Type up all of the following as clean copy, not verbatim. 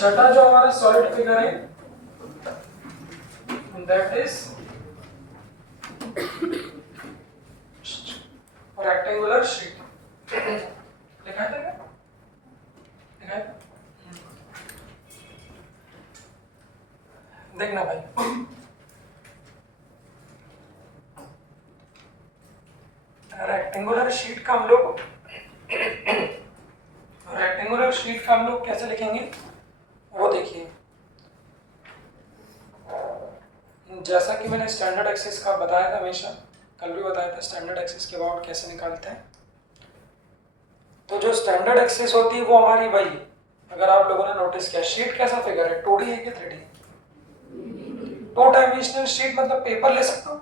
छठा जो हमारा सॉलिड फिगर है दैट इज रेक्टेंगुलर शीट। लिखा है क्या? लिखा है? देखना भाई, रेक्टेंगुलर शीट का हम लोग कैसे लिखेंगे वो देखिए। जैसा कि मैंने स्टैंडर्ड एक्सिस का बताया था, हमेशा कल भी बताया था स्टैंडर्ड एक्सिस के अबाउट कैसे निकालते हैं। तो जो स्टैंडर्ड एक्सिस होती है वो हमारी वही, अगर आप लोगों ने नोटिस किया, शीट कैसा फिगर है, 2D है कि 3D? 2 डायमेंशनल शीट मतलब पेपर ले सकते हो,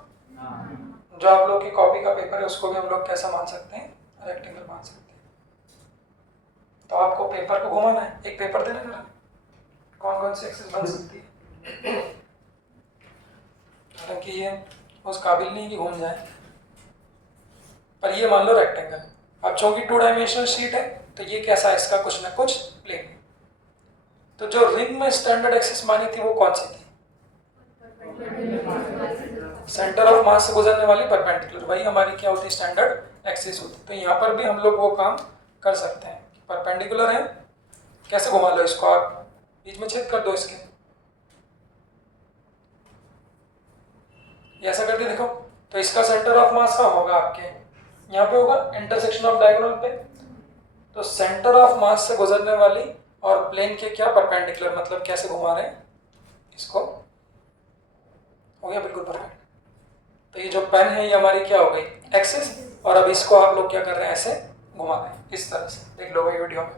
जो आप लोग की कॉपी का पेपर है उसको भी हम लोग कैसा मान सकते हैं, रेक्टेंगल मान सकते हैं। तो आपको पेपर को घुमाना है, एक पेपर देना जरा, कौन कौन सी एक्सिस बन सकती है। हालांकि ये उस काबिल नहीं कि घूम जाए, पर ये मान लो रेक्टेंगल। अब चूंकि 2 डायमेंशनल शीट है तो ये कैसा है, इसका कुछ ना कुछ प्लेन। तो जो रिंग में स्टैंडर्ड एक्सिस मानी थी वो कौन सी थी? सेंटर ऑफ मास से गुजरने वाली परपेंडिकुलर, वही हमारी क्या होती है, स्टैंडर्ड एक्सिस होती। तो यहाँ पर भी हम लोग वो काम कर सकते हैं, परपेंडिकुलर है, कैसे घुमा लो इसको, आप बीच में छेद कर दो इसके, ऐसा करके देखो। तो इसका सेंटर ऑफ मास का होगा आपके यहाँ पे होगा, इंटरसेक्शन ऑफ डायगोनल पे। तो सेंटर ऑफ मास से गुजरने वाली और प्लेन के क्या, परपेंडिकुलर, मतलब कैसे घुमा रहे हैं इसको, हो गया बिल्कुल परफेक्ट। तो ये जो पेन है ये हमारी क्या हो गई, एक्सिस, और अब इसको आप लोग क्या कर रहे हैं, ऐसे घुमा रहे हैं इस तरह से, देख लो भाई वीडियो में।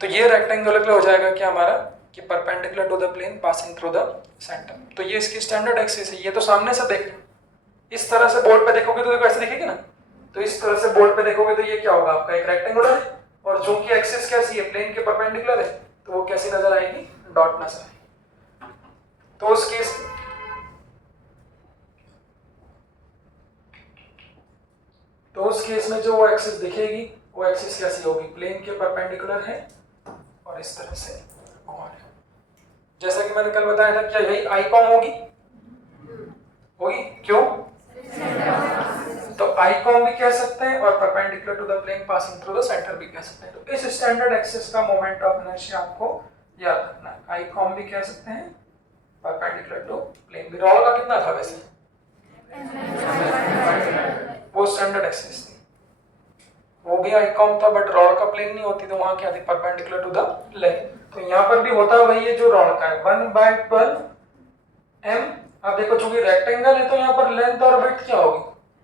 तो ये रेक्टेंगुलर हो जाएगा क्या हमारा, कि perpendicular to the plane passing through the centre. तो ये इसकी स्टैंडर्ड एक्सिस है। ये तो सामने से देख लो, इस तरह से बोर्ड पे देखोगे तो ऐसे दिखेगी ना, तो इस तरह से बोर्ड पे देखोगे तो ये क्या होगा आपका, एक रेक्टेंगुलर है, और जो कि एक्सिस कैसी है, प्लेन के परपेंडिकुलर है, तो वो कैसी नजर आएगी, डॉट नजर आएगी। तो उस केस में जो वो एक्सिस दिखेगी वो एक्सिस कैसी होगी, प्लेन के परपेंडिकुलर है और इस तरह से घुमा रहे हैं। जैसा कि मैंने कल बताया था, क्या यही आई कॉम होगी, क्यों? तो आई कॉम भी कह सकते हैं और perpendicular to the plane passing through the centre भी कह सकते हैं। तो इस स्टैंडर्ड एक्सिस का मोमेंट ऑफ इनर्शिया आपको याद रखना है। आई कॉम भी कह सकते हैं, परपेंडिकुलर टू प्लेन भी। रॉल का कितना था वैसे, वो स्टैंडर्ड एक्सिस थी, वो भी आई कॉम था, बट रॉड का प्लेन नहीं होती, तो वहां क्या थी, परपेंडिकुलर टू द प्लेन। तो यहाँ पर भी होता है वही है जो रॉड का है, 1/12 m। अब देखो चूंकि रेक्टेंगल है तो यहाँ पर लेंथ और विड्थ क्या होगी,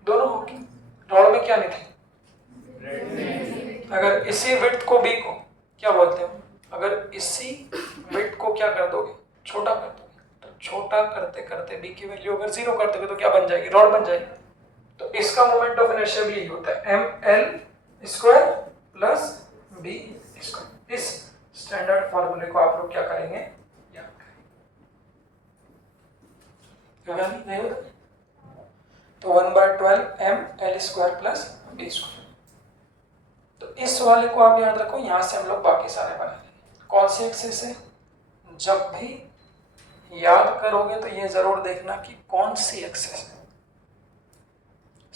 दोनों होगी। रॉड में क्या नहीं थी, अगर इसी विड्थ को b को क्या बोलते हो, अगर इसी विड्थ को क्या कर दोगे, छोटा कर दोगे, तो छोटा करते करते b की वैल्यू अगर 0 कर दोगे तो क्या बन जाएगी, रॉड बन जाएगी। तो इसका मोमेंट ऑफ इनर्शिया भी यही होता है, ml square plus b square. इस स्टैंडर्ड फॉर्मूले को आप लोग क्या करेंगे, याद करेंगे। तो 1/12 ml square plus b square. तो इस वाले को आप याद रखो, यहां से हम लोग बाकी सारे बनाएंगे। कौन सी एक्सिस है, जब भी याद करोगे तो ये जरूर देखना कि कौन सी एक्सिस है,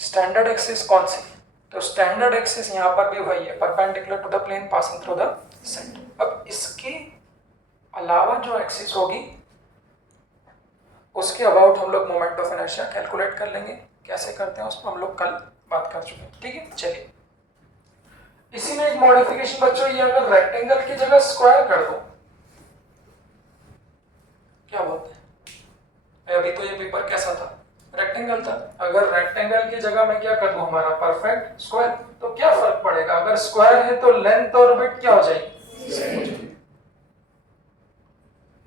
स्टैंडर्ड एक्सिस कौन सी। तो स्टैंडर्ड एक्सिस यहाँ पर भी वही है, perpendicular to the plane passing through the centre. अब इसके अलावा जो एक्सिस होगी उसके अबाउट हम लोग मोमेंट ऑफ इनर्शिया कैलकुलेट कर लेंगे। कैसे करते हैं उसको हम लोग कल बात कर चुके हैं, ठीक है। चलिए, इसी में एक मॉडिफिकेशन बच्चों, ये अगर रेक्टेंगल की जगह स्क्वायर कर दो, क्या बोलते हैं, अभी तो ये पेपर कैसा था, रेक्टेंगल था, अगर रेक्टेंगल की जगह मैं क्या कर दूं, हमारा परफेक्ट स्क्वायर, तो क्या फर्क पड़ेगा, अगर स्क्वायर है तो लेंथ और विड्थ क्या हो जाएगी,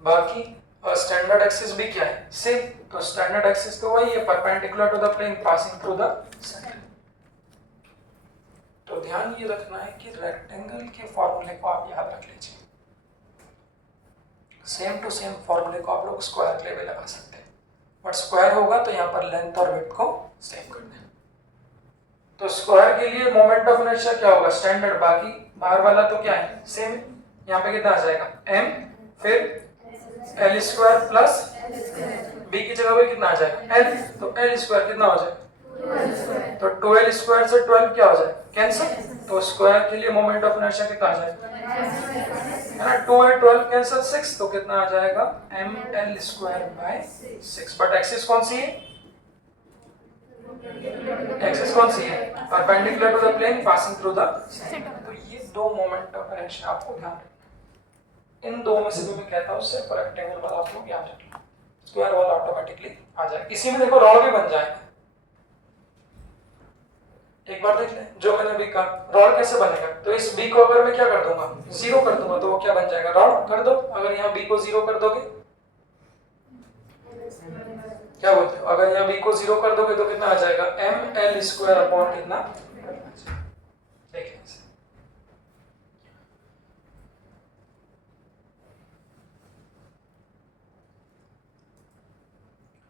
बाकी और स्टैंडर्ड एक्सिस भी क्या है, सेम। तो स्टैंडर्ड एक्सिस तो वही है, perpendicular to the plane passing through the centre. तो ध्यान ये रखना है कि रेक्टेंगल के फॉर्मूले को आप याद रख लीजिए, सेम टू सेम फॉर्मूले को आप लोग स्क्वायर के लिए भी लगा सकते हैं, बट स्क्वायर होगा तो यहाँ पर लेंथ और विड्थ को सेम करना है। तो स्क्वायर के लिए मोमेंट ऑफ इनर्शिया क्या होगा, स्टैंडर्ड, बाकी बाहर वाला तो क्या है, सेम। यहाँ पे कितना आ जाएगा m, फिर l स्क्वायर प्लस b की जगह पे कितना आ जाएगा l, तो l स्क्वायर कितना हो जाएगा, तो 12 स्क्वायर से 12 क्या हो जाएगा कैंसिल, तो स्क्वायर के लिए मोमेंट ऑफ इनर्शिया कितना आ जाएगा है ना, 2 है 12 कैंसिल 6, तो कितना आ जाएगा ml square by 6। But axis कौन सी है, एक्सिस कौन सी है, perpendicular to the plane passing through the centre. तो ये दो मोमेंट ऑफ इनर्शिया आपको ध्यान रखना, इन दो में से भी मैं कहता हूँ सिर्फ रेक्टेंगल वाला आप लोग याद रखना, स्क्वायर वाला ऑटोमेटिकली आ जाएगा। इसी में देखो रॉड भी बन जाएगा, एक बार देख लें जो मैंने अभी कहा रॉड कैसे बनेगा, तो इस b को अगर मैं क्या कर दूंगा जीरो कर दूंगा तो वो क्या बन जाएगा रॉड कर दो, अगर यहाँ b को जीरो कर दोगे क्या बोलते हो, अगर यहाँ b को जीरो कर दोगे तो कितना आ जाएगा ml स्क्वायर अपॉन कितना, देखिए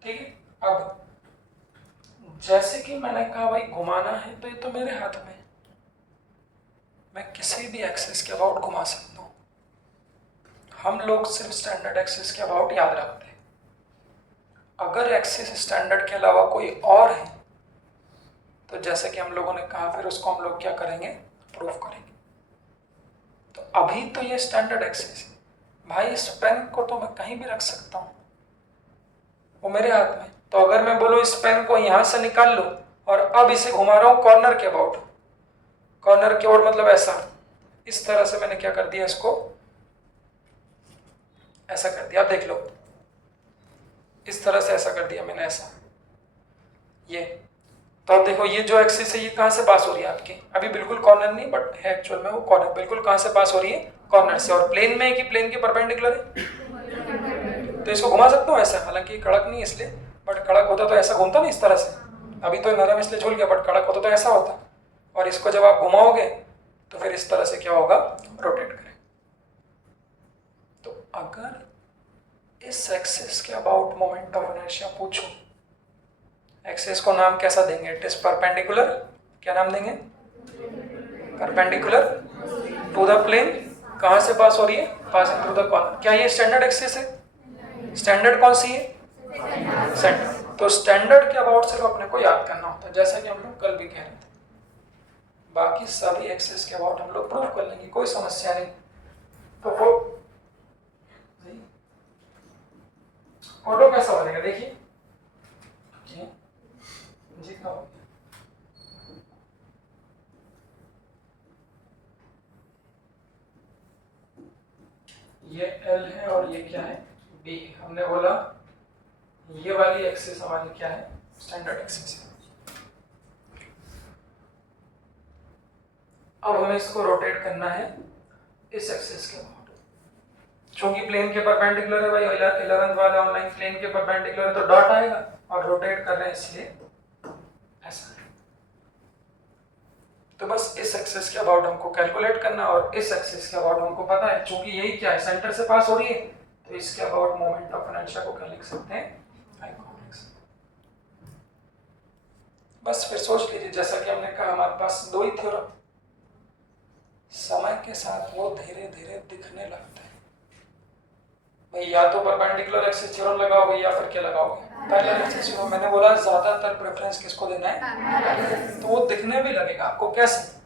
ठीक है। अब जैसे कि मैंने कहा भाई घुमाना है तो ये तो मेरे हाथ में, मैं किसी भी एक्सिस के अबाउट घुमा सकता हूँ, हम लोग सिर्फ स्टैंडर्ड एक्सिस के अबाउट याद रखते हैं, अगर एक्सिस स्टैंडर्ड के अलावा कोई और है तो जैसे कि हम लोगों ने कहा फिर उसको हम लोग क्या करेंगे प्रूव करेंगे। तो अभी तो ये स्टैंडर्ड एक्सिस है भाई, इस पेन को तो मैं कहीं भी रख सकता हूँ, वो मेरे हाथ में, तो अगर मैं बोलूँ इस पेन को यहाँ से निकाल लो और अब इसे घुमा रहा हूँ कॉर्नर के अबाउट, कॉर्नर के अबाउट मतलब ऐसा, इस तरह से मैंने क्या कर दिया इसको ऐसा कर दिया, आप देख लो इस तरह से ऐसा कर दिया मैंने ऐसा, ये तो आप देखो ये जो एक्सिस है ये कहाँ से पास हो रही है आपकी, अभी बिल्कुल कॉर्नर नहीं बट है एक्चुअल में वो कॉर्नर, बिल्कुल कहाँ से पास हो रही है कॉर्नर से, और प्लेन में है कि प्लेन के परपेंडिकुलर है, तो इसको घुमा सकता हूँ ऐसा, हालांकि कड़क नहीं इसलिए, बट कड़क होता तो ऐसा घूमता नहीं इस तरह से, अभी तो नरम इसलिए झूल गया, बट कड़क होता तो ऐसा होता, और इसको जब आप घुमाओगे तो फिर इस तरह से क्या होगा रोटेट करें। तो अगर इस एक्सिस के अबाउट मोमेंट ऑफ इनर्शिया पूछो, एक्सिस को नाम कैसा देंगे, इट इज परपेंडिकुलर, क्या नाम देंगे परपेंडिकुलर टू द प्लेन, कहां से पास हो रही है पासिंग थ्रू द कॉर्नर, क्या ये स्टैंडर्ड एक्सिस है, स्टैंडर्ड कौन सी है सेंटर, तो स्टैंडर्ड के अबाउट सिर्फ अपने को याद करना होता है, जैसा कि हम लोग कल भी कह रहे थे, बाकी सभी एक्सिस के अबाउट हम लोग प्रूव कर लेंगे, कोई समस्या नहीं। तो वो फोटो कैसा बनेगा देखिए जी का हो गया, ये L है और ये क्या है B, हमने बोला ये वाली एक्सिस हमारी क्या है स्टैंडर्ड एक्सिस है। अब हमें इसको रोटेट करना है इस एक्सिस के अबाउट, चूंकि प्लेन के परपेंडिकुलर है भाई, 11th वाले ऑनलाइन प्लेन के परपेंडिकुलर है तो डॉट आएगा, और रोटेट कर रहे हैं इसलिए ऐसा है। तो बस इस एक्सिस के अबाउट हमको कैलकुलेट करना, और इस एक्सिस के अबाउट हमको पता है चूंकि यही क्या है सेंटर से पास हो रही है, तो इसके अबाउट मोमेंट ऑफ इनर्शिया को क्या लिख सकते हैं आइकॉनिक्स। बस फिर सोच लीजिए जैसा कि हमने कहा हमारे पास दो ही थ्योरम, समय के साथ वो धीरे धीरे दिखने लगता है भाई, या तो परपेंडिकुलर एक्सिस थ्योरम लगाओगे या फिर क्या लगाओगे पैरेलल एक्सिस थ्योरम। मैंने बोला ज्यादातर प्रेफरेंस किसको देना है, तो वो दिखने भी लगेगा आपको, कैसे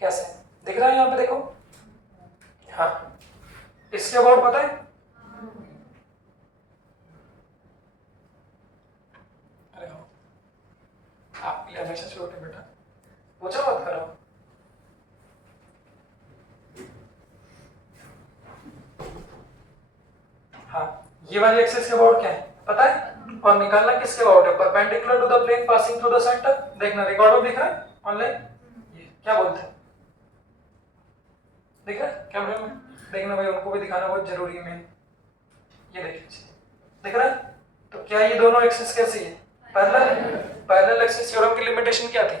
कैसे दिख रहा है यहाँ पे देखो, हाँ इसके अबाउट पता है, अरे हाँ आपके लिए हमेशा छोटे बेटा पूछा मत करो, हाँ ये वाली एक्सिस के अबाउट क्या है पता है, और निकालना किसके अबाउट है perpendicular to the plane passing through the centre, देखना रिकॉर्ड में दिख रहा है ऑनलाइन, ये क्या बोलते हैं दिख रहा है कैमरे में, देखना भाई उनको भी दिखाना बहुत जरूरी है, मेन ये देखिए दिख रहा है। तो क्या ये दोनों एक्सिस कैसी है पैरेलल, पैरेलल एक्सिस थ्योरम की लिमिटेशन क्या थी,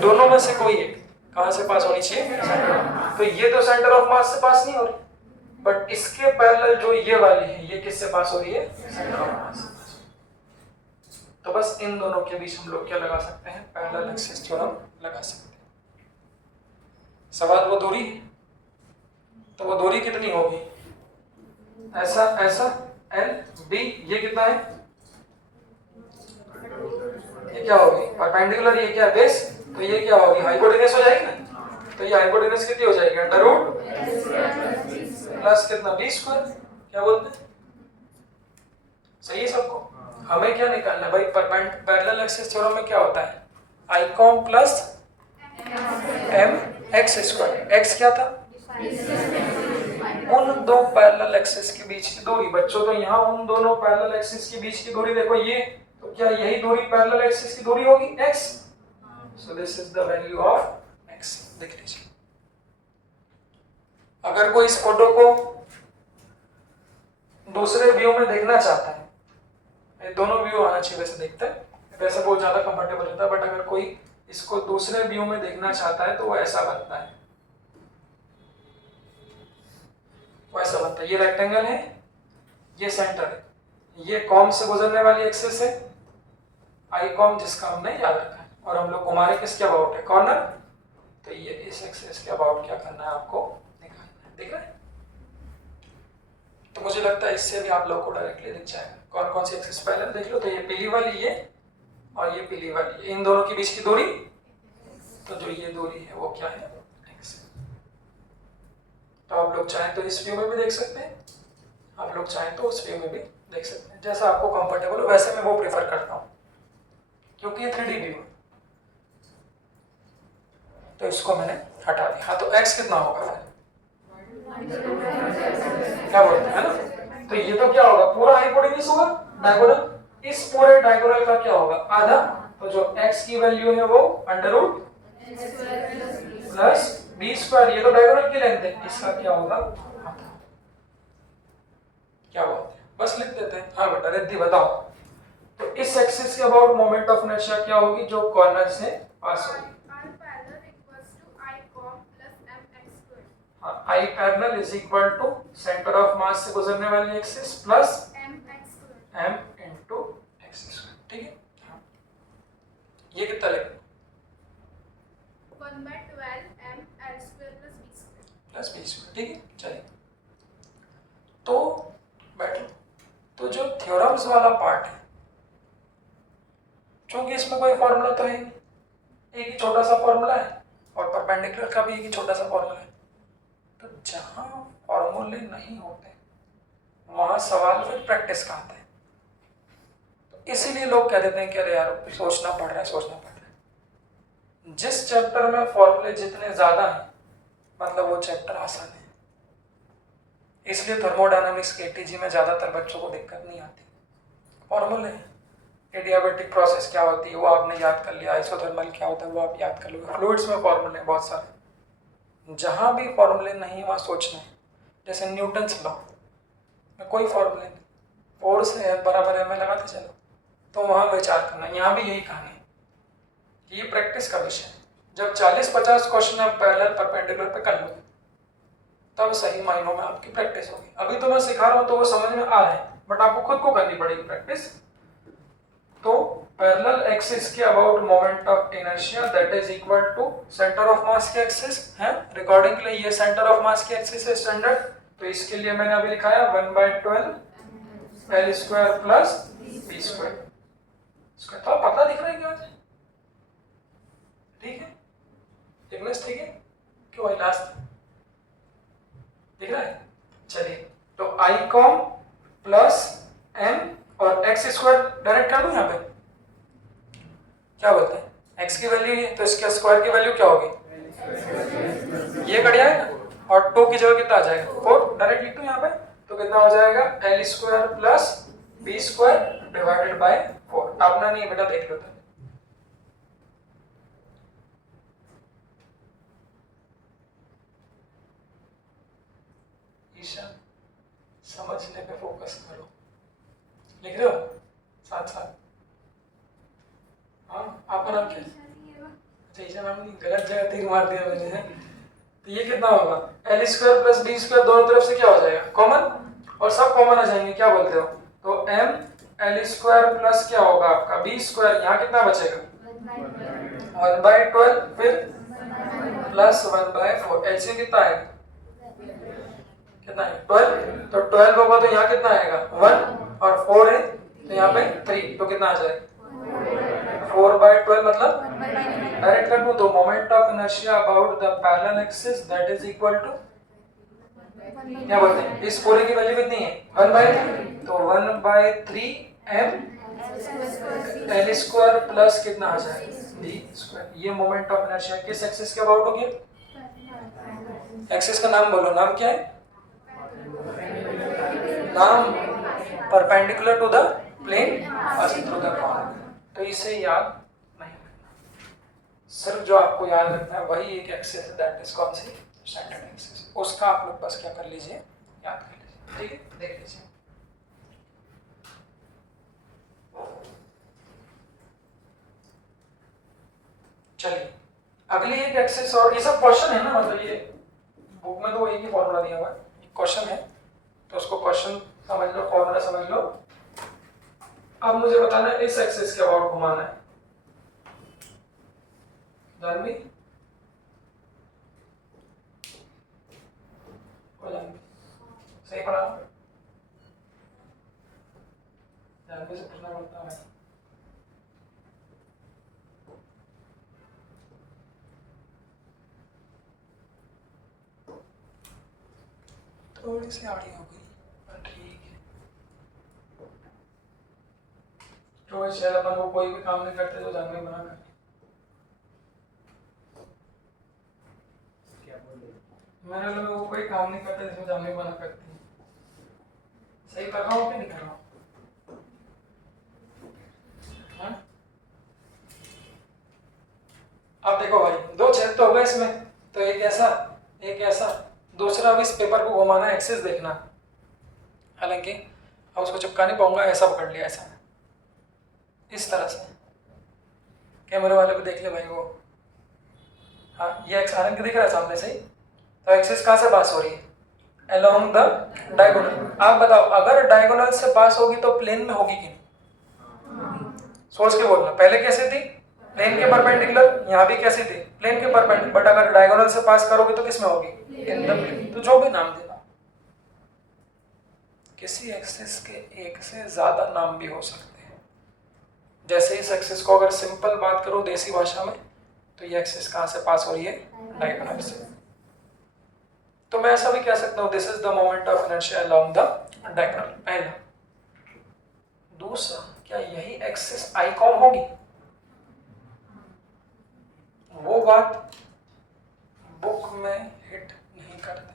दोनों में से कोई एक कहां से पास होनी चाहिए, तो ये तो सेंटर ऑफ मास से पास नहीं हो रही, बट इसके पैरेलल जो ये वाली है ये किससे पास हो रही है सेंटर ऑफ मास से पास। तो बस इन दोनों के बीच हम लोग क्या लगा सकते हैं पैरेलल एक्सिस थ्योरम लगा सकते हैं। सवाल वो दूरी है, तो वो दूरी कितनी होगी, ऐसा ऐसा एल बी, ये कितना है, ये क्या होगी परपेंडिकुलर, ये क्या बेस, तो ये क्या होगी हाइपोटेन्यूज हो जाएगी ना, तो ये हाइपोटेन्यूज कितनी हो जाएगी अंडर रूट प्लस कितना बी स्क्वायर, क्या बोलते हैं, सही है सबको। हमें क्या निकालना है भाई, पैरेलल एक्सिस थ्योरम में क्या होता है, I com plus M X square, X क्या था उन दो पैरेलल एक्सिस के बीच की दूरी, बच्चों तो यहाँ उन दोनों पैरेलल एक्सिस के बीच की दूरी देखो ये, तो क्या यही दूरी पैरेलल एक्सिस की दूरी होगी x, so this is the value of x, देख लीजिए। अगर कोई इस फोटो को दूसरे व्यू में देखना चाहता है, ये दोनों व्यू आना चाहिए वैसे देखते हैं, वैसे बहुत ज्यादा कंफर्टेबल होता है, बट अगर कोई इसको दूसरे व्यू में देखना चाहता है तो वो ऐसा बनता है, वैसा बनता है, ये रेक्टेंगल है, ये सेंटर है, ये कॉम से गुजरने वाली एक्सिस है, आई कॉम जिसका हमने याद रखा है, और हम लोग घुमा रहे किसके अबाउट है कॉर्नर, तो ये इस एक्सिस के अबाउट क्या करना है आपको निकालना है, ठीक है। तो मुझे लगता है इससे भी आप लोग को डायरेक्टली दिख जाएगा कौन कौन सी एक्सिस पहले देख लो, तो ये पीली वाली ये और ये पीली वाली, इन दोनों के बीच की दूरी, तो जो ये दूरी है वो क्या है x। तो आप लोग चाहें तो इस व्यू में भी देख सकते हैं, आप लोग चाहें तो उस व्यू में भी देख सकते हैं, जैसा आपको कंफर्टेबल हो वैसे मैं वो प्रेफर करता हूँ क्योंकि ये 3D व्यू है। तो इसको मैंने हटा दिया, हाँ तो x कितना होगा फिर, क्या बोलते हैं ना, तो ये तो क्या होगा पूरा हाइपोटेन्यूज होगा डायगोनल, इस पूरे डायगोनल का क्या होगा आधा, तो जो x की वैल्यू है वो under root plus B square, ये तो डायगोनल की लेंथ है, इसका क्या होगा आधा, क्या बोलते हैं बस लिख देते हैं। हाँ बेटा रिद्धि बताओ, तो इस एक्सिस के अबाउट मोमेंट ऑफ इनर्शिया क्या होगी जो कॉर्नर से पास होगी, I parallel is equal to centre of mass से गुजरने वाली axis plus m into x square, ठीक है। हाँ। ये कितना लिखना 1/12 m l square plus b square, ठीक है। चलिए तो बैठो, तो जो थ्योरम्स वाला पार्ट है, क्योंकि इसमें कोई फॉर्मूला तो है नहीं, एक ही छोटा सा फॉर्मूला है और परपेंडिकुलर का भी एक ही छोटा सा फॉर्मूला है, तो जहां फॉर्मूले नहीं होते वहां सवाल फिर प्रैक्टिस का आता है, तो इसीलिए लोग कह देते हैं कि अरे यार सोचना पड़ रहा है, सोचना पड़ रहा है। जिस चैप्टर में फॉर्मूले जितने ज्यादा हैं मतलब वो चैप्टर आसान है, इसलिए थर्मोडायनामिक्स के एटीजी में ज्यादातर बच्चों को दिक्कत नहीं आती, फॉर्मूले हैं। एडियाबेटिक प्रोसेस क्या होती है वो आपने याद कर लिया, आइसोथर्मल क्या होता है वो आप याद कर लो, फ्लूइड्स में फॉर्मूले हैं बहुत सारे, जहां भी फॉर्मूले नहीं वहां सोचना है। जैसे न्यूटन्स लॉ में कोई फॉर्मूले नहीं, फोर्स है बराबर है में लगाते चलो, तो वहां विचार करना, यहाँ भी यही कहानी है, ये प्रैक्टिस का विषय है। जब 40-50 क्वेश्चन आप पैरेलल परपेंडिकुलर पे कर लो तब सही मायनों में आपकी प्रैक्टिस होगी। अभी तो मैं सिखा रहा हूँ तो वो समझ में आ रहा है, बट आपको खुद को करनी पड़ेगी प्रैक्टिस। तो पैरेलल एक्सिस के about moment of inertia that is equal to centre of mass के एक्सिस है, रिकॉर्डिंग के लिए ये सेंटर ऑफ मास के एक्सिस है स्टैंडर्ड, तो इसके लिए मैंने अभी लिखा है 1/12 l square plus b square, इसका तो पता दिख रहा है क्या, ठीक है थिकनेस, ठीक है क्यों भाई लास्ट दिख रहा है। चलिए तो आई कॉम प्लस m और x स्क्वायर डायरेक्ट कर दूं यहाँ पे, क्या बोलते हैं x की वैल्यू है तो इसके स्क्वायर की वैल्यू क्या होगी, ये कट जाएगा और 2 की जगह कितना आ जाएगा 4, डायरेक्ट लिख दूं यहाँ पे, तो कितना हो जाएगा l square plus b square divided by 4, आपने नहीं बेटा देख लो, समझने पे फोकस करो, लिख रहे हो साथ साथ। हाँ आपका नाम क्या है, अच्छा ईशा नाम नहीं, गलत जगह तीर मार दिया मैंने है। तो ये कितना होगा L square plus B square, दोनों तरफ से क्या हो जाएगा कॉमन, और सब कॉमन आ जाएंगे, क्या बोलते हो, तो एम एल स्क्वायर प्लस क्या होगा आपका बी स्क्वायर, यहाँ कितना बचेगा 1/12, फिर प्लस 1/4 एलसीएम कितना आएगा, कितना है 12, तो 12 होगा तो यहाँ कितना आएगा 1 और 4 है तो यहाँ पे 3, तो कितना आ जाएगा 4/12 मतलब डायरेक्ट कर दूं तो moment of inertia about the parallel axis that is equal to क्या बोलते हैं, इस पूरे की वैल्यू कितनी है 1/3, तो 1/3 m एल स्क्वायर प्लस कितना आ जाएगा d स्क्वायर। ये मोमेंट ऑफ इनर्शिया किस एक्सिस के अबाउट हो गया, एक्सिस का नाम बोलो, नाम क्या है, नाम perpendicular to the plane passing through the corner. तो इसे याद नहीं रखना, सिर्फ जो आपको याद रखना है वही एक एक्सिस है, दैट इज कौन सी स्टैंडर्ड एक्सिस, उसका आप लोग बस क्या कर लीजिए, याद कर लीजिए, ठीक है, देख लीजिए। चलिए अगली एक एक्सिस, और ये सब क्वेश्चन है ना, मतलब ये बुक में तो एक ही फॉर्मूला दिया हुआ है, क्वेश्चन है तो उसको क्वेश्चन समझ लो, फॉर्मूला समझ लो। अब मुझे बताना है इस एक्सिस के अबाउट घुमाना है, जानवी सही पढ़ा, जानवी से पूछना पड़ता है। थोड़ी सी आड़ी हो गई पर ठीक है, तो शायद अपन को कोई भी काम नहीं करते तो जानवी बना करते, मेरे लोग वो कोई काम नहीं करते जिसमें जानवी बना करती है, सही कर रहा हूँ कि नहीं कर रहा हूँ, अब देखो भाई दो छेद तो हो गए इसमें, तो एक ऐसा एक ऐसा, दूसरा अब इस पेपर को घुमाना है, एक्सिस देखना, हालांकि अब उसको चिपका नहीं पाऊंगा, ऐसा पकड़ लिया, ऐसा इस तरह से, कैमरे वाले को देख ले भाई वो, हाँ ये एक्स आरन दिख रहा है सामने से ही, तो एक्सिस कहाँ से पास हो रही है, अलोंग द डायगोनल। आप बताओ अगर डायगोनल से पास होगी तो प्लेन में होगी कि नहीं, सोच के बोलना, पहले कैसे थी प्लेन के परपेंडिकुलर, यहाँ भी कैसी थी प्लेन के परपेंडिकुलर, बट अगर डायगोनल से पास करोगे तो किस में होगी, इन द प्लेन। तो जो भी नाम देना, किसी एक्सिस के एक से ज्यादा नाम भी हो सकते हैं, जैसे इस एक्सिस को अगर सिंपल बात करो देसी भाषा में, तो ये एक्सिस कहाँ से पास हो रही है, डायगोनल से, तो मैं ऐसा भी कह सकता हूँ this is the moment of inertia along the diagonal, पहला। दूसरा, क्या यही एक्सिस आईकॉम होगी, वो बात बुक में हिट नहीं करते,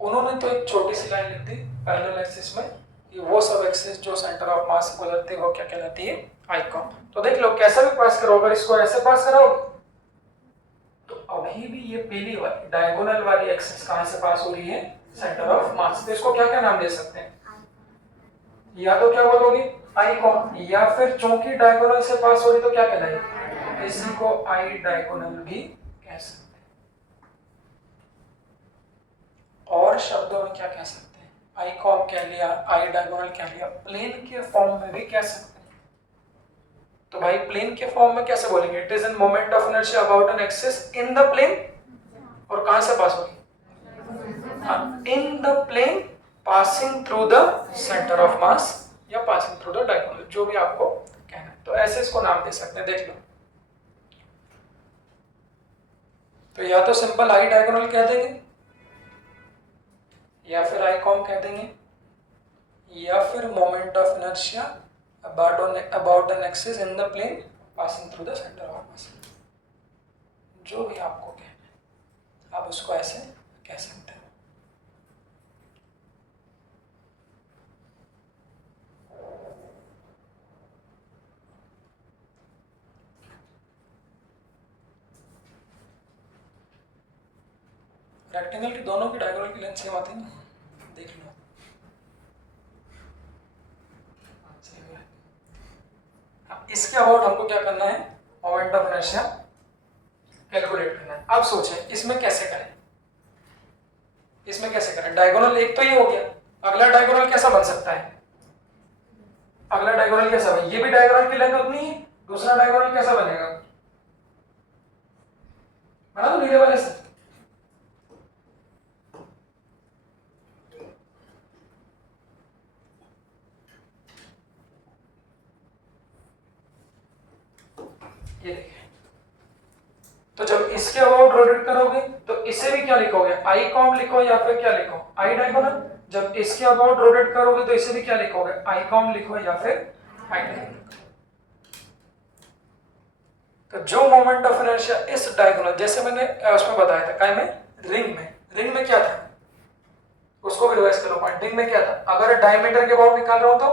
उन्होंने तो एक छोटी सी लाइन लिख दी पैरेलल एक्सिस में कि वो सब एक्सिस जो सेंटर ऑफ मास से गुजरती है वो क्या कहलाती है, आईकॉम। तो देख लो कैसा भी पास करो, अगर इसको ऐसे पास कराओगे तो अभी भी ये पहली वाली डायगोनल वाली एक्सिस कहां से पास हो रही है, सेंटर ऑफ मास, तो इसको क्या क्या नाम दे सकते हैं, या तो क्या बोलोगे आईकॉम, या फिर चूंकि डायगोनल से पास हो रही तो क्या कहलाएगी, इसी को आई डायगोनल भी कह सकते हैं, और शब्दों में क्या कह सकते हैं, आईकॉम कह लिया, आई डायगोनल कह लिया, प्लेन के फॉर्म में भी कह सकते हैं। तो भाई प्लेन के फॉर्म में कैसे बोलेंगे, it is an moment of inertia about an axis in the plane, और कहां से पास होगी, in the plane passing through the centre of mass, या पासिंग थ्रू द डायगोनल, जो भी आपको कहना है, तो ऐसे इसको नाम दे सकते हैं, देख लो। तो या तो सिंपल आई डायगोनल कह देंगे, या फिर आईकॉम कह देंगे, या फिर moment of inertia about an axis in the plane passing through the center of mass, जो भी आपको कहना है आप उसको ऐसे कह सकते हैं। रेक्टेंगल की दोनों की डायगोनल की लेंथ सेम आती है ना, देख लो, इसके अबाउट हमको क्या करना है, मोमेंट ऑफ इनर्शिया कैलकुलेट करना है। अब सोचें इसमें कैसे करें, इसमें कैसे करें, डायगोनल एक तो ये हो गया, अगला डायगोनल कैसा बन सकता है, अगला डायगोनल कैसा बने, ये भी डायगोनल की लेंथ उतनी है, दूसरा डायगोनल कैसा बनेगा, बना दो नीले वाले से। ये देखिए, तो जब इसके अबाउट रोटेट करोगे तो इसे भी क्या लिखोगे, आई कॉम लिखो या फिर क्या लिखो, आई डायगोनल। जब इसके अबाउट रोटेट करोगे तो इसे भी क्या लिखोगे, आई कॉम लिखो या फिर आई डायगोनल। तो जो मोमेंट ऑफ इनर्शिया इस डायगोनल, जैसे मैंने उसमें बताया था काय में, रिंग में क्या था, उसको भी रिवाइज करो पॉइंट। रिंग में क्या था, अगर डायमीटर के अबाउट निकाल रहा हूं तो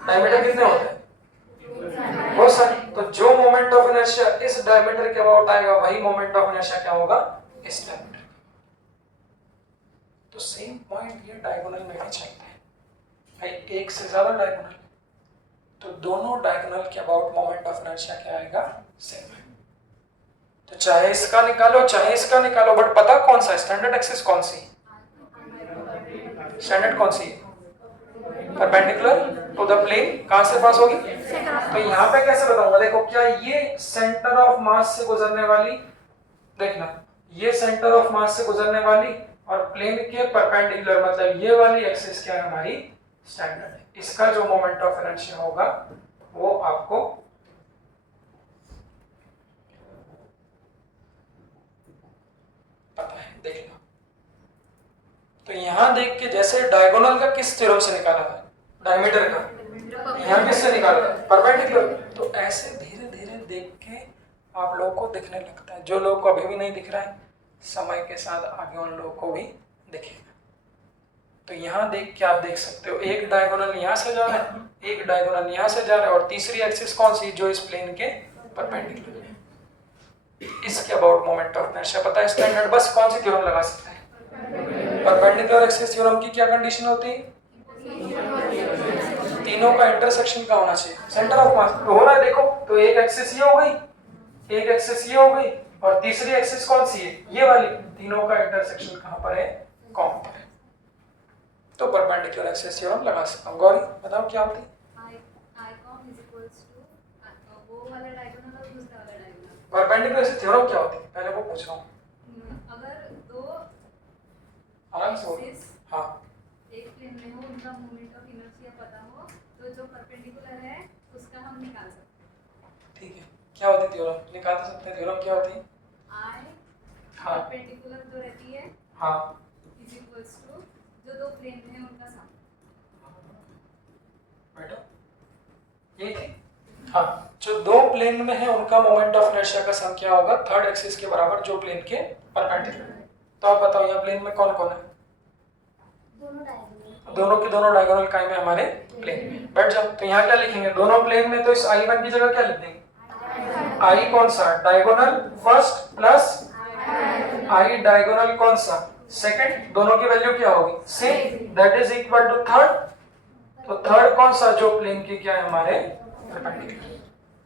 डायमीटर कितने होते हैं, बहुत सारे। तो जो मोमेंट ऑफ इनर्शिया इस डायमीटर के अबाउट आएगा वही मोमेंट ऑफ इनर्शिया क्या होगा, इस डायमीटर। तो सेम पॉइंट ये डायगोनल में भी चाहिए भाई, एक से ज्यादा डायगोनल तो दोनों डायगोनल के अबाउट मोमेंट ऑफ इनर्शिया क्या आएगा, सेम है। तो चाहे इसका निकालो चाहे इसका निकालो, बट पता कौन सा, स्टैंडर्ड एक्सिस कौन सी, स्टैंडर्ड कौन सी, परपेंडिकुलर टू द प्लेन, कहां से पास होगी। तो यहाँ पे कैसे बताऊंगा, देखो क्या ये सेंटर ऑफ मास से गुजरने वाली, देखना ये सेंटर ऑफ मास से गुजरने वाली और प्लेन के परपेंडिकुलर, मतलब ये वाली एक्सिस क्या है हमारी, स्टैंडर्ड है। इसका जो मोमेंट ऑफ इनर्शिया होगा वो आपको पता है, देखना। तो यहां देख के जैसे डायगोनल का किस थ्योरम से निकाला था, डायमीटर का, यहाँ किससे निकाला था, परपेंडिकुलर। तो ऐसे धीरे धीरे देख के आप लोगों को दिखने लगता है। जो लोगों को अभी भी नहीं दिख रहा है, समय के साथ आगे उन लोगों को भी दिखेगा। तो यहाँ देख के आप देख सकते हो, एक डायगोनल यहाँ से जा रहा है, एक डायगोनल यहाँ से जा रहा है, और तीसरी एक्सिस कौन सी, जो इस प्लेन के परपेंडिकुलर है। इसके अबाउट मोमेंट ऑफ इनर्शिया पता है, स्टैंडर्ड बस कौन सी थ्योरम लगा सकता है, परपेंडिकुलर एक्सिस थ्योरम की क्या कंडीशन होती है, तीनों का इंटरसेक्शन का होना चाहिए सेंटर ऑफ मास। तो हो रहा है देखो, तो एक एक्सिस ये हो गई, एक एक्सिस ये हो गई, और तीसरी एक्सिस कौन सी है, ये वाली। तीनों का इंटरसेक्शन कहां पर है, कॉम पर है। तो परपेंडिकुलर एक्सिस थ्योरम लगा सकता हूं। गौरी बताओ क्या होती है, परपेंडिकुलर एक्सिस थ्योरम क्या होती है, पहले वो पूछ रहा हूं। अगर दो आराम से बोलो। हाँ, एक प्लेन में हो, उनका मोमेंट ऑफ इनर्शिया पता हो, तो जो परपेंडिकुलर है उसका हम निकाल सकते हैं। ठीक है, क्या होती है थ्योरम, निकाल सकते हैं। थ्योरम क्या होती है, आई हाँ परपेंडिकुलर जो रहती है हाँ, इज इक्वल्स टू जो दो प्लेन में है उनका सम। बैठो, ये थी। हाँ, जो दो प्लेन में है उनका मोमेंट ऑफ इनर्शिया का सम क्या होगा, थर्ड एक्सिस के बराबर, जो प्लेन के परपेंडिकुलर है। तो आप बताओ यहाँ प्लेन में कौन कौन है, दोनों के दोनों डायगोनल काय में, हमारे प्लेन में। बैठ जाओ। तो यहाँ क्या लिखेंगे, दोनों प्लेन में, तो इस I1 की जगह क्या लिख देंगे, I कौन सा, diagonal first plus I diagonal कौन सा, सेकंड। दोनों की वैल्यू क्या होगी, same, that is equal to third. तो थर्ड कौन सा, जो प्लेन के क्या है, हमारे perpendicular,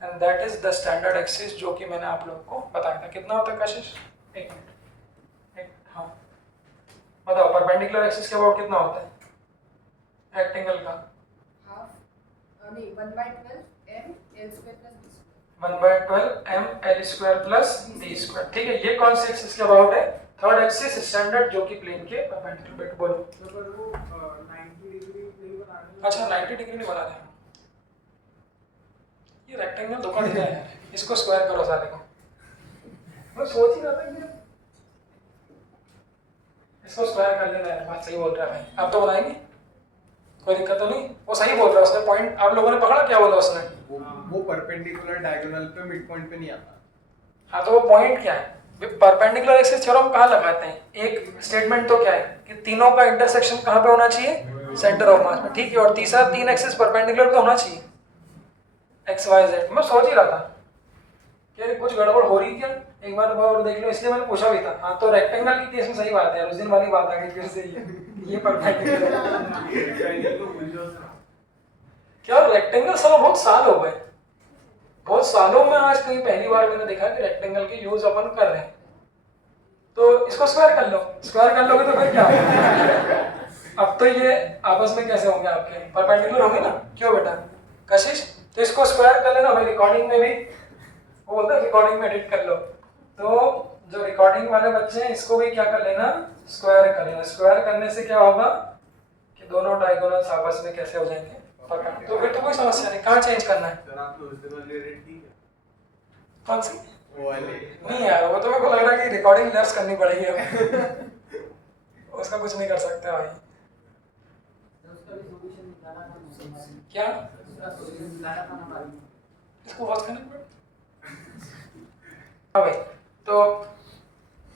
and that is the standard axis, जो कि मैंने आप लोगों को बताया था। कितना होता है कशिश, एक मिनट, हाँ बताओ, परपेंडिकुलर एक्सिस के अबाउट कितना होता है रेक्टेंगल का, हाफ नहीं 1/12 m l square plus b square, 1/12 m l square plus b square। ठीक है, ये कौन से एक्सिस के अबाउट है, थर्ड एक्सिस स्टैंडर्ड, जो कि प्लेन के परपेंडिकुलर। बेट बोलो। अगर वो 90 डिग्री नहीं बना रहे, अच्छा 90 डिग्री नहीं बना रहे, ये रेक्टेंगल धोखा दे रहा है, इसको स्क्वायर करो सारे को। मैं सोच ही रहा था कि इसको स्क्वायर कर लेना है, बात सही बोल रहा है भाई। आप तो बनाएंगे, कोई दिक्कत तो नहीं, वो सही बोल रहा है। उसने पॉइंट आप लोगों ने पकड़ा, क्या बोला उसने, वो परपेंडिकुलर डायगोनल पे मिड पॉइंट पे नहीं आता। हाँ, तो वो पॉइंट क्या है, परपेंडिकुलर एक्सिस थ्योरम कहाँ लगाते हैं, एक स्टेटमेंट तो क्या है कि तीनों का इंटरसेक्शन कहाँ पे होना चाहिए, सेंटर ऑफ मास में। ठीक है, और तीसरा तीन एक्सिस परपेंडिकुलर पे होना चाहिए, एक्स वाई जेड। मैं सोच ही रहा था कि कुछ गड़बड़ हो रही क्या, एक बार और देख लो, इसलिए मैंने पूछा भी था। हाँ, तो रेक्टेंगल की केस में सही बात है, उस दिन वाली बात आ गई फिर से, ये परपेंडिकुलर क्या रेक्टेंगल, सब बहुत साल हो गए, बहुत सालों में आज कहीं पहली बार मैंने देखा कि रेक्टेंगल की यूज अपन कर रहे हैं। तो इसको स्क्वायर कर लो, स्क्वायर कर लोगे तो फिर क्या होगा। अब तो ये आपस में कैसे होंगे, आपके परपेंडिकुलर होंगे ना, क्यों बेटा कशिश। तो इसको स्क्वायर कर लेना भाई, रिकॉर्डिंग में भी वो बोलता है रिकॉर्डिंग में एडिट कर लो, तो जो रिकॉर्डिंग वाले बच्चे हैं इसको भी क्या कर लेना, स्क्वायर कर लेना। स्क्वायर करने से क्या होगा कि दोनों डायगोनल्स आपस में कैसे हो जाएंगे, परपेंडिकुलर। तो फिर तो कोई समस्या नहीं, कहाँ चेंज करना है, सर आप तो उससे पहले रेट दी है कौन सी? वो वाले नहीं यार, वो तो मेरे को लग रहा है कि रिकॉर्डिंग लेफ्ट करनी पड़ेगी अब। उसका कुछ नहीं कर सकते भाई। क्या इसको वॉच करनी पड़े? हाँ भाई, तो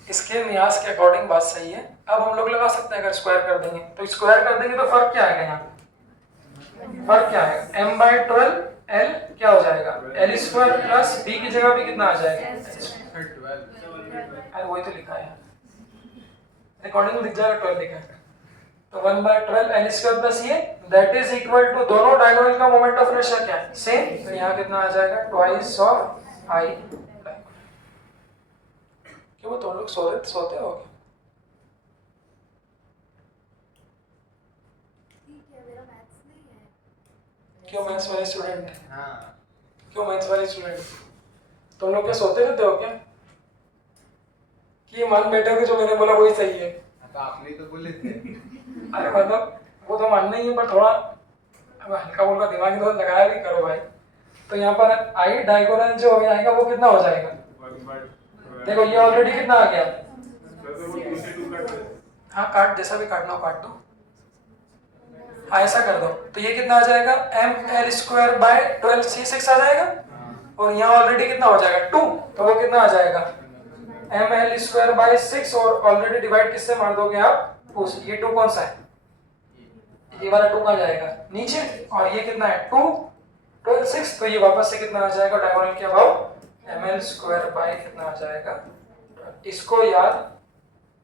इसके न्यास के अकॉर्डिंग बात सही है। अब हम लोग लगा सकते हैं अगर स्क्वायर कर देंगे, तो स्क्वायर कर देंगे तो फर्क क्या आएगा यहाँ, फर्क क्या आएगा, m/12 l क्या हो जाएगा, l स्क्वायर प्लस b की जगह भी कितना आ जाएगा, अरे वही तो लिखा है रिकॉर्डिंग में, दिख जाएगा 12 लिखा है। तो 1/12 l स्क्वायर प्लस ये, दैट इज इक्वल टू दोनों डायगोनल का मोमेंट ऑफ इनर्शिया क्या है, सेम। तो यहाँ कितना आ जाएगा, ट्वाइस ऑफ i। क्यों तुम लोग सोते हो क्या? क्यों मैथ्स वाले स्टूडेंट, हाँ क्यों मैथ्स वाले स्टूडेंट तुम लोग क्या सोते रहते हो क्या, कि मान बैठे हो कि जो मैंने बोला वही सही है? तो आपने तो बोले थे अरे मतलब वो तो मानना ही है, पर थोड़ा अब हल्का फुल्का दिमाग तो लगाया भी करो भाई। तो यहाँ पर आई डायगोनल जो हो जाएगा वो कितना हो जाएगा, देखो ये ऑलरेडी कितना आ गया, हाँ काट, जैसा भी काटना हो काट दो, हाँ ऐसा कर दो। तो ये कितना आ जाएगा, ml स्क्वायर बाय 12 c6 आ जाएगा, और यहाँ ऑलरेडी कितना हो जाएगा 2, तो वो कितना आ जाएगा ml स्क्वायर बाय 6, और ऑलरेडी डिवाइड किससे मार दोगे आप, उस ये 2 कौन सा है, ये वाला 2 कहाँ जाएगा नीचे, और ये कितना है 2 12 6, तो ये वापस से कितना आ जाएगा डायगोनल के अबाउट ml स्क्वायर बाय कितना आ जाएगा। इसको याद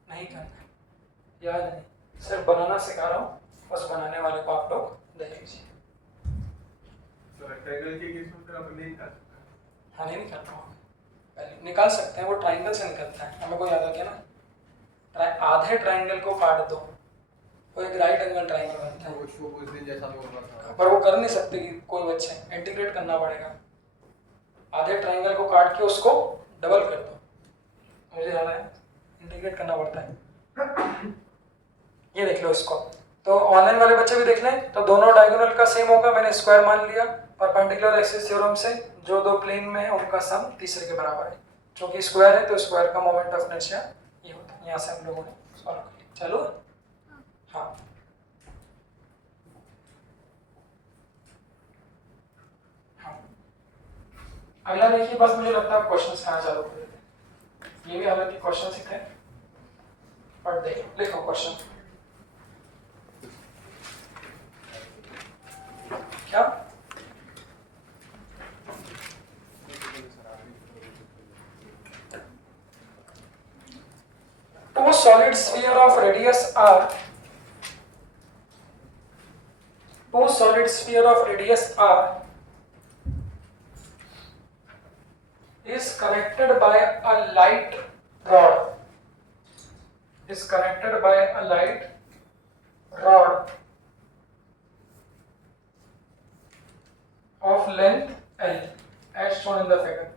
नहीं करना, याद नहीं, सिर्फ बनाना सिखा रहा हूँ, बस बनाने वाले को आप लोग देख लीजिए। तो रेक्टेंगल के केस में फिर आप नहीं कर सकते, हाँ नहीं निकाल पाओगे, पहले निकाल सकते हैं, वो ट्राइंगल से निकलता है, हमें को याद आ गया ना, आधे ट्राइंगल को काट दो, वो एक राइट एंगल ट्राइंगल बनता है। वो उस दिन जैसा बोल रहा था पर वो कर नहीं सकते कि कोई बच्चे, इंटीग्रेट करना पड़ेगा, आधे ट्राइंगल को काट के उसको डबल कर दो, मुझे याद है इंटीग्रेट करना पड़ता है। ये देख लो इसको, तो ऑनलाइन वाले बच्चे भी देख लें, तो दोनों डायगोनल का सेम होगा, मैंने स्क्वायर मान लिया परपेंडिकुलर एक्सिस थ्योरम से, जो दो प्लेन में है उनका सम तीसरे के बराबर है, क्योंकि स्क्वायर है तो स्क्वायर का मोमेंट ऑफ इनर्शिया ये होता है। यहाँ से हम लोगों ने सॉल्व कर लिया, चलो हाँ हाँ अगला देखिए, बस मुझे लगता है क्वेश्चन कहाँ चालू कर देते हैं, ये भी हालांकि क्वेश्चन ही थे, पढ़ देखो, लिखो क्वेश्चन क्या, two solid sphere of radius r, two solid sphere of radius r is connected by a light rod, is connected by a light rod of length L as shown in the figure.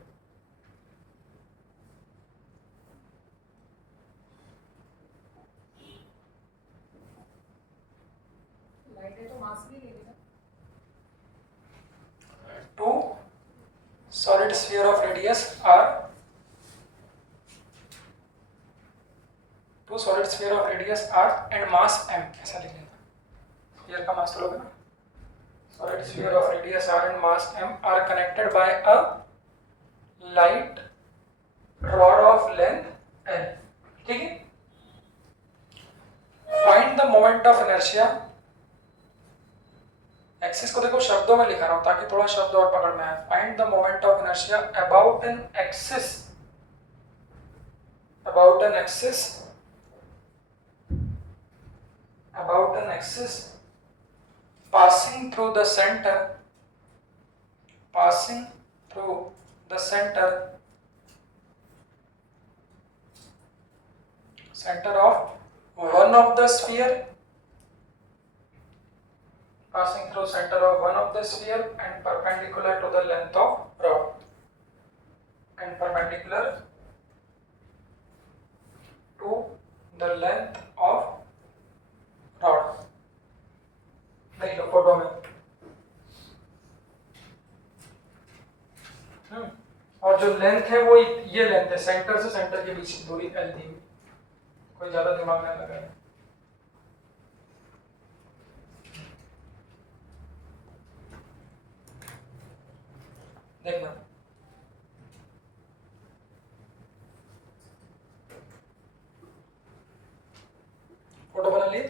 Light है तो मास भी लेगी ना, Two solid sphere of radius r, two solid sphere of radius r and mass m, ऐसा लिख लेना, sphere का मास तो लोगे ना, solid sphere of radius r and mass m are connected by a light rod of length l, ठीक है। Find the moment of inertia, axis को देखो शब्दों में लिखा रहा हूं ताकि थोड़ा शब्द और पकड़ में आए। Find the moment of inertia about an axis, about an axis, about an axis passing through the center, passing through the center, center of one of the sphere, passing through center of one of the sphere and perpendicular to the length of rod, and perpendicular to the length of rod. देख लो photo में। और जो length है वो ये length है, centre से सेंटर के बीच की दूरी एल दी हुई। कोई ज्यादा दिमाग नहीं लगाया। देखना फोटो बना लिए,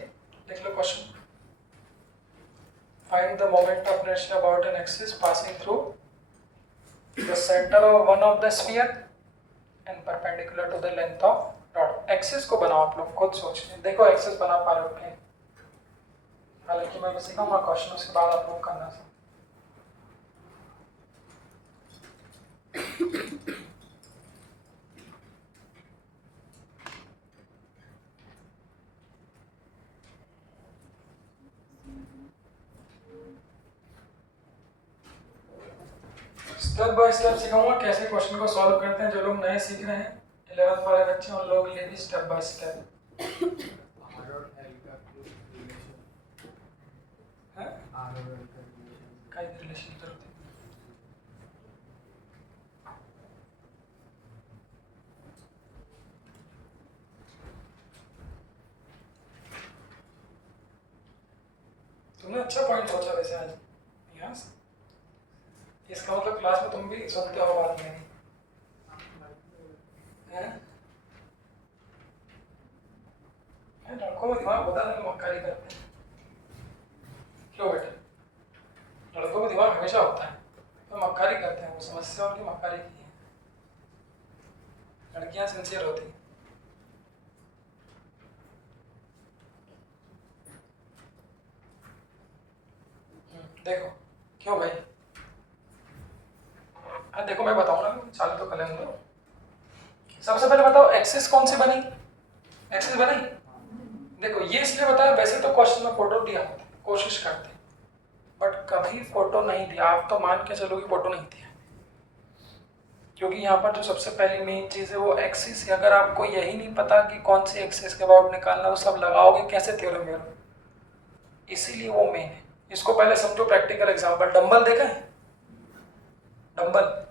देख लो question. Find the moment of inertia about an axis passing through the centre of one of the sphere and perpendicular to the length of rod. Axis को बनाओ, आप लोग खुद सोच रहे देखो एक्सिस बना पा रहे हो क्या? हालांकि मैं बस सिखाऊंगा क्वेश्चन, उसके बाद आप लोग करना है। स्टेप बाय स्टेप सिखाऊंगा कैसे क्वेश्चन को सॉल्व करते हैं। जो लोग नए सीख रहे हैं 11th वाले बच्चे, उन लोगों के लिए भी स्टेप बाय स्टेप है। काय रिलेशन जरूरत है? तुमने अच्छा पॉइंट सोचा वैसे आज। यस, इसका मतलब क्लास में तुम भी सुनते हो बात मेरी, लड़कों में दिमाग होता है, मक्कारी करते हैं। क्यों बेटा? लड़कों में दिमाग हमेशा होता है, तो मक्कारी करते हैं। वो समस्या उनकी मक्कारी की है। लड़कियां सिंसियर होती हैं। देखो क्यों भाई? देखो मैं बताऊं ना, चालू तो कर लेंगे। सबसे पहले बताओ एक्सिस कौन सी बनी? एक्सिस बनी? देखो ये इसलिए बताया, वैसे तो क्वेश्चन में फोटो दिया होता है, कोशिश करते हैं, बट कभी फोटो नहीं दिया। आप तो मान के चलो कि फोटो नहीं दिया, क्योंकि यहाँ पर जो सबसे पहली मेन चीज है वो एक्सिस है। अगर आपको यही नहीं पता कि कौन सी एक्सिस के अबाउट निकालना, वो सब लगाओगे कैसे थ्योरम में? इसीलिए वो मेन है। इसको पहले समझो। प्रैक्टिकल एग्जांपल, डंबल देखा है? डंबल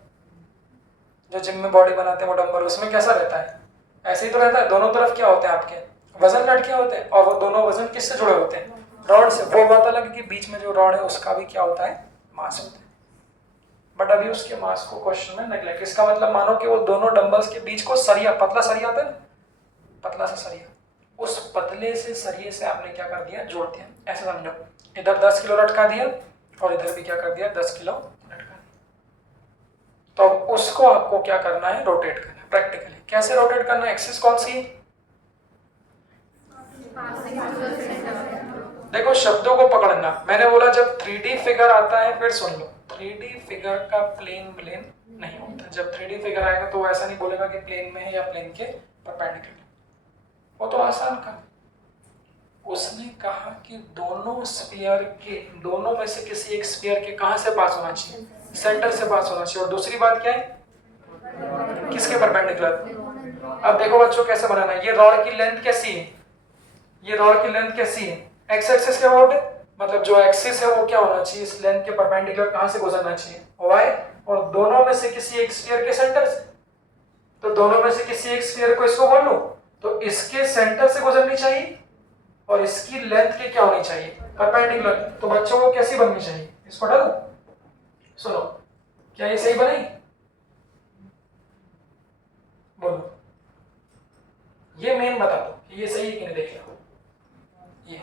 जो जिम में बॉडी बनाते हैं वो डंबल, उसमें कैसा रहता है? ऐसे ही तो रहता है। दोनों तरफ क्या होते हैं आपके? वजन लटके होते हैं, और वो दोनों वजन किससे जुड़े होते हैं? रॉड से। वो बात अलग है कि बीच में जो रॉड है उसका भी क्या होता है? मास होता है। बट अभी उसके मास को क्वेश्चन में नेग्लेक्ट। इसका मतलब मानो कि वो दोनों डंबल्स के बीच को सरिया, पतला सरिया आता है, पतला सा सरिया, उस पतले से सरिये से आपने क्या कर दिया? जोड़ दिया। ऐसे समझो, इधर 10 किलो लटका दिया और इधर भी क्या कर दिया? 10 किलो लटका दिया। तो अब उसको आपको क्या करना है? रोटेट करना है। प्रैक्टिकली कैसे रोटेट करना है? एक्सिस कौन सी? देखो शब्दों को पकड़ना। मैंने बोला जब 3D फिगर आता है, फिर सुन लो, 3D फिगर का प्लेन नहीं होता। जब 3D फिगर आएगा तो वो ऐसा नहीं बोलेगा कि प्लेन में है या प्लेन के परपेंडिकुलर। वो तो आसान काम। उसने कहा कि दोनों स्फीयर के, दोनों में से किसी एक स्फीयर के कहां से पास होना चाहिए? सेंटर से पास होना चाहिए। और दूसरी बात क्या है? किसके परपेंडिकुलर? अब देखो बच्चों कैसे बनाना है। ये रॉड की लेंथ कैसी है? ये रॉड की लेंथ कैसी है? एक्स एक्सिस के अबाउट है, मतलब जो एक्सिस है वो क्या होना चाहिए? इस लेंथ के परपेंडिकुलर कहां से गुजरना चाहिए? वाई। और दोनों में से किसी एक स्फीयर के सेंटर से। तो दोनों में से किसी एक स्फीयर को इसको बोल लो, तो इसके सेंटर से गुजरनी चाहिए और इसकी लेंथ के क्या होनी चाहिए? परपेंडिकुलर। तो बच्चों को कैसी बननी चाहिए? इसको डालो, सुनो, क्या ये सही बनी? बोलो, ये मेन बता दो कि ये सही है कि नहीं। देख लो ये,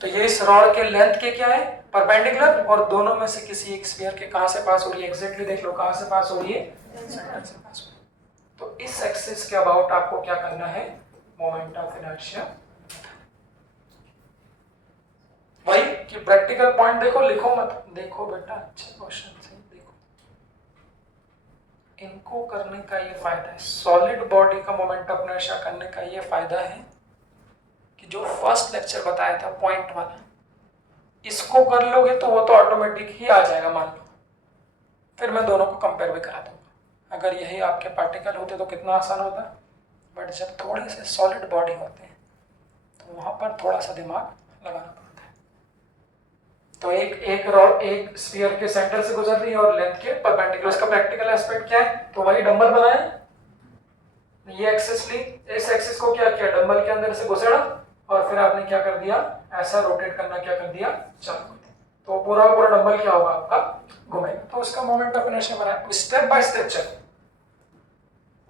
तो ये इस रॉड के लेंथ के क्या है? परपेंडिकुलर। और दोनों में से किसी एक स्फीयर के कहां से पास हो रही है? एग्जैक्टली देख लो कहां से पास हो रही है? सेंटर से पास हो रही है। तो इस एक्सिस के अबाउट आपको क्या करना है? Moment of inertia. वही कि प्रैक्टिकल पॉइंट देखो, लिखो मत। देखो बेटा अच्छे क्वेश्चन से देखो, इनको करने का ये फायदा है। सॉलिड बॉडी का मोमेंट ऑफ इनर्शिया करने का ये फायदा है कि जो फर्स्ट लेक्चर बताया था पॉइंट वाला, इसको कर लोगे तो वो तो ऑटोमेटिक ही आ जाएगा मान लो। फिर मैं दोनों को कंपेयर भी करा दूंगा। अगर यही आपके पार्टिकल होते तो कितना आसान होता। बट जब थोड़े से सॉलिड बॉडी होते हैं तो वहाँ पर थोड़ा सा दिमाग लगाना पड़ता है। तो एक रॉड एक स्फीयर के सेंटर से गुजर रही है और लेंथ के परपेंडिकुलर। इसका प्रैक्टिकल एस्पेक्ट क्या है? तो वही डंबल बनाया, ये एक्सिस ली, इस एक्सिस को क्या किया, डंबल के अंदर से घुसेड़ा और फिर आपने क्या कर दिया, ऐसा रोटेट करना क्या कर दिया, चालू कर दिया। तो पूरा डंबल क्या होगा आपका, घूमेगा। तो उसका मोमेंट ऑफ इनर्शिया बनाया। स्टेप बाय स्टेप चलो,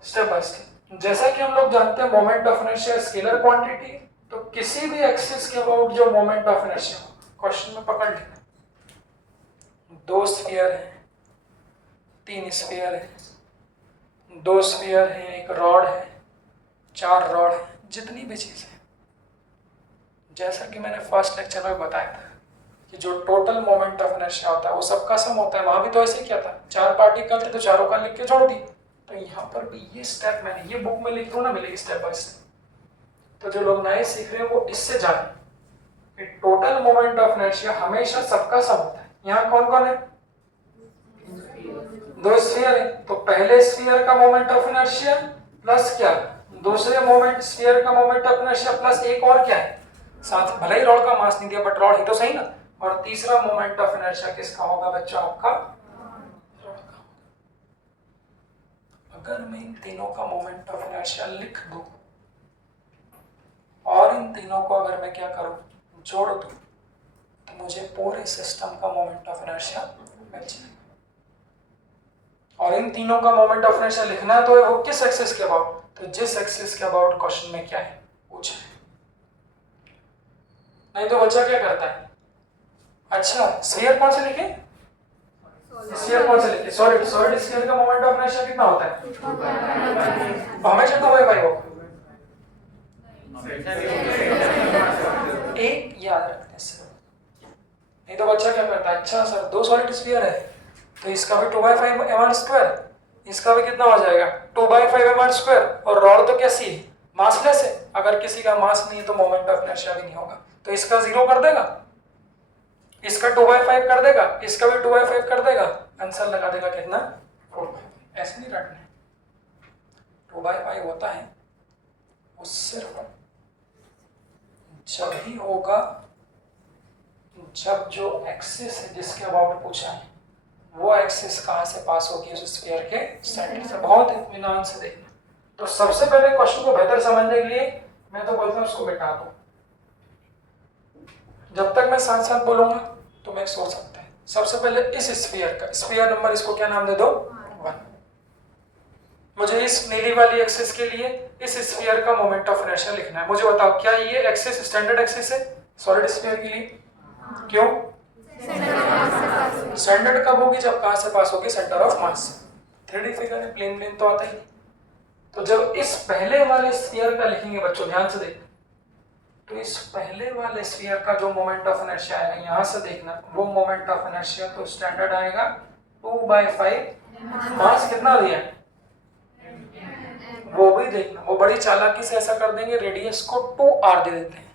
स्टेप बाय स्टेप। जैसा कि हम लोग जानते हैं moment of inertia scalar quantity, तो किसी भी एक्सिस के अबाउट जो मोमेंट ऑफ इनर्शिया क्वेश्चन में पकड़ लेना। 2 स्फीयर है, 3 स्फीयर है, 2 स्फीयर है, एक रॉड है, 4 रॉड है, जितनी भी चीज़ है, जैसा कि मैंने फर्स्ट लेक्चर में बताया था कि जो टोटल मोमेंट ऑफ इनर्शिया होता है वो सबका सम होता है। वहां भी तो ऐसे ही किया था, 4 पार्टिकल थे तो चारों का लिख के जोड़ दी। तो यहाँ पर भी ये स्टेप मैंने ये बुक में लिख दूँ ना, मिलेगी स्टेप बाय स्टेप। तो जो लोग नए सीख रहे हैं वो इससे जाने कि टोटल मोमेंट ऑफ इनर्शिया हमेशा सबका सम होता है। यहाँ कौन कौन है, 2 स्फीयर है, तो पहले स्फीयर का मोमेंट ऑफ इनर्शिया प्लस क्या, दूसरे मोमेंट स्फीयर का मोमेंट ऑफ इनर्शिया प्लस एक और क्या है साथ, भले ही रॉड का मास नहीं दिया बट रॉड ही तो सही ना। और तीसरा मोमेंट ऑफ इनर्शिया किसका होगा बच्चों, आपका रॉड का। अगर मैं इन तीनों का मोमेंट ऑफ इनर्शिया लिख दूं और इन तीनों को अगर मैं क्या करूं, जोड़ दूं, तो मुझे पूरे सिस्टम का मोमेंट ऑफ इनर्शिया मिल जाएगा। और इन तीनों का मोमेंट ऑफ इनर्शिया लिखना है तो वो किस एक्सिस के अबाउट, तो जिस एक्सिस के अबाउट क्वेश्चन में क्या है पूछा है। नहीं तो बच्चा क्या करता है, अच्छा स्फीयर कौन से लिखे, स्फीयर कौन से लिखे, सॉलिड, सॉलिड स्फीयर का मोमेंट ऑफ इनर्शिया कितना होता है, हमेशा 2/5 होगा। एक याद रखने से, नहीं तो बच्चा क्या करता है, अच्छा सर 2 सॉलिड स्फीयर है तो इसका भी 2/5 mr², इसका भी कितना हो जाएगा 2/5 mr²। और रॉड तो कैसी है, मासलेस है, अगर किसी का मास नहीं है तो मोमेंट ऑफ इनर्शिया भी नहीं होगा। तो इसका 0 कर देगा, इसका 2/5 कर देगा, इसका भी 2/5 कर देगा, आंसर लगा देगा कितना 4/5। ऐसे नहीं रटना है, 2/5 होता है वो सिर्फ जब ही होगा जब जो एक्सिस है जिसके अबाउट पूछा है वो एक्सिस कहाँ से पास होगी, उस स्फीयर के सेंटर से। बहुत इत्मीनान से देखना। तो सबसे पहले क्वेश्चन को बेहतर समझने के लिए मैं तो बोलता हूँ उसको मिटा दो, जब तक मैं साथ साथ बोलूंगा तो मैं सोच सकते हैं। सबसे पहले इस स्फीयर का, स्फीयर नंबर इसको क्या नाम दे दो 1। मुझे इस नीली वाली एक्सिस के लिए इस स्फीयर का मोमेंट ऑफ इनर्शिया लिखना है। मुझे बताओ क्या ये एक्सिस स्टैंडर्ड एक्सिस है सॉलिड स्फीयर के लिए, क्यों, स्टैंडर्ड कब होगी, जब कहां से पास होगी, सेंटर ऑफ मास से। 3D फिगर है, प्लेन प्लेन तो आता ही। तो जब इस पहले वाले स्फीयर का लिखेंगे बच्चों ध्यान से देखना, तो इस पहले वाले स्फीयर का जो मोमेंट ऑफ इनर्शिया आएगा यहाँ से देखना, वो मोमेंट ऑफ इनर्शिया तो स्टैंडर्ड आएगा 2/5। मास कितना दिया है वो भी देखना, वो बड़ी चालाकी से ऐसा कर देंगे, रेडियस को 2r दे देते हैं।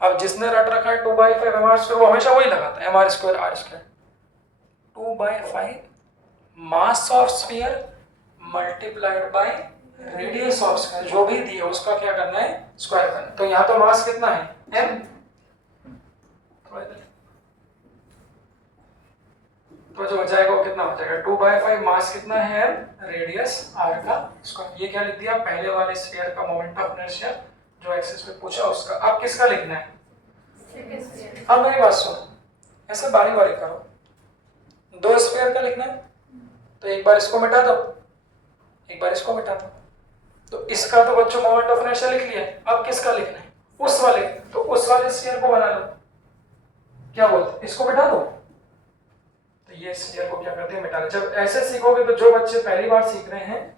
अब जिसने रट रखा है 2/5 mr², वो हमेशा वही लगाता है mr² r²। 2/5 mass of sphere multiplied by radius of sphere, जो भी दिया उसका क्या करना है, स्क्वायर करना। तो यहाँ तो मास कितना है m, तो जो हो जाएगा वो कितना हो जाएगा 2/5 मास कितना है m, रेडियस r का स्क्वायर। ये क्या लिख दिया, पहले वाले स्फीयर का मोमेंट ऑफ इनर्शिया जो एक्सिस पे पूछा उसका। अब किसका लिखना है, अब मेरी बात सुनो, ऐसे बारी बारी करो। 2 स्फीयर का लिखना है तो एक बार इसको मिटा दो, एक बार इसको मिटा दो। तो इसका तो बच्चों मोमेंट ऑफ इनर्शिया लिख लिया, अब किसका लिखना है, उस वाले, तो उस वाले स्फीयर को बना लो, क्या बोलते, इसको मिटा दो। तो ये स्फीयर को क्या करते हैं, मिटा दो। जब ऐसे सीखोगे तो जो बच्चे पहली बार सीख रहे हैं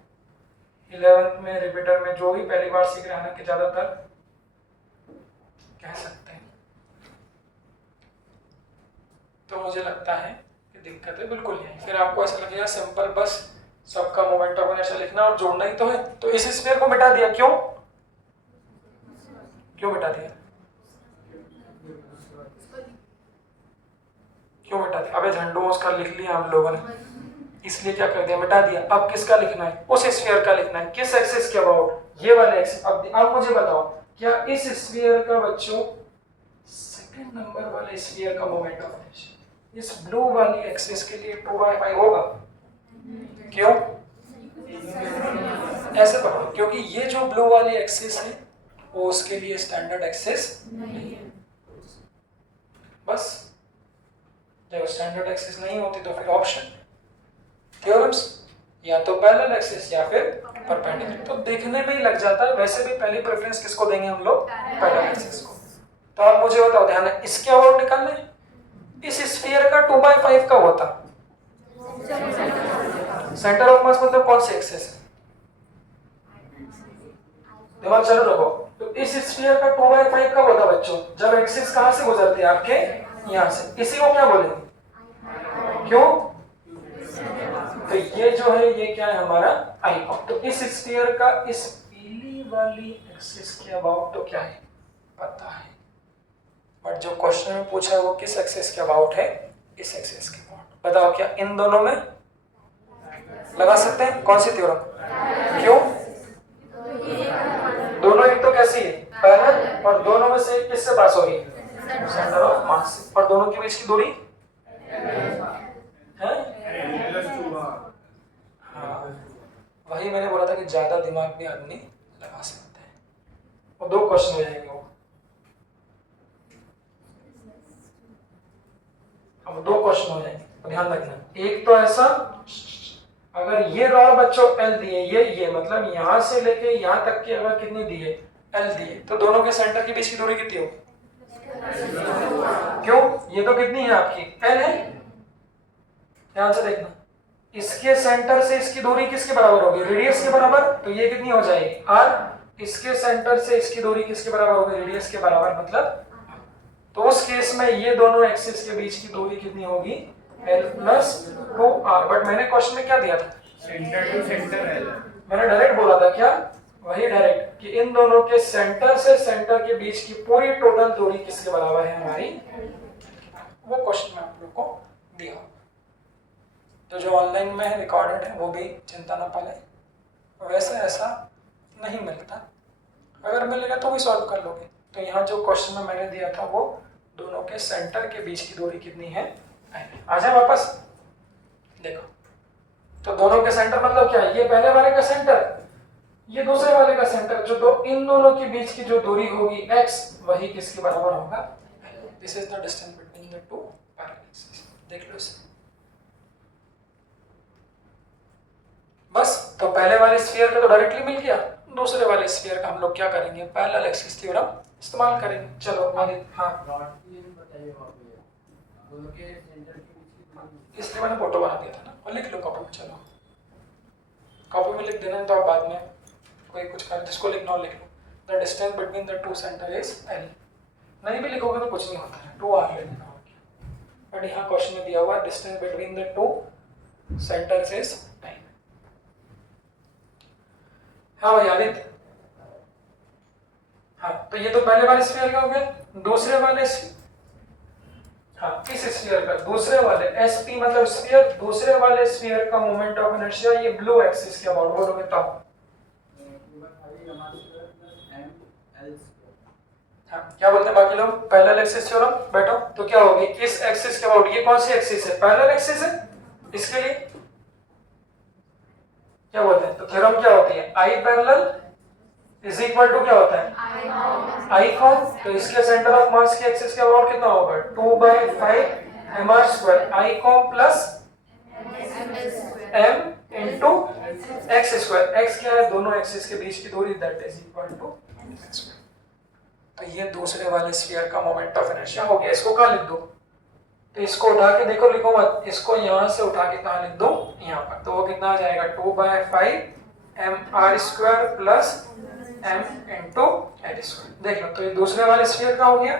11th में, रिपीटर में, जो भी पहली बार सीख रहे हैं, हालांकि ज्यादातर कह सकते हैं, तो मुझे लगता है कि दिक्कतें बिल्कुल नहीं है। फिर आपको ऐसा लगेगा सिंपल बस सबका मोमेंट ऑफ इनर्शिया लिखना और जोड़ना ही तो है। तो इस स्फीयर को मिटा दिया, क्यों क्यों मिटा दिया, क्यों मिटा दिया, अबे झंडू उसका लिख लिया हम लोगों ने, इसलिए क्या कर दिया, मिटा दिया। अब किसका लिखना है, उस स्फीयर का लिखना है। किस एक्सिस के अबाउट, ये वाले एक्सिस। अब मुझे बताओ क्या इस स्फीयर का बच्चों सेकंड नंबर वाले स्फीयर का मोमेंट ऑफ इनर्शिया इस ब्लू वाली एक्सिस के लिए 2/5 होगा? क्यों? ऐसे पढ़ो, क्योंकि ये जो ब्लू वाली एक्सिस है वो उसके लिए स्टैंडर्ड एक्सिस नहीं है। बस जब स्टैंडर्ड एक्सिस नहीं होती तो फिर ऑप्शन थ्योरम्स या तो पैरेलल एक्सिस या फिर परपेंडिकुलर। तो देखने में ही लग जाता है। वैसे भी पहली प्रेफरेंस किसको देंगे हम लोग, पैरेलल एक्सिस को। तो आप मुझे बताओ, ध्यान है, इसके अबाउट निकालना है। इस स्फीयर का 2/5 का होता, सेंटर ऑफ मास मतलब कौन सी एक्सिस है, दिमाग चालू रखो। तो इस स्फीयर का 2/5 कब होता बच्चों, जब एक्सिस कहां से गुजरती है, आपके यहां से। इसी को क्या बोलेंगे, क्यों? तो ये जो है ये क्या है हमारा आइकॉन। तो इस स्फीयर का इस पीली वाली एक्सिस के अबाउट तो क्या है पता है, बट जो क्वेश्चन में पूछा है वो किस एक्सिस के अबाउट है, इस एक्सिस के अबाउट। बताओ क्या इन दोनों में लगा सकते हैं, कौन सी थ्योरम? क्यों? दोनों एक तो कैसी है, पैरेलल, और दोनों में से एक किससे पास हो रही है, सेंटर ऑफ मास से। और दोनों के बीच की दूरी है, हाँ, वही मैंने बोला था कि ज्यादा दिमाग भी आदमी लगा सकते हैं। वो 2 क्वेश्चन हो जाएंगे वो। अब 2 क्वेश्चन हो जाएंगे, तो ध्यान रखना। एक तो ऐसा, अगर ये रॉड बच्चों L दिए, ये मतलब यहां से लेके यहां तक की अगर कितनी दी है, L दी है, तो दोनों के सेंटर के बीच की दूरी कितनी होगी? क्यों? ये तो कितनी है आपकी, L है। ध्यान से देखना, इसके सेंटर से इसकी दूरी किसके बराबर होगी, रेडियस के बराबर। तो ये कितनी हो जाएगी, R। इसके सेंटर से इसकी दूरी किसके बराबर होगी, रेडियस के बराबर, मतलब। तो उस केस में ये दोनों एक्सिस के बीच की दूरी कितनी होगी, L+2R। बट मैंने क्वेश्चन में क्या दिया था, सेंटर टू सेंटर L। मैंने डायरेक्ट बोला था क्या, वही डायरेक्ट, कि इन दोनों के सेंटर से सेंटर के बीच की पूरी टोटल दूरी किसके बराबर है हमारी। वो क्वेश्चन मैं आप लोग को दिया, तो जो ऑनलाइन में रिकॉर्डेड है वो भी चिंता ना पाले। वैसे ऐसा नहीं मिलता, अगर मिलेगा तो भी सॉल्व कर लोगे। तो यहाँ जो क्वेश्चन में मैंने दिया था वो दोनों के सेंटर के बीच की दूरी कितनी है। आ जाए वापस देखो, तो दोनों के सेंटर मतलब क्या है, ये पहले वाले का सेंटर, ये दूसरे वाले का सेंटर, जो दो इन दोनों के बीच की जो दूरी होगी x, वही किसके बराबर होगा, this is the distance between the to parallel axis. देख लो इसे बस। तो पहले वाले स्फीयर का तो डायरेक्टली मिल गया, दूसरे वाले स्फीयर का हम लोग क्या करेंगे, पैरेलल एक्सिस थ्योरम इस्तेमाल करेंगे। चलो आगे। हाँ, इसलिए मैंने फोटो बना दिया था ना, और लिख लो कॉपी में। चलो कॉपी में लिख देना, तो आप बाद में कोई कुछ कर, जिसको लिखना हो लिख लो। The distance between the two centre is L। नहीं भी लिखोगे तो कुछ नहीं होता है, 2R ले लेना होगा। बट यहाँ क्वेश्चन में दिया हुआ है distance between the two centres is L। हाँ भाई आदित्य, हाँ, तो ये तो पहले वाले स्फीयर का हो गया। दूसरे वाले, हाँ, इस स्फीयर का दूसरे वाले SP मतलब स्फीयर, दूसरे वाले स्फीयर का मोमेंट ऑफ इनर्शिया ये ब्लू एक्सिस के अबाउट बोलो कितना। हाँ, क्या बोलते हैं बाकी लोग, पैरेलल एक्सिस थ्योरम। बैठो, तो क्या होगी इस एक्सिस के अबाउट, ये कौन सी एक्सिस है, पैरेलल एक्सिस है, इसके लिए क्या बोलते हैं। तो थ्योरम क्या होती है, I parallel is equal to क्या होता है, आइकॉन। तो इसके सेंटर ऑफ मास की एक्सिस के अबाउट कितना होगा, 2/5 mr², icon plus m into x²। x क्या है, दोनों एक्सिस के बीच की दूरी, that is equal to x²। तो ये दूसरे वाले स्फीयर का मोमेंट ऑफ इनर्शिया हो गया। इसको कहाँ लिख दो, तो इसको उठा के देखो, लिखो मत, इसको यहाँ से उठा के कहाँ लिख दो, यहाँ पर। तो वो कितना आ जाएगा, 2/5 mr² plus m into l²। देख लो, तो ये दूसरे वाले स्फीयर का हो गया,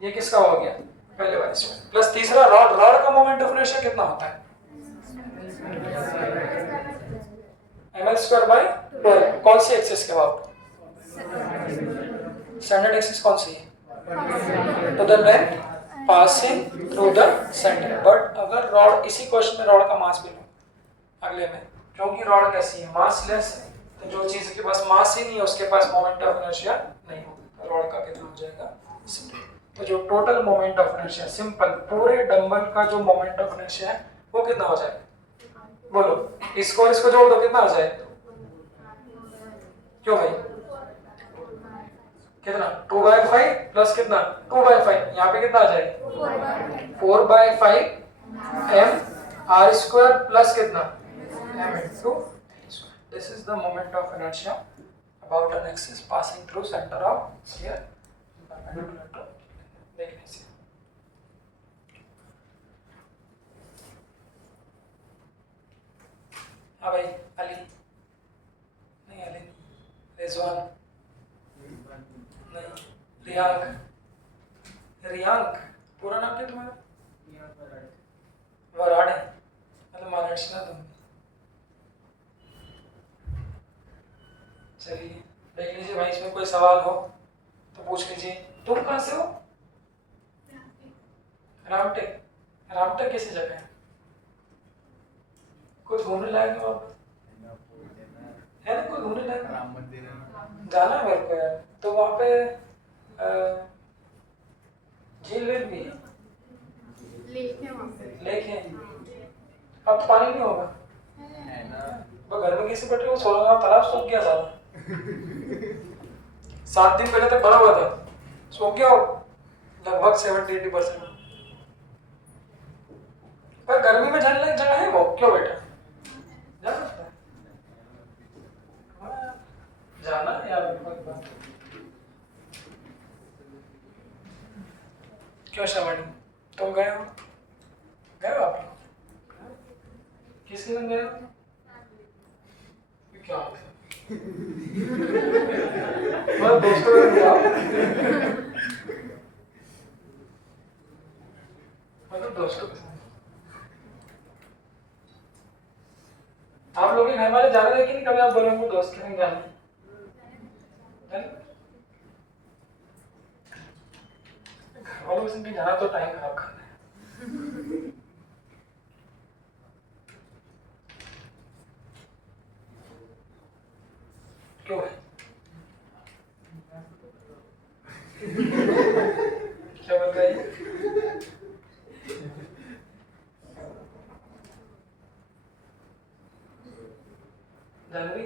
ये किसका हो गया, पहले वाले स्फीयर। प्लस तीसरा रॉड, रॉड का मोमेंट ऑफ इनर्शिया कितना होता है, ml²/12। कौन सी एक्सिस के अबाउट, स्टैंडर्ड एक्सिस कौन सी है, तो the length passing through the centre. But अगर रॉड, इसी क्वेश्चन में रॉड का मास भी लो, अगले में, क्योंकि रॉड कैसी है, मास लेस है, तो जो चीज के पास मास ही नहीं है उसके पास मोमेंट ऑफ इनर्शिया नहीं होगा, तो रॉड का कितना हो जाएगा, तो जो total moment of inertia, simple पूरे डंबल का जो मोमेंट ऑफ इनर्शिया है वो कितना हो जाएगा, बोलो, इसको और इसको जोड़ दो कितना आ जाएगा, क्यों भाई, कितना 2/5 प्लस कितना 2/5, यहाँ पे कितना आ जाएगा 4/5 m r स्क्वायर प्लस कितना m into this is the moment of inertia about an axis passing through center of sphere perpendicular to the axis. हाँ भाई, अली नहीं, अली रिजवान नहीं, रियांक, रियांक पूरा नाम क्या तुम्हारा, वराड़े, मतलब महाराष्ट्र ना तुम, चलिए देख लीजिए भाई, इसमें कोई सवाल हो तो पूछ लीजिए। तुम कहाँ से हो, रामटेक, रामटेक कैसी जगह है, कुछ घूमने लायक है वहाँ है ना, कोई घूमने लायक राम मंदिर है, जाना है मेरे को यार, तो वहाँ पे झील वील भी है, लेक है वहाँ पे, लेक है, अब पानी नहीं होगा, है ना, वो घर में कैसे बैठे हो, 16 तालाब सूख गया सारा 7 दिन पहले तक भरा हुआ था, सूख गया हो लगभग 70-80%, पर गर्मी में जाने लायक जगह है वो, क्यों बेटा जा सकता है, हाँ, जाना है यार, क्यों शवानी, तुम गए हो आप लोग, किसके संग गए हो, क्या मतलब दोस्तों के साथ जाओ, मतलब दोस्तों के साथ, आप लोग के घर वाले जा रहे थे कि नहीं, कभी आप बोलोगे दोस्त के संग जाना, घर वालों के संग जाना तो टाइम खराब करना है, क्यों है, क्या बोल रही है, जानवी,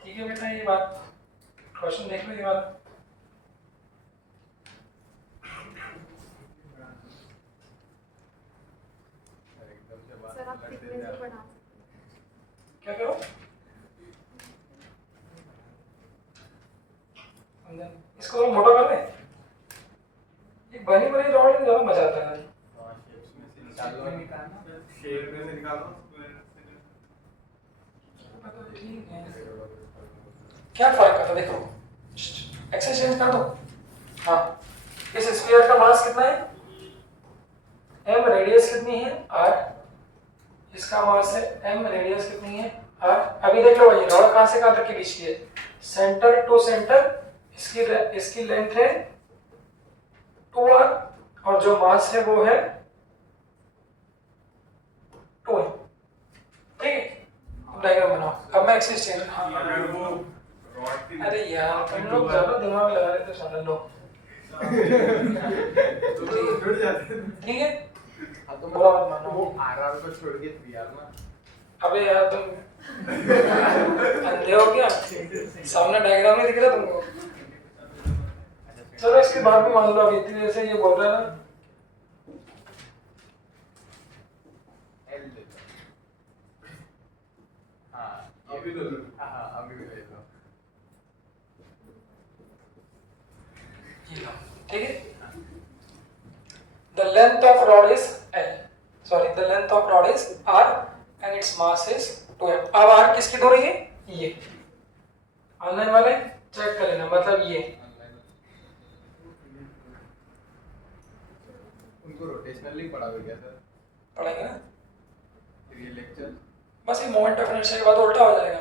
ठीक है बेटा, ये बात क्वेश्चन देख लो ये वाला, एकदम से सर आप बात कितने से पढ़ा, क्या करो, इसको और मोटा कर ले, ये बनी बनी रॉड में ज्यादा मजा आता है, शेप में से निकालो, ठीक है, क्या फर्क आता देखो, एक्सेस चेंज कर दो, हाँ, इस स्फीयर का मास कितना है, m, रेडियस कितनी है r, इसका मास है m, रेडियस कितनी है r, अभी देख लो भाई, रॉड कहाँ से कहाँ तक की खींचती है, सेंटर टू सेंटर, इसकी लेंथ है 2r और जो मास है वो है 2m, ठीक है, डायग्राम बनाओ, अब मैं एक्सिस चेंज, हाँ, अगर वो रॉड की अरे यार तुम लोग ज्यादा दिमाग लगा रहे थे, समझ लो, जुड़ जाते हैं, ठीक है, हाँ, तो बुरा मत मानो, वो आरआर को छोड़ के पीआर ना, अबे यार तुम अंधे हो क्या, सामने डायग्राम नहीं दिख रहा तुमको, चलो इसके बाद भी मान लो, अभी इतनी देर से ये बोल रहा है ना, एल दे दो, हाँ अभी तो, हाँ अभी भी ले लो, ये लो, ठीक है, the length of rod is L, sorry the length of rod is R and its mass is 2m, अब R किसकी दूरी है, ये ऑनलाइन वाले चेक कर लेना, मतलब ये उनको रोटेशनली पढ़ाओगे क्या सर, पढ़ेंगे ना, फिर ये लेक्चर, बस ये मोमेंट ऑफ इनर्शिया के बाद उल्टा हो जाएगा,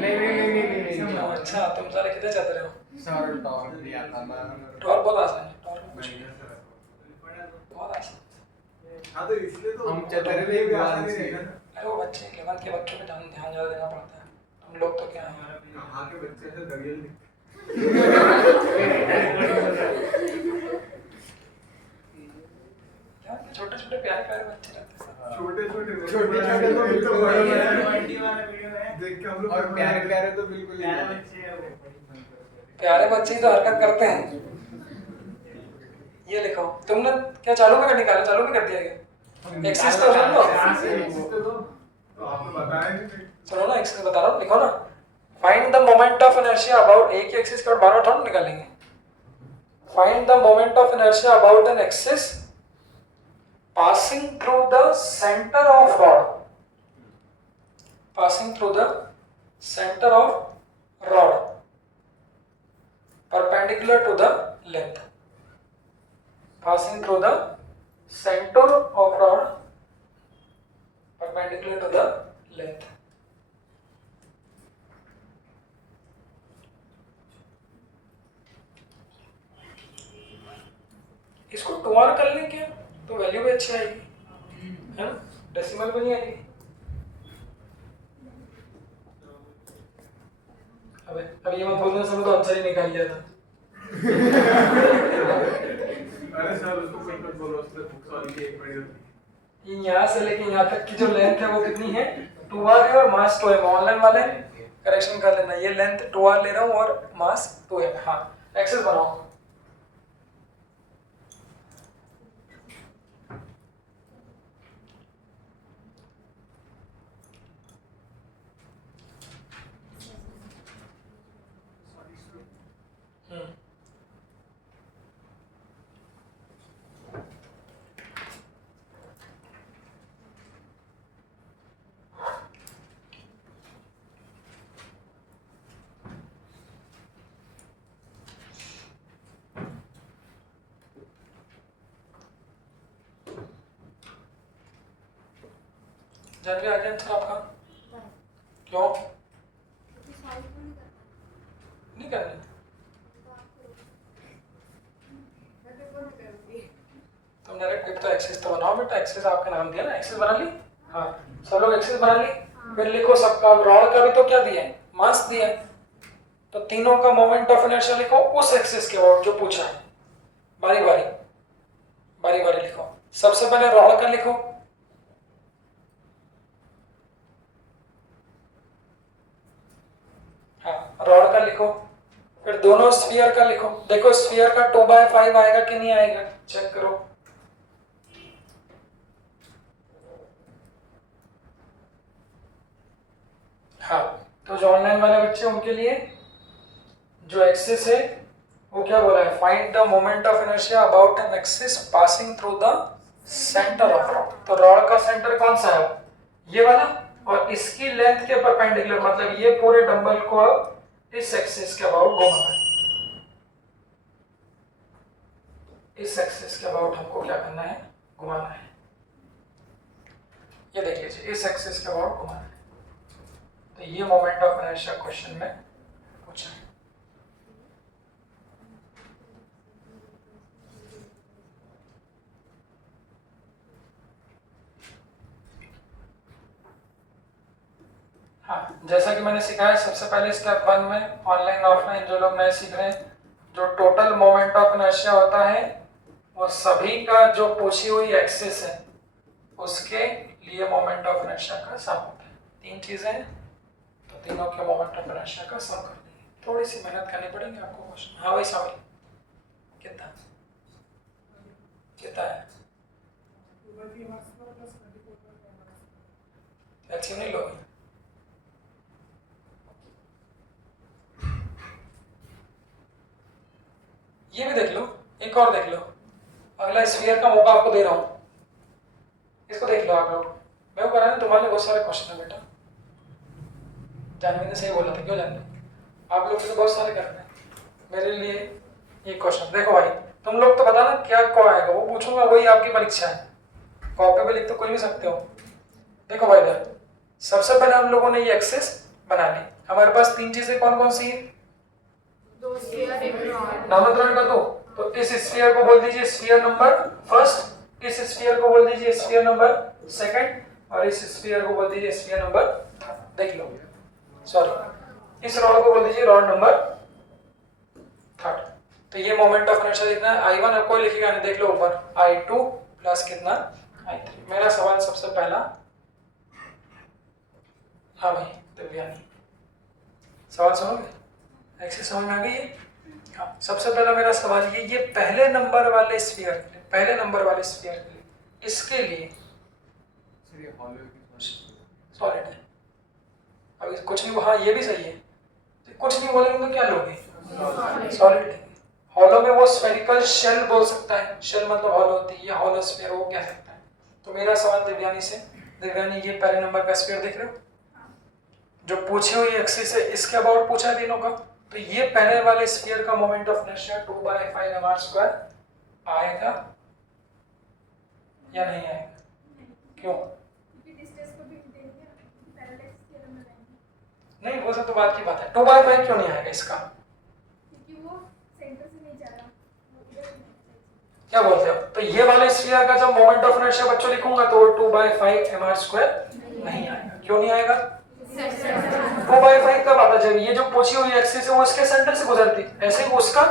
नहीं, अच्छा तुम सारे कितने चाहते रहे हो, सर टॉर्क भी आता ना, टॉर्क बहुत आसान है, टॉर्क में कुछ नहीं है, बहुत आसान, हाँ तो इसलिए तो हम चतुर भी आसान ही आसान रहेगा ना। अरे वो बच्चे 11 के बच्चों पे ध्यान ध्यान ज़्यादा देना पड़ता है, हम लोग तो क्या है। कहाँ के बच्चे से दरियल दिखते क्या छोटे छोटे प्यारे प्यारे बच्चे रहते हैं। छोटे छोटे छोटे तो बिल्कुल बड़े हैं। देख के हम लोग और प्यारे प्यारे तो बिल्कुल ही नहीं। प्यारे बच्चे ही तो हरकत करते हैं। ये लिखो, तुमने क्या चालू में कर निकाला, चालू में कर दिया क्या? एक्सिस तो सुन लो, तो आपने बताया नहीं। सुनो ना, एक्सिस बता रहा हूँ, लिखो ना। Find the moment of inertia about, एक ही एक्सिस का बार थोड़ा निकालेंगे। Find the moment of inertia about an axis passing through the center of rod, passing through the center of rod perpendicular to the length, passing through the center of rod perpendicular to the length. इसको 2r कर लें क्या, तो value भी अच्छी आएगी, है ना, डेसिमल भी नहीं आएगी। अब ये मत बोलना सब तो आंसर ही निकाल लिया था। अरे सर उसको कुछ मत बोलो, उसने बुक सॉल्व की एक बड़ी होती ये यहाँ से लेके यहाँ तक की जो लेंथ है वो कितनी है, 2r है और मास 2 है। ऑनलाइन वाले करेक्शन कर लेना, ये लेंथ 2r ले रहा हूँ और मास 2 है। हाँ, एक्सेस बनाओ। जानवी आ गया आंसर आपका? क्यों नहीं करना? तुम डायरेक्ट एक तो एक्सेस तो बनाओ बेटा, एक्सेस आपका नाम दिया ना, एक्सेस बना ली। हाँ, सब लोग एक्सेस बना ली। फिर लिखो सबका, रॉड का भी तो क्या दिया है, मास दिया है, तो तीनों का मोमेंट ऑफ इनर्शिया लिखो उस एक्सेस के अबाउट जो पूछा है। बारी बारी बारी बारी लिखो। सबसे पहले रॉड का लिखो, हाँ रॉड का लिखो। फिर दोनों स्फीयर का लिखो। देखो स्फीयर का 2/5 आएगा कि नहीं आएगा, चेक करो। हाँ, तो जो ऑनलाइन वाले बच्चे उनके लिए जो एक्सिस है वो क्या बोला है, find the moment of inertia about an axis passing through the centre of rod. तो रॉड का सेंटर कौन सा है, ये वाला, और इसकी लेंथ के परपेंडिकुलर, मतलब ये पूरे डंबल को इस एक्सिस के अबाउट घुमाना है। इस एक्सिस के अबाउट हमको क्या करना है, घुमाना है। ये देख लीजिए, इस एक्सिस के अबाउट घुमाना है। तो ये मोमेंट ऑफ इनर्शिया क्वेश्चन में पूछा है। हाँ, जैसा कि मैंने सिखाया सबसे पहले स्टेप 1 में, ऑनलाइन ऑफलाइन जो लोग नए सीख रहे हैं, जो टोटल मोमेंट ऑफ इनर्शिया होता है वो सभी का जो पूछी हुई एक्सिस है उसके लिए मोमेंट ऑफ इनर्शिया का सम होता है। 3 चीजें हैं, तो तीनों के मोमेंट ऑफ इनर्शिया का सम कर देंगे। थोड़ी सी मेहनत करनी पड़ेगी आपको क्वेश्चन। हाँ भाई साहब, कितना कितना है, एलसीएम नहीं लोगे? ये भी देख लो, एक और देख लो। अगला स्फीयर का मौका आपको दे रहा हूं, इसको देख लो आप लोग। मैं वो करा रहा तुम्हारे लिए बहुत सारे क्वेश्चन है बेटा। जानवी ने सही बोला था, क्यों जानवी? आप लोग तो बहुत सारे करते हैं, मेरे लिए एक क्वेश्चन देखो भाई। तुम लोग तो बताना क्या कौन आएगा, वो पूछूंगा, वही आपकी परीक्षा है। कॉपी पे लिख तो कोई भी सकते हो। देखो भाई इधर, सबसे पहले हम लोगों ने ये एक्सिस बना ली। हमारे पास 3 चीजें कौन कौन सी है, नामकरण कर दो। तो इस स्फीयर को बोल दीजिए स्फीयर नंबर फर्स्ट, इस स्फीयर को बोल दीजिए स्फीयर नंबर सेकंड और इस स्फीयर को बोल दीजिए स्फीयर नंबर, देख लो सॉरी इस रॉड को बोल दीजिए रॉड नंबर थर्ड। तो ये मोमेंट ऑफ इनर्शिया लिखना है, I1 अब कोई लिखेगा नहीं, देख लो ऊपर I2 प्लस कितना I3। मेरा सवाल सबसे पहला, हाँ भाई दिव्यानी सवाल समझ एक्सेस समझ में आ गई है? हाँ, सबसे पहला मेरा सवाल ये पहले नंबर वाले स्फीयर के लिए, पहले नंबर वाले स्फीयर के लिए, इसके लिए सर ये हॉलो की सॉलिड है। अभी कुछ नहीं, हाँ ये भी सही है, कुछ नहीं बोलेंगे तो क्या लोगे, सॉलिड है। हॉलो में वो स्फेरिकल शेल बोल सकता है, शेल मतलब हॉलो होती है, ये हॉलो स्फीयर वो कह सकता है। तो मेरा सवाल दिव्यानी से, दिव्यानी ये पहले नंबर का स्फीयर देख रहे हो जो पूछी हुई एक्सिस है, इसके अबाउट पूछा है तीनों का। तो ये पहले वाले स्फीयर का मोमेंट ऑफ इनर्शिया 2/5 mr² आएगा या नहीं आएगा? क्यों नहीं, वो सब तो बात की बात है, 2/5 क्यों नहीं आएगा इसका? क्या बोलते हो? तो ये वाले स्फीयर का जब मोमेंट ऑफ इनर्शिया बच्चों लिखूंगा तो 2/5 mr² नहीं आएगा। क्यों नहीं आएगा? 2/5 कब आता जब ये जो पूछी हुई एक्सिस है वो इसके सेंटर से गुजरती, ऐसे ही उसका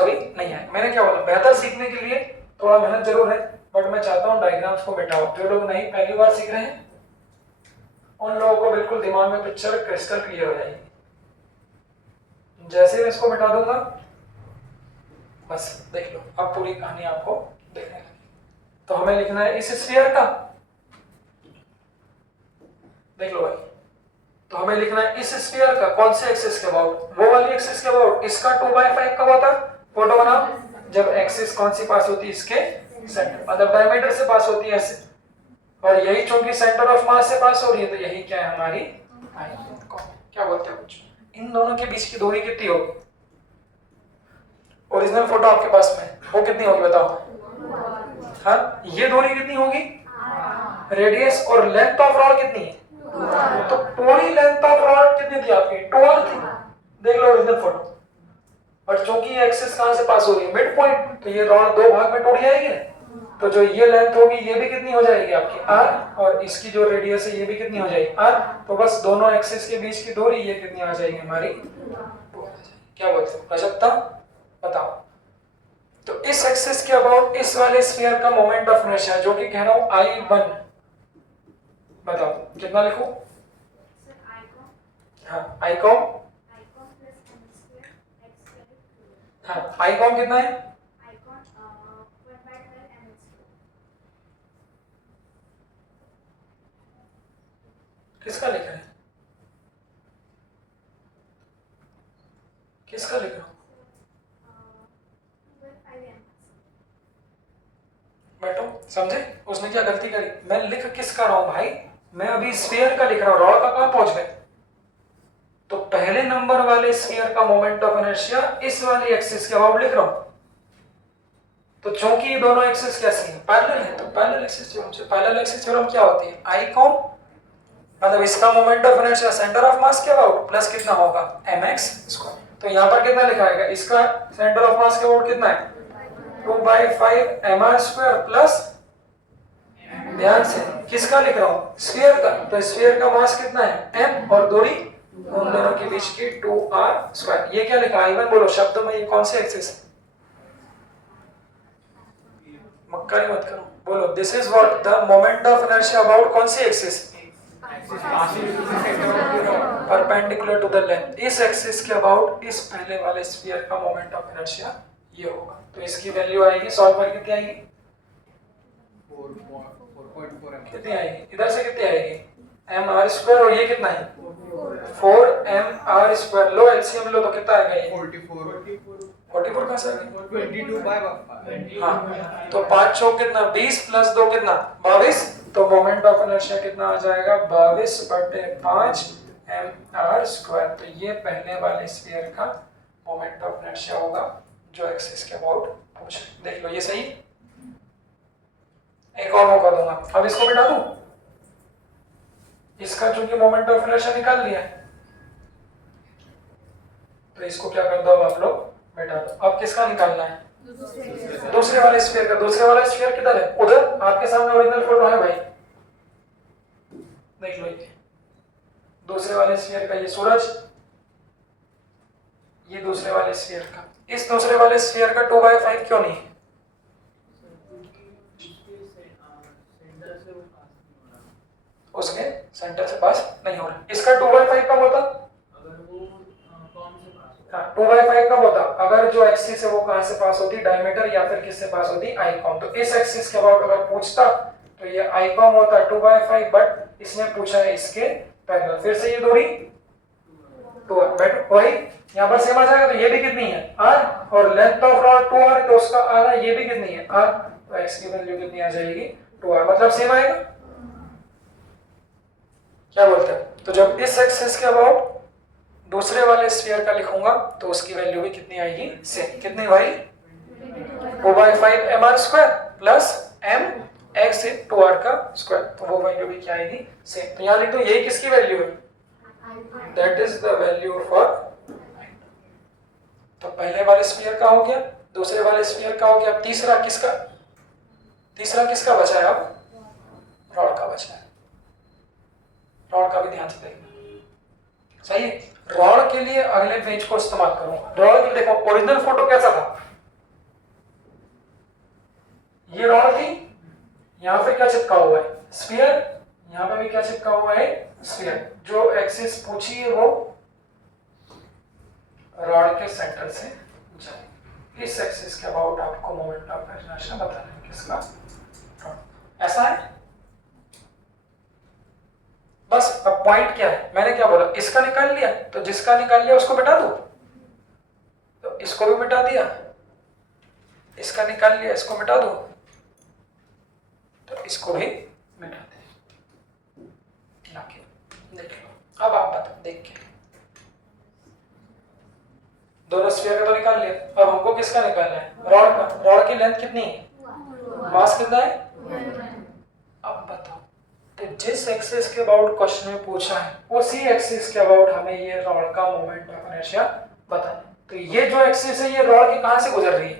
भी नहीं है। मैंने क्या बोला, बेहतर सीखने के लिए थोड़ा मेहनत जरूर है, बट मैं चाहता हूँ डायग्राम्स को मिटाओ। जो लोग नहीं पहली बार सीख रहे हैं उन लोगों को बिल्कुल दिमाग में पिक्चर क्रिस्टल क्लियर हो जाएगी। जैसे मैं इसको मिटा दूंगा बस देख लो, अब पूरी कहानी आपको देखने लगी। तो हमें लिखना है इस स्फीयर का, देख लो भाई, तो हमें लिखना है इस स्फीयर का कौन से एक्सिस के अबाउट, वो वाली एक्सिस के अबाउट। इसका 2/5 कब होता? फोटो बनाओ, जब एक्सिस कौन सी पास होती है, इसके सेंटर, मतलब डायमीटर से पास होती है ऐसे, और यही चूंकि सेंटर ऑफ मास से पास हो रही है तो यही क्या है हमारी I। क्या बोलते हो कुछ? इन दोनों के बीच की दूरी कितनी होगी? ओरिजिनल फोटो आपके पास में, वो कितनी होगी बताओ? हाँ, ये दूरी कितनी होगी? रेडियस और लेंथ ऑफ रॉड कितनी है? तो पूरी लेंथ ऑफ रॉड कितनी थी आपकी? 12 थी। देख लो ओरिजिनल फोटो। और चूंकि ये एक्सिस कहां से पास हो रही है? मिड पॉइंट, तो ये रॉड दो भाग में टूट जाएगी ना। तो जो ये लेंथ होगी ये भी कितनी हो जाएगी आपकी r, और इसकी जो रेडियस है ये भी कितनी हो जाएगी r। तो बस दोनों एक्सिस के बीच की दूरी ये कितनी आ जाएगी हमारी? क्या बोलते हो रजप्ता, बताओ। तो इस एक्सिस के अबाउट इस वाले स्फीयर का मोमेंट ऑफ इनर्शिया जो कि कह रहा हूं I1, बताओ कितना लिखूं? हाँ आईकॉम, हाँ आईकॉम कितना है? किसका लिख रहे हैं? किसका लिख रहा हूं? बैठो, समझे उसने क्या गलती करी? मैं लिख किसका रहा हूं भाई? मैं अभी स्फीयर का लिख रहा हूं, रॉड का कहां पहुंच गए? तो पहले नंबर वाले स्फीयर का मोमेंट ऑफ इनर्शिया इस वाली एक्सिस के अबाउट लिख रहा हूं। तो चूंकि ये दोनों एक्सिस कैसी हैं? पैरेलल है, तो पैरेलल एक्सिस थ्योरम से, पैरेलल एक्सिस थ्योरम क्या होती है? आईकॉम मतलब इसका moment of inertia centre of mass के अबाउट प्लस कितना होगा? mx²। तो यहां पर कितना लिखा है? इसका सेंटर ऑफ मास के अबाउट कितना है? 2/5 mr² प्लस, ध्यान से किसका लिख रहा हूं? स्फीयर का। तो स्फीयर का मास कितना है? m, और दूरी उन दोनों के बीच की 2r²। ये क्या लिखा? I1 बोलो शब्द में, ये कौन से एक्सिस है? मक्कारी मत करो, बोलो this is what the moment of inertia about कौन सी axis? Perpendicular to the length. इस एक्सिस के अबाउट इस पहले वाले स्फीयर का मोमेंट ऑफ इनर्शिया ये होगा। तो इसकी वैल्यू आएगी, सॉल्व करके कितनी आएगी? 4.4 कितनी आएगी? इधर से कितनी आएगी? mr², और ये कितना है? 4mr²। लो एलसीएम लो तो कितना आएगा ये? 44 कहां से आ गया? 22/5। हाँ, तो 5 चौक कितना? 20 प्लस 2 कितना? 22। तो मोमेंट ऑफ इनर्शिया कितना आ जाएगा? 22/5 mr²। तो ये पहले वाले स्फीयर का मोमेंट ऑफ इनर्शिया होगा जो एक्सिस के अबाउट पूछ रहे हैं। देख लो ये सही। एक और मौका दूंगा, अब इसको मिटा दूं। इसका चूंकि मोमेंट ऑफ इनर्शिया निकाल लिया है तो इसको क्या कर दो अब आप लोग मिटा दो। अब किसका निकालना है? दूसरे वाले स्फीयर का। दूसरे वाला स्फीयर किधर है? उधर। आपके सामने ओरिजिनल फोटो है भाई, देख लो ये दूसरे वाले स्फीयर का, ये सूरज, ये दूसरे वाले स्फीयर का। इस दूसरे वाले स्फीयर का 2/5 क्यों नहीं है? उसके सेंटर से पास नहीं हो रहा। इसका 2/5 कब होता? हाँ, 2/5 कब होता? अगर जो एक्सिस है वो कहां से पास होती? डायमीटर या फिर किससे पास होती? आईकॉम। तो इस एक्सिस के अबाउट अगर पूछता तो ये आईकॉम होता 2/5, बट इसने पूछा है इसके पैरेलल। फिर से ये दूरी 2 बट वही यहाँ पर सेम आ जाएगा। तो ये भी कितनी है? r, और लेंथ ऑफ रॉड 2r, तो उसका आधा ये भी कितनी है? r। तो x की वैल्यू कितनी आ जाएगी? 2r, मतलब सेम आएगा। क्या बोलते हैं? तो जब इस एक्सिस के अबाउट दूसरे वाले स्फीयर का लिखूंगा तो उसकी वैल्यू भी कितनी आएगी? सेम। कितनी भाई? 2/5 mr² plus m x 2r का स्क्वायर। तो वो वैल्यू भी क्या आएगी? सेम। तो यहाँ लिख दो ये किसकी वैल्यू है? That is the value for. तो पहले वाले स्फीयर का हो गया, दूसरे वाले स्फीयर का हो गया। अब तीसरा किसका? तीसरा किसका बचा है? अब रॉड का बचा है। रॉड का भी ध्यान से देखना। सही है। रॉड के लिए अगले पेज को इस्तेमाल करूंगा। रॉड के देखो ओरिजिनल फोटो कैसा था? ये रॉड थी, यहां पे क्या चिपका हुआ है? स्फीयर। यहां पे भी क्या चिपका हुआ है? स्फीयर। जो एक्सिस पूछी है वो रॉड के सेंटर से जाए। इस एक्सिस के अबाउट आपको मोमेंट ऑफ इनर्शिया बताना है। किसका? रॉड। ऐसा है बस। अब पॉइंट क्या है? मैंने क्या बोला? इसका निकाल लिया, तो जिसका निकाल लिया उसको मिटा दो। तो इसको भी मिटा दिया, इसका निकाल लिया, इसको मिटा दो, तो इसको भी मिटा दे। देख लो। अब आप बताओ देख के। दोनों स्फीयर का तो निकाल लिया। अब हमको किसका निकालना है? रॉड का। रॉड की लेंथ कितनी है? मास कितना है? अब बताओ, तो जिस एक्सिस के अबाउट क्वेश्चन में पूछा है उसी एक्सिस के अबाउट हमें ये रॉड का मोमेंट ऑफ इनर्शिया बताना है। तो ये जो एक्सिस है ये रॉड के कहां से गुजर रही है?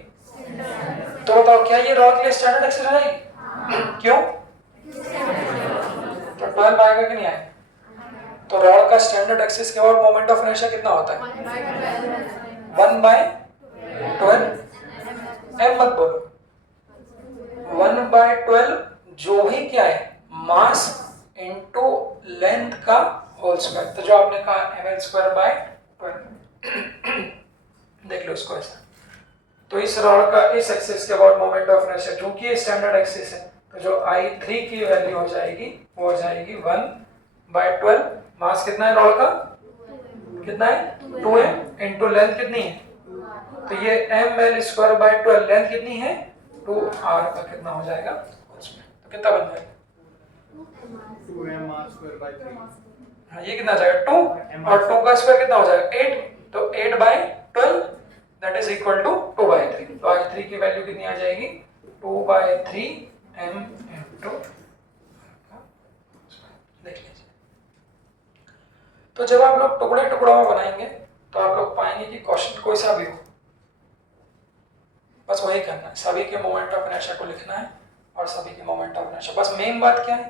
तो बताओ क्या ये रॉड के लिए स्टैंडर्ड एक्सिस है? क्यों? तो 12 आएगा कि नहीं आएगा? तो रॉड का स्टैंडर्ड एक्सिस के अबाउट मोमेंट ऑफ इनर्शिया कितना होता है? 1/12। m मत बोलो। 1/12 जो भी क्या है? मास इनटू लेंथ का होल स्क्वायर। तो जो आपने कहा ml²/12। देख लो इसको ऐसा। तो इस रॉड का इस एक्सिस के अबाउट मोमेंट ऑफ इनर्शिया, क्योंकि ये स्टैंडर्ड एक्सिस है, तो जो I3 की वैल्यू हो जाएगी वो हो जाएगी 1/12। मास कितना है रॉड का? कितना है? 2m इनटू लेंथ कितनी है? तो ये ml²/12 लेंथ कितनी है? 2r का कितना हो जाएगा? तो कितना बन जाएगा? 2mr²/3। हाँ, ये कितना जाएगा? 2, और 2 का स्क्वायर कितना हो जाएगा? 8। तो 8/12 दैट इज इक्वल टू 2/3। तो I3 की वैल्यू कितनी आ जाएगी? 2/3m into. देख लीजिए। तो जब आप लोग टुकड़े टुकड़ों में बनाएंगे तो आप लोग पाएंगे कि क्वेश्चन कोई सा भी हो, बस वही करना है। सभी के मोमेंट ऑफ इनर्शिया को लिखना है और सभी के मोमेंट ऑफ इनर्शिया। बस मेन बात क्या है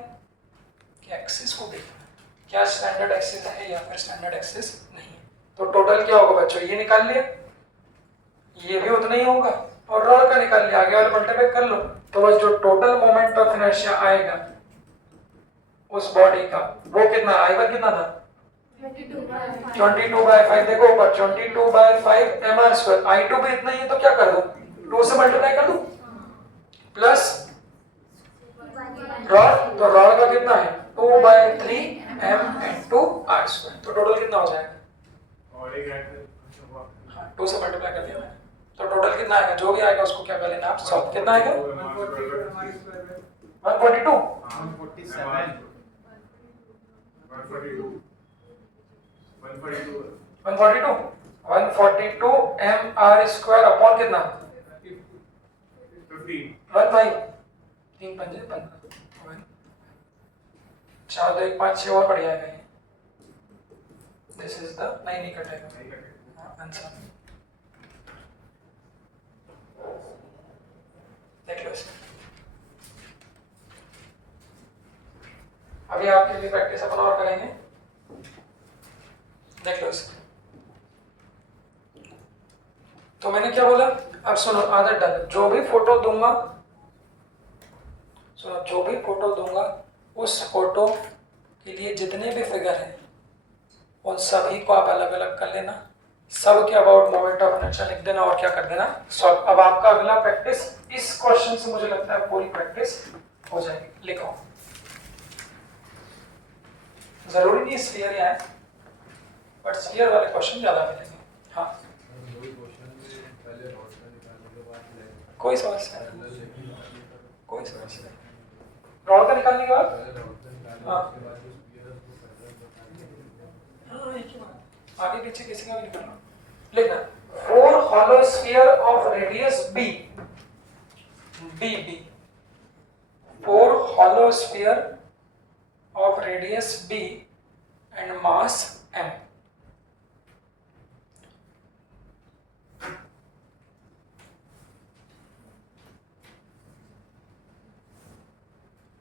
कि एक्सिस को देखना है, क्या स्टैंडर्ड एक्सिस है या फिर स्टैंडर्ड एक्सिस नहीं है। तो टोटल क्या होगा बच्चों? ये निकाल लिया, ये भी उतना ही होगा, और रॉड का निकाल लिया। आगे वाले मल्टीप्लाई कर लो। तो बस जो टोटल मोमेंट ऑफ इनर्शिया आएगा उस बॉडी का वो कितना? I1 कितना था? 22/5। देखो ऊपर 22/5 mr²। I2 भी इतना ही है, तो क्या कर दो? 2 से मल्टीप्लाई कर दो प्लस रॉड। तो रॉड का कितना है? 2/3m into r²। तो टोटल कितना हो जाएगा? और एक ऐड 2 से मल्टीप्लाई कर दिया मैंने। तो टोटल कितना आएगा? जो भी आएगा उसको क्या कर लेना आप? 100। कितना आएगा? 142। 147। 142 mr² अपॉन कितना? 15। 3 पंजे 15। 4 2 1 5 6 और बढ़ जाएगा ये। दिस इज द नहीं कटेगा आंसर। देख लो इसमें। अभी आपके लिए प्रैक्टिस अपन और करेंगे, देख लो इसमें। तो मैंने क्या बोला, अब सुनो आदत डालो, जो भी फोटो दूंगा, सुनो, जो भी फोटो दूंगा उस फोटो के लिए जितने भी फिगर हैं उन सभी को आप अलग अलग कर लेना, सब के अबाउट मोमेंट ऑफ इनर्शिया लिख देना और क्या कर देना, सॉल्व। अब आपका अगला प्रैक्टिस इस क्वेश्चन से मुझे लगता है पूरी प्रैक्टिस हो जाएगी। लिखो, जरूरी नहीं स्फीयर आए, बट स्फीयर वाले क्वेश्चन ज्यादा मिलेंगे। हाँ, कोई समस्या नहीं, कोई समस्या नहीं। रॉड का निकालने के बाद हाँ हाँ एक ही बात, आगे पीछे किसी का भी निकालना। लिखना 4 hollow sphere of radius b, b 4 hollow sphere of radius b and mass m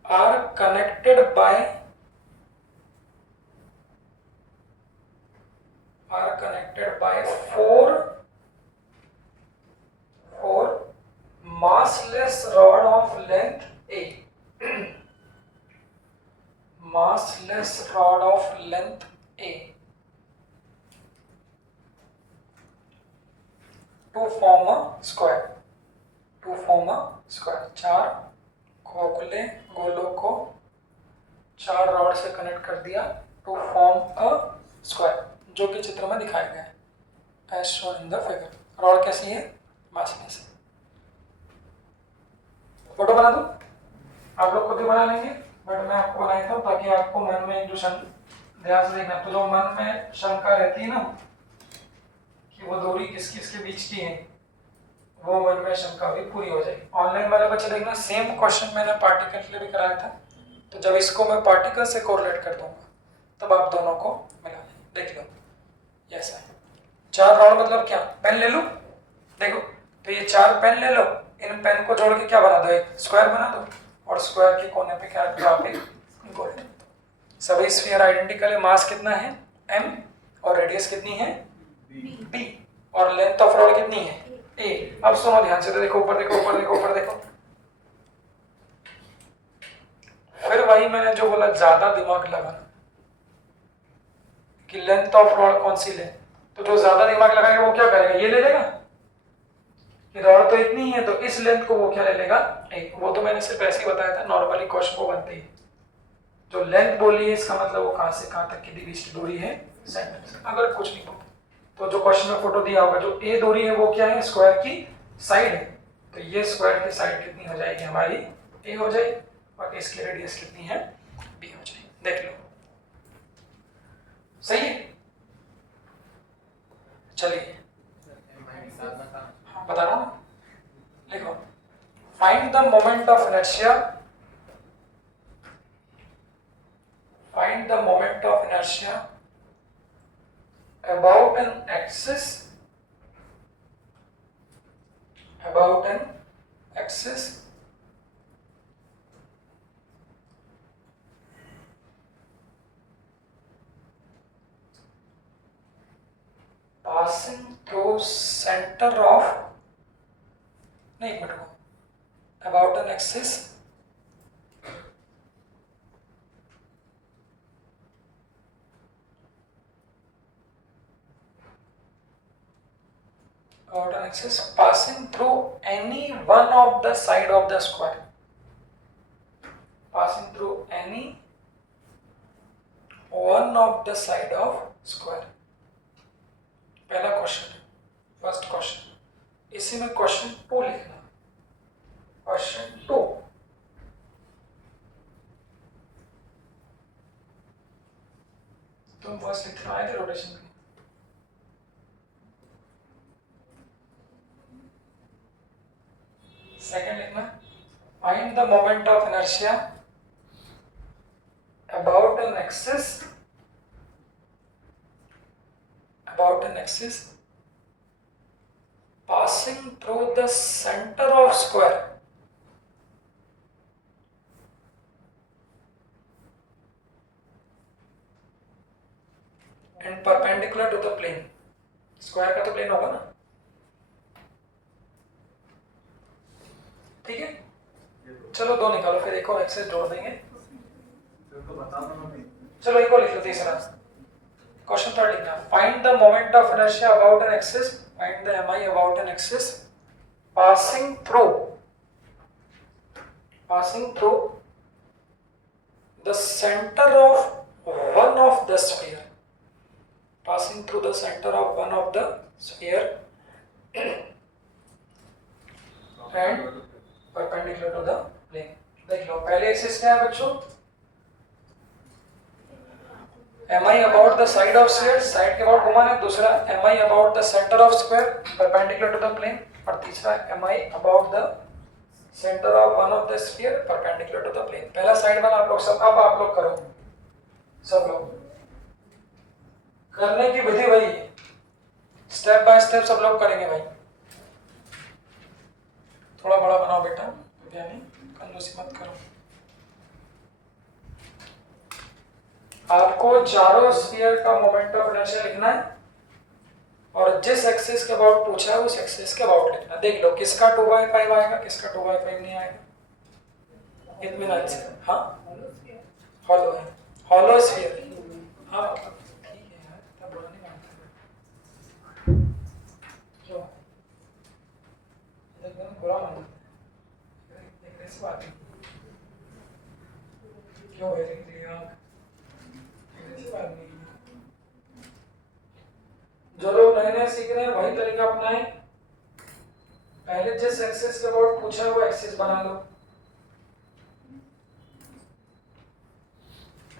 are connected by four massless rod of length a, massless rod of length a to form a square, to form a square। 4 खोखले गोलों को 4 rod से connect कर दिया to form a square, जो कि चित्र में दिखाया गया है as shown in the figure. Rod कैसी है, मासलेस है। फोटो बना दूं, आप लोग खुद ही बना लेंगे, बट मैं आपको बनाया था ताकि आपको मन में जो ध्यान से देखना, तो जो मन में शंका रहती है ना कि वो दूरी किस किस के बीच की है, वो मन में शंका भी पूरी हो जाएगी। ऑनलाइन वाले बच्चे देखना, सेम क्वेश्चन मैंने पार्टिकल के लिए भी कराया था, तो जब इसको मैं पार्टिकल से कोरिलेट कर दूंगा तब आप दोनों को मिला देख लो। यस है, 4 रॉड मतलब क्या, पेन ले लो, देखो तो ये 4 पेन ले लो, इन पेन को जोड़ के क्या बना दो, एक स्क्वायर बना दो, और स्क्वायर के कोने पे क्या ड्रॉप एक गोल। सभी स्फीयर आइडेंटिकल है, मास कितना है m और रेडियस कितनी है b और लेंथ ऑफ रॉड कितनी है a। अब सुनो ध्यान से, तो देखो ऊपर देखो, ऊपर देखो, ऊपर देखो, फिर वही मैंने जो बोला, ज्यादा दिमाग लगाना कि लेंथ ऑफ रॉड कौन सी ले, तो जो ज्यादा दिमाग लगाएगा वो क्या करेगा, ये ले लेगा कि रॉड तो इतनी है तो इस लेंथ को वो क्या ले लेगा एक। वो तो मैंने सिर्फ ऐसे ही बताया था, नॉर्मली क्वेश्चन वो बनती है, जो लेंथ बोली है इसका मतलब वो कहां से कहां तक की बीच की दूरी है, सेंटर से। अगर कुछ नहीं बोलते तो जो क्वेश्चन में फोटो दिया होगा, जो ए दूरी है वो क्या है, स्क्वायर की साइड है, तो ये स्क्वायर की साइड कितनी हो जाएगी हमारी, ए हो जाएगी, और इसकी रेडियस कितनी है, बी हो जाएगी। देख लो सही है। चलिए हाँ बता रहा हूँ, लिखो find the moment of inertia, find the moment of inertia about an axis, about an axis passing through center of, नहीं एक minute, about an axis about an axis passing through any one of the side of the square, passing through any one of the side of square। पहला question है, first question, इसी में question 2 लिखना, question 2। तुम first लिखना आए थे rotation में, सेकंड लिखना find the moment of inertia about an axis, about an axis passing through the center of square, and perpendicular to the plane. Square का तो प्लेन होगा ना, ठीक है। चलो दो निकालो, फिर एक और एक्सेस जोड़ देंगे। तो बता दो ना। चलो एक और लिख लो, तीसरा क्वेश्चन थर्ड लिखना। Find the moment of inertia about an axis, find the MI about an axis passing through the center of one of the sphere, passing through the center of one of the sphere and perpendicular to the plane। देख लो पहले axis क्या है बच्चों, mi about the side of sphere, side के about घुमाना है। दूसरा mi about the center of square perpendicular to the plane, और तीसरा mi about the center of one of the sphere perpendicular to the plane। पहला side वाला आप लोग सब, अब आप लोग करो, सब लोग करने की विधि वही है, स्टेप बाय स्टेप सब लोग करेंगे भाई। थोड़ा बड़ा बनाओ बेटा, यानी कंजूसी मत करो। आपको चारों स्फीयर का मोमेंट ऑफ इनर्शिया लिखना है, और जिस एक्सिस के अबाउट पूछा है उस एक्सिस के अबाउट लिखना। देख लो किसका 2/5 आएगा, किसका 2/5 नहीं आएगा, इत्मीनान से। हाँ हॉलो है, हॉलो स्फीयर। हाँ ठीक है यार, इतना बुरा नहीं मानता क्यों, एकदम बुरा मानता है ऐसी बात नहीं क्यों है, ऐसी बात नहीं। जो लोग नए नए सीख रहे हैं वही तरीका अपनाएं, पहले जिस एक्सिस के अबाउट पूछा है वो एक्सिस बना लो,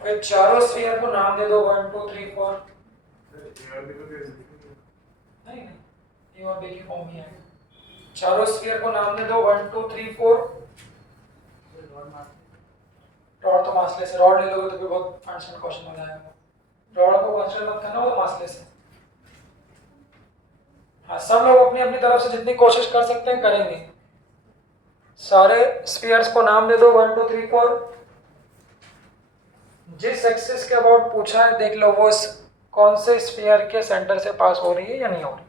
फिर चारों स्फीयर को नाम दे दो 1 2 3 4। नहीं ए और बी की फॉर्म ही है। चारों स्फीयर को नाम दे दो 1 2 3 4। रॉड तो मासलेस है, रॉड ले लोगे तो फिर बहुत आसान क्वेश्चन हो जाएगा। रॉड को कंसीडर मत करना, वो मासलेस है। हाँ सब लोग अपनी अपनी तरफ से जितनी कोशिश कर सकते हैं करेंगे। सारे स्फीयर्स को नाम दे दो 1 2 3 4। जिस एक्सिस के अबाउट पूछा है देख लो वो कौन से स्फीयर के सेंटर से पास हो रही है या नहीं हो रही,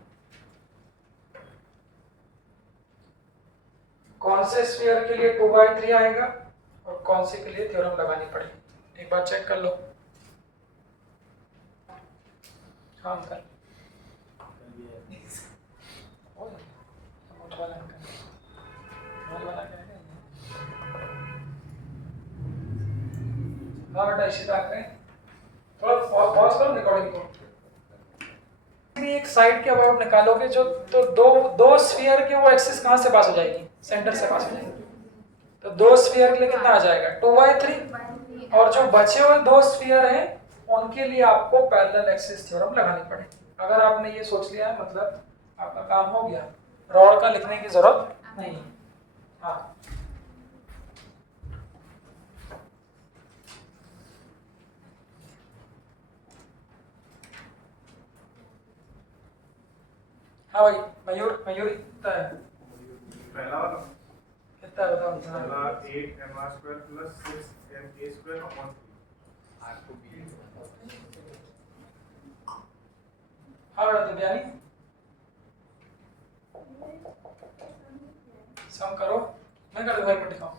कौन से स्फीयर के लिए 2/3 आएगा और कौन से के लिए थ्योरम लगानी पड़ेगी। एक बार चेक कर लो। हाँ कर हाँ बेटा इसी बात में थोड़ा पॉज करो रिकॉर्डिंग को। एक साइड के अबाउट निकालोगे जो, तो दो स्फीयर के वो एक्सिस कहाँ से पास हो जाएगी, सेंटर से पास हो जाएगी। तो दो स्फीयर के लिए कितना आ जाएगा 2/3, और जो बचे हुए दो स्फीयर हैं उनके लिए आपको पैरेलल एक्सिस थ्योरम लगानी पड़ेगी। अगर आपने ये सोच लिया है मतलब आपका काम हो गया, रॉड का लिखने की जरूरत नहीं है। हाँ हाँ भाई मयूर कितना है, पहला वाला कितना है बताओ। पहला 8mr² + 6ma² अपॉन 3 आपको भी। हाँ बेटा दिव्यानी सम करो, मैं कर दूंगा, एक मिनट दिखाओ।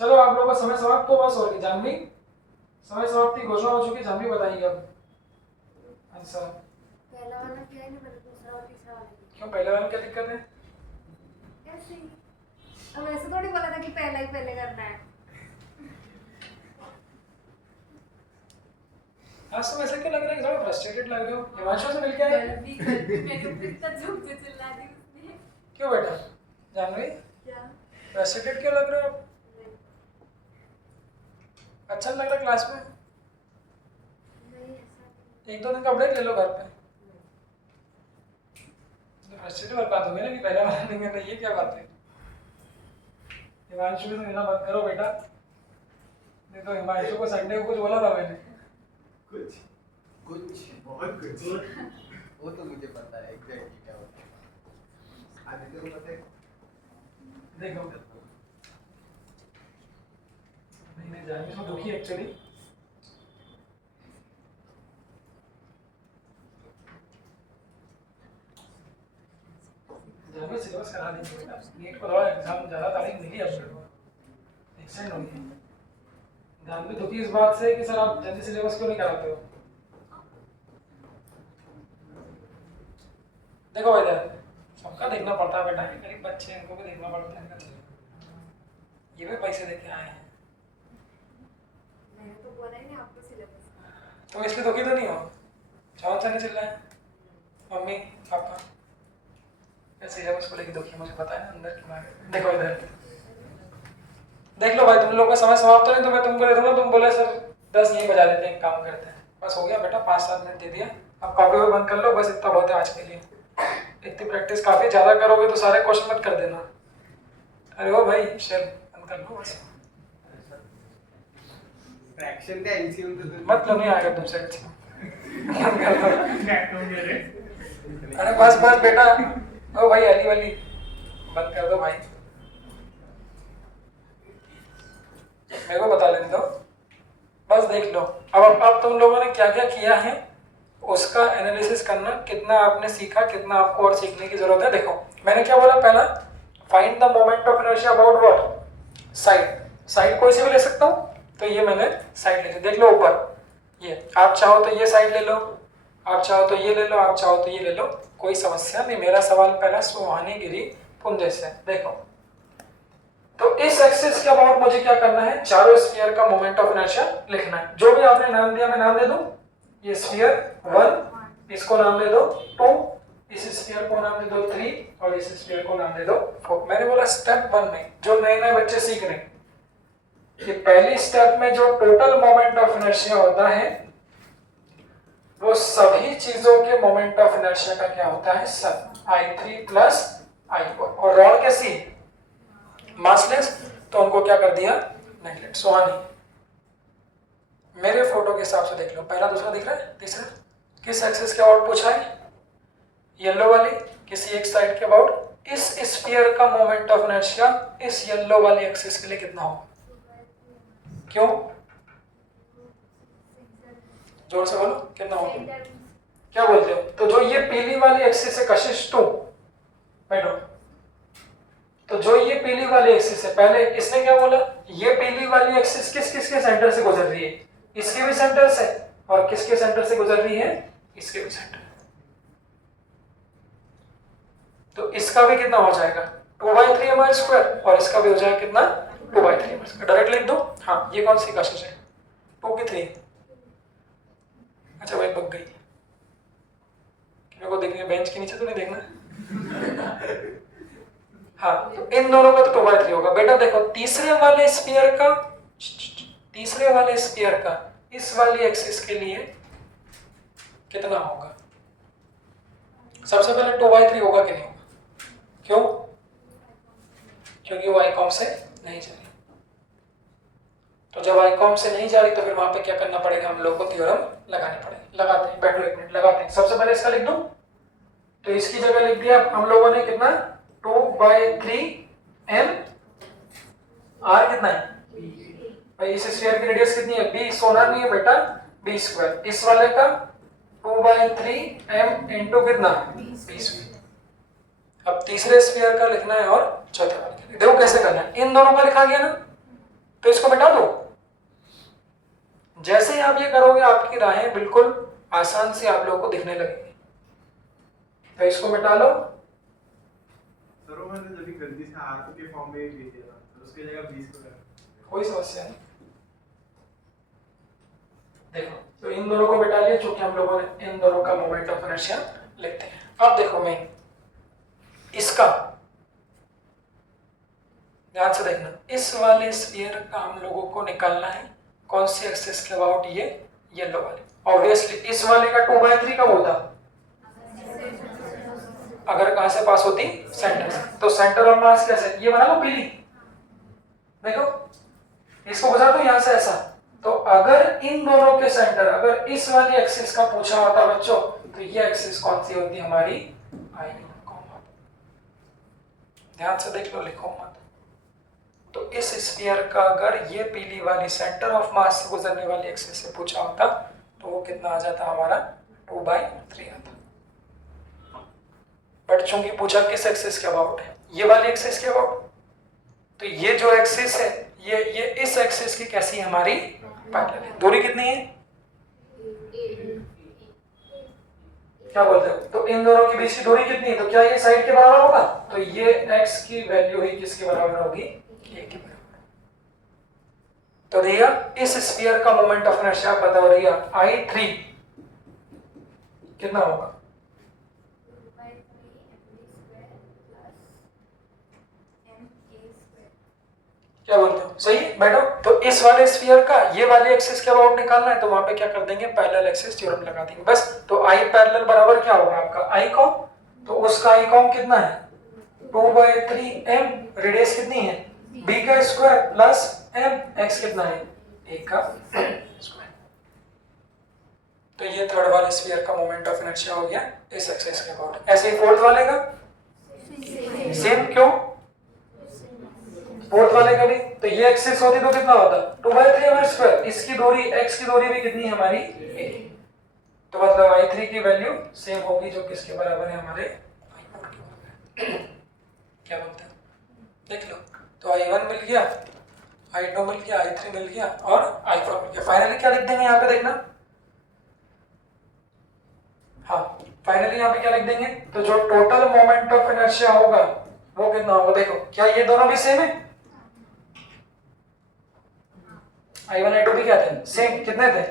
चलो आप लोगों का समय समाप्त तो बस, और जानवी समय समाप्ति घोषणा हो चुकी है। जानवी बताइए अब आंसर। पहला वाला क्या है ना, मतलब दूसरा और तीसरा वाला क्यों पहले वाले में क्या दिक्कत है? कैसे? अब ऐसे थोड़ी बोला था कि पहला ही पहले करना है। आज तुम ऐसा क्यों लग रहा है कि थोड़ा फ्रस्ट्रेटेड लग रहे हो? हिमांशु से मिल के आए? मैंने कितना जोर से चिल्ला दी उसने। क्यों बेटा जानवी क्या? फ्रस्ट्रेटेड क्यों लग रहे हो? अच्छा नहीं लग रहा क्लास में? नहीं ऐसा। एक दो दिन का ब्रेक ले लो घर पे। तो फ्रस्ट्रेटेड वाली बात होगी ना कि पहले वाला नहीं करना, ये क्या बात है? हिमांशु से मिलना मत करो बेटा, नहीं तो हिमांशु को संडे को कुछ बोला था मैंने। कुछ बहुत कुछ वो तो मुझे पता है एग्जैक्टली क्या होता है। आदित्य को पता है? देखो नहीं जाएंगे इसमें दुखी एक्चुअली। जल्दी सिलेबस करा देंगे बेटा, नीट को थोड़ा एग्जाम ज़्यादा तारीख मिली है अपने को, एक्सटेंड हो गई। ध्यान भी दुखी इस बात से कि सर आप जल्दी सिलेबस क्यों नहीं कराते हो। देखो भाई इधर सबका देखना पड़ता है बेटा, गरीब बच्चे हैं, इनको भी देखना पड़ता है, ये भी पैसे देके आए हैं। मैंने तो बोला ही नहीं आपको सिलेबस का। तुम इसलिए दुखी तो नहीं हो, चावल से नहीं चिल्ला है मम्मी पापा, सिलेबस को लेकर दुखी, मुझे पता है अंदर की बात। देखो इधर देख लो भाई, तुम लोगों का समय समाप्त हो नहीं तो मैं तुमको दे दूंगा, तुम बोले सर 10 यहीं बजा लेते हैं, काम करते हैं, बस हो गया बेटा, 5-7 मिनट दे दिया। अब कॉपी को बंद कर लो, बस इतना बहुत है आज के लिए। इतनी प्रैक्टिस काफ़ी ज़्यादा करोगे तो सारे क्वेश्चन मत कर देना। अरे ओ भाई शेल बंद कर लो बस, फ्रैक्शन का एलसीएम तो मतलब नहीं आएगा तुमसे एलसीएम। क्या तुम दे रहे? अरे बस बस बेटा, ओ भाई अली वाली बंद कर दो भाई, मेरे को बता लेने दो, बस देख लो। अब तुम लोगों ने क्या क्या किया है उसका एनालिसिस करना, कितना आपने सीखा, कितना आपको और सीखने की जरूरत है। देखो मैंने क्या बोला पहला, find the moment of inertia about what side. Side कोई से भी ले सकता हूँ, तो ये मैंने साइड ले ली। देख लो ऊपर, ये आप चाहो तो ये साइड ले लो, आप चाहो तो ये ले लो, आप चाहो तो ये ले लो, कोई समस्या नहीं। मेरा सवाल पहला सुहानी गिरी पुंजे से। देखो तो इस एक्सिस के अबाउट मुझे क्या करना है, चारों स्फीयर का मोमेंट ऑफ इनर्शिया लिखना है। जो भी आपने नाम दिया मैं नाम दे दूं, ये स्फीयर 1, इसको नाम दे दो 2, इस स्फीयर को नाम दे दो 3 और इस स्फीयर को नाम दे दो 4। मैंने बोला स्टेप 1 में जो नए नए बच्चे सीख रहे हैं, ये पहली स्टेप में जो टोटल मोमेंट ऑफ इनर्शिया होता है वो सभी चीजों के मोमेंट ऑफ इनर्शिया का क्या होता है, सब I3 प्लस I4। और रॉड कैसी मासलेस, तो उनको क्या कर दिया नेगलेक्ट। सुहानी मेरे फोटो के हिसाब से देख लो, पहला दूसरा दिख रहा है, तीसरा किस एक्सिस के अबाउट पूछा है, येलो वाली किसी एक साइड के अबाउट। इस स्फीयर का मोमेंट ऑफ इनर्शिया इस येलो वाली एक्सिस के लिए कितना होगा, क्यों, जोर से बोलो कितना होगा, क्या बोलते हो। तो जो ये पीली वाली एक्सिस है कशिश 2 बैठो, तो जो ये पीली वाली एक्सिस है, पहले इसने क्या बोला, ये पीली वाली एक्सिस किस किस के सेंटर से गुजर रही है, इसके भी सेंटर से, और किसके सेंटर से गुजर रही है, इसके भी सेंटर। तो इसका भी कितना हो जाएगा 2/3 और इसका भी हो जाएगा कितना 2/3। डायरेक्ट लिख दो। हाँ ये कौन सी कशिश है, 2 की 3। अच्छा भाई बग गई, मेरे को देखने बेंच के नीचे तो नहीं देखना। हाँ तो इन दोनों का तो 2/3 होगा बेटा। देखो तीसरे वाले स्फीयर का इस वाली एक्सिस के लिए कितना होगा, सबसे पहले 2/3 होगा कि नहीं होगा, क्यों, क्योंकि वो आईकॉम से नहीं जा रही। तो जब आईकॉम से नहीं जा रही तो फिर वहां पे क्या करना पड़ेगा, हम लोग को थ्योरम लगानी पड़ेगी। लगाते हैं, बैठो 1 मिनट लगाते हैं। सबसे पहले इसका लिख दूं, तो इसकी जगह लिख दिया हम लोगों ने कितना 2/3m, r कितना है भाई, इस स्फीयर की रेडियस कितनी है, b, सोना नहीं है बेटा, b²। इस वाले का 2/3m इंटू कितना b²। अब तीसरे स्फीयर का लिखना है और चौथे वाले का। देखो कैसे करना है, इन दोनों का लिखा गया ना, तो इसको मिटा दो। जैसे ही आप ये करोगे आपकी राहें बिल्कुल आसान से आप लोगों को दिखने लगेगी। तो इसको मिटा लो। सर वो मैंने जल्दी गलती से आर के फॉर्म में लिख दिया था, तो उसकी जगह 20 को कर। कोई समस्या नहीं। देखो तो इन दोनों को मिटा लिया, चूंकि हम लोगों ने इन दोनों का मोमेंट ऑफ इनर्शिया लिखते हैं। अब देखो मैं इसका ध्यान से देखना, इस वाले स्फीयर का हम लोगों को निकालना है कौन सी एक्सिस के अबाउट, ये येलो वाले। ऑब्वियसली इस वाले का 2/3 कब होता, अगर कहां से पास होती, सेंटर से। तो सेंटर ऑफ मास कैसे, ये बना लो पीली, देखो इसको गुजार दो यहां से ऐसा। तो अगर इन दोनों के सेंटर, अगर इस वाली एक्सिस का पूछा होता बच्चों, तो ये एक्सिस कौन सी होती हमारी, आई। ध्यान से देख लो, लिखो मत। तो इस स्फीयर का अगर ये पीली वाली सेंटर ऑफ मास से गुजरने वाली एक्सिस से पूछा होता तो वो कितना आ जाता हमारा 2/3 आता। बट चूंकि पूछा किस एक्सिस के अबाउट है, ये वाली एक्सिस के अबाउट, तो ये जो एक्सिस है ये इस एक्सिस की कैसी है हमारी पैरेलल है। दूरी कितनी है, क्या बोलते हो, तो इन दोनों के बीच की दूरी कितनी है, तो क्या ये साइड के बराबर होगा, तो ये x की वैल्यू ही किसके बराबर होगी, a के बराबर। तो रिया इस स्फीयर का मोमेंट ऑफ इनर्शिया आप बताओ रिया, I3 कितना होगा, क्या बोलते हो, सही है बैठो। तो इस वाले स्फीयर का ये वाले एक्सिस के अबाउट निकालना है तो वहां पे क्या कर देंगे, पैरेलल एक्सिस थ्योरम लगा देंगे बस। तो I पैरेलल बराबर क्या होगा आपका I कॉम, तो उसका I कॉम कितना है 2/3m, रेडियस कितनी है b का स्क्वायर प्लस m, x कितना है a का स्क्वायर। तो ये थर्ड वाले स्फीयर का मोमेंट ऑफ इनर्शिया हो गया इस एक्सिस के अबाउट। ऐसे ही फोर्थ वाले का सेम, क्यों, फोर्थ वाले का भी, तो ये एक्सिस होती तो कितना होता 2/3m², इसकी दूरी x की दूरी भी कितनी है हमारी a, तो मतलब I3 की वैल्यू सेम होगी जो किसके बराबर है हमारे I4 के बराबर। क्या बोलते हैं, देख लो, तो I1 मिल गया, I2 मिल गया, I3 मिल गया और I4 मिल गया। फाइनली क्या लिख देंगे यहाँ पे देखना, हाँ फाइनली यहाँ पे क्या लिख देंगे, तो जो टोटल मोमेंट ऑफ इनर्शिया होगा वो कितना होगा, देखो क्या ये दोनों भी सेम है, I1 I2 भी क्या थे सेम, कितने थे,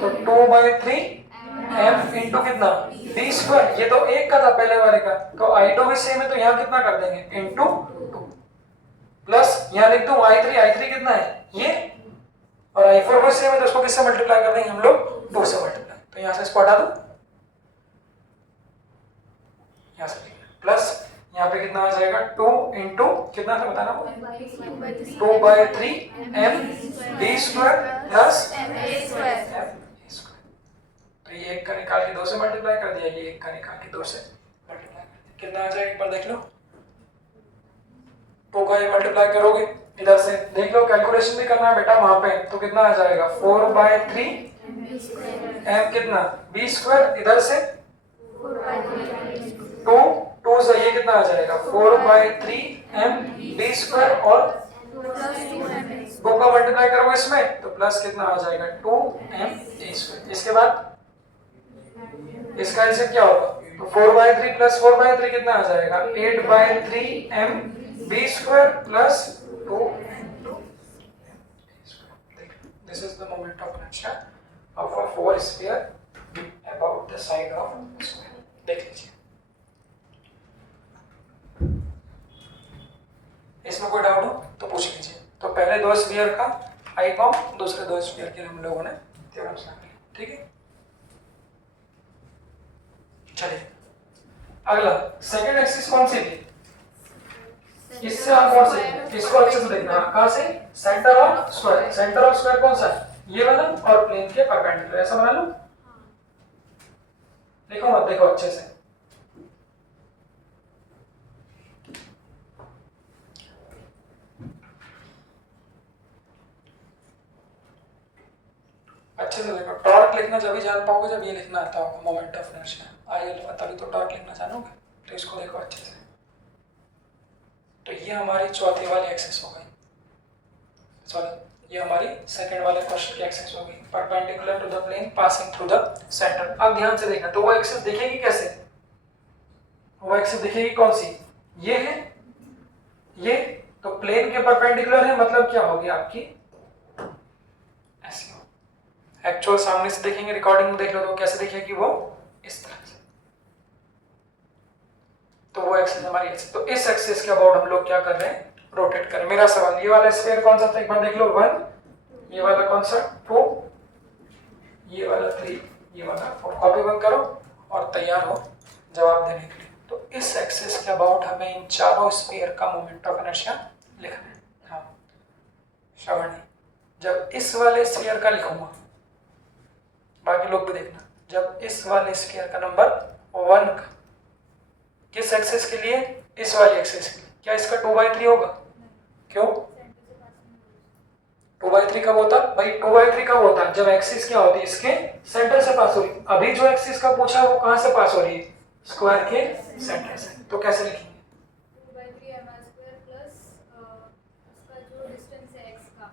तो 2/3m इंटू कितना b², ये तो एक का था पहले वाले का, तो I2 भी सेम है तो यहाँ कितना कर देंगे इंटू 2 प्लस यहाँ लिख दूं I3 कितना है ये, और I4 भी सेम है तो इसको किससे मल्टीप्लाई कर देंगे हम लोग 2 से मल्टीप्लाई, तो यहाँ से इसको हटा दो, यहाँ से प्लस यहाँ पे कितना आ जाएगा 2 इंटू कितना था बताना, 2/3m b² प्लस m, तो ये एक का निकाल के 2 से मल्टीप्लाई कर दिया, ये एक का निकाल के 2 से मल्टीप्लाई कर दिया, कितना आ जाएगा एक बार देख लो, 2 का ये मल्टीप्लाई करोगे इधर से देख लो, कैलकुलेशन भी करना है बेटा वहां पे, तो कितना आ जाएगा 4/3m कितना b², इधर से 2 से ये कितना आ जाएगा 4/3m b² और 2 का मल्टीप्लाई करोगे इसमें तो प्लस कितना आ जाएगा 2m a²। इसके बाद इसका आंसर क्या होगा, तो 4/3 प्लस 4/3 कितना आ जाएगा 8/3m b² plus 2m। This is the moment of inertia of a four sphere about the side of square। देख लीजिए, इसमें कोई डाउट हो तो पूछ लीजिए। तो पहले 2 स्फीयर का I कॉम, दूसरे 2 स्फीयर के हम लोगों ने थ्योरम लगा लिया, ठीक है। चलिए अगला सेकंड एक्सिस कौन सी थी, इससे आप कौन से, इसको अच्छे से देखना, कहां से, centre of square, centre of square कौन सा है ये वाला और प्लेन के परपेंडिकुलर, ऐसा बना लो, देखो मत देखो अच्छे से, अच्छे से देखो। टॉर्क लिखना जब भी जान पाओगे जब ये लिखना आता होगा moment of inertia I alpha, तभी तो टॉर्क लिखना जानोगे। तो इसको देखो अच्छे से, तो ये हमारी चौथी वाली एक्सिस हो गई, सॉरी ये हमारी सेकंड वाले क्वेश्चन की एक्सिस हो गई, perpendicular to the plane passing through the centre. अब ध्यान से देखना, तो वो एक्सिस दिखेगी कैसे, वो एक्सिस दिखेगी कौन सी, ये है ये, तो प्लेन के परपेंडिकुलर है, मतलब क्या होगी आपकी ऐसी हो, एक्चुअल सामने से देखेंगे, रिकॉर्डिंग में देख लो तो कैसे दिखेगी वो इस तरह से, तो वो एक्सिस हमारी एक्सिस। तो इस एक्सिस के अबाउट हम लोग क्या कर रहे हैं, रोटेट करें। मेरा सवाल, ये वाला स्फीयर कौन सा था एक बार देख लो 1, ये वाला कौन सा 2, ये वाला 3, ये वाला 4, कॉपी बंद करो और तैयार हो जवाब देने के लिए। तो इस एक्सिस के अबाउट हमें इन चारों स्फीयर का मोमेंट ऑफ इनर्शिया लिखना है। हाँ श्रवणी, जब इस वाले स्फीयर का लिखूंगा, बाकी लोग भी देखना, जब इस वाले स्फीयर का नंबर 1 का, किस एक्सिस के लिए, इस वाली एक्सिस के लिए, क्या इसका 2/3 होगा, क्यों? सेंटर से पास नहीं हो 2/3 कब होता भाई? 2/3 कब होता? जब एक्सिस क्या होती है? इसके सेंटर से पास हो रही। अभी जो एक्सिस का पूछा है वो कहां से पास हो रही है? स्क्वायर के सेंटर से। तो कैसे लिखेंगे? 2/3 mr स्क्वायर प्लस उसका जो डिस्टेंस है x का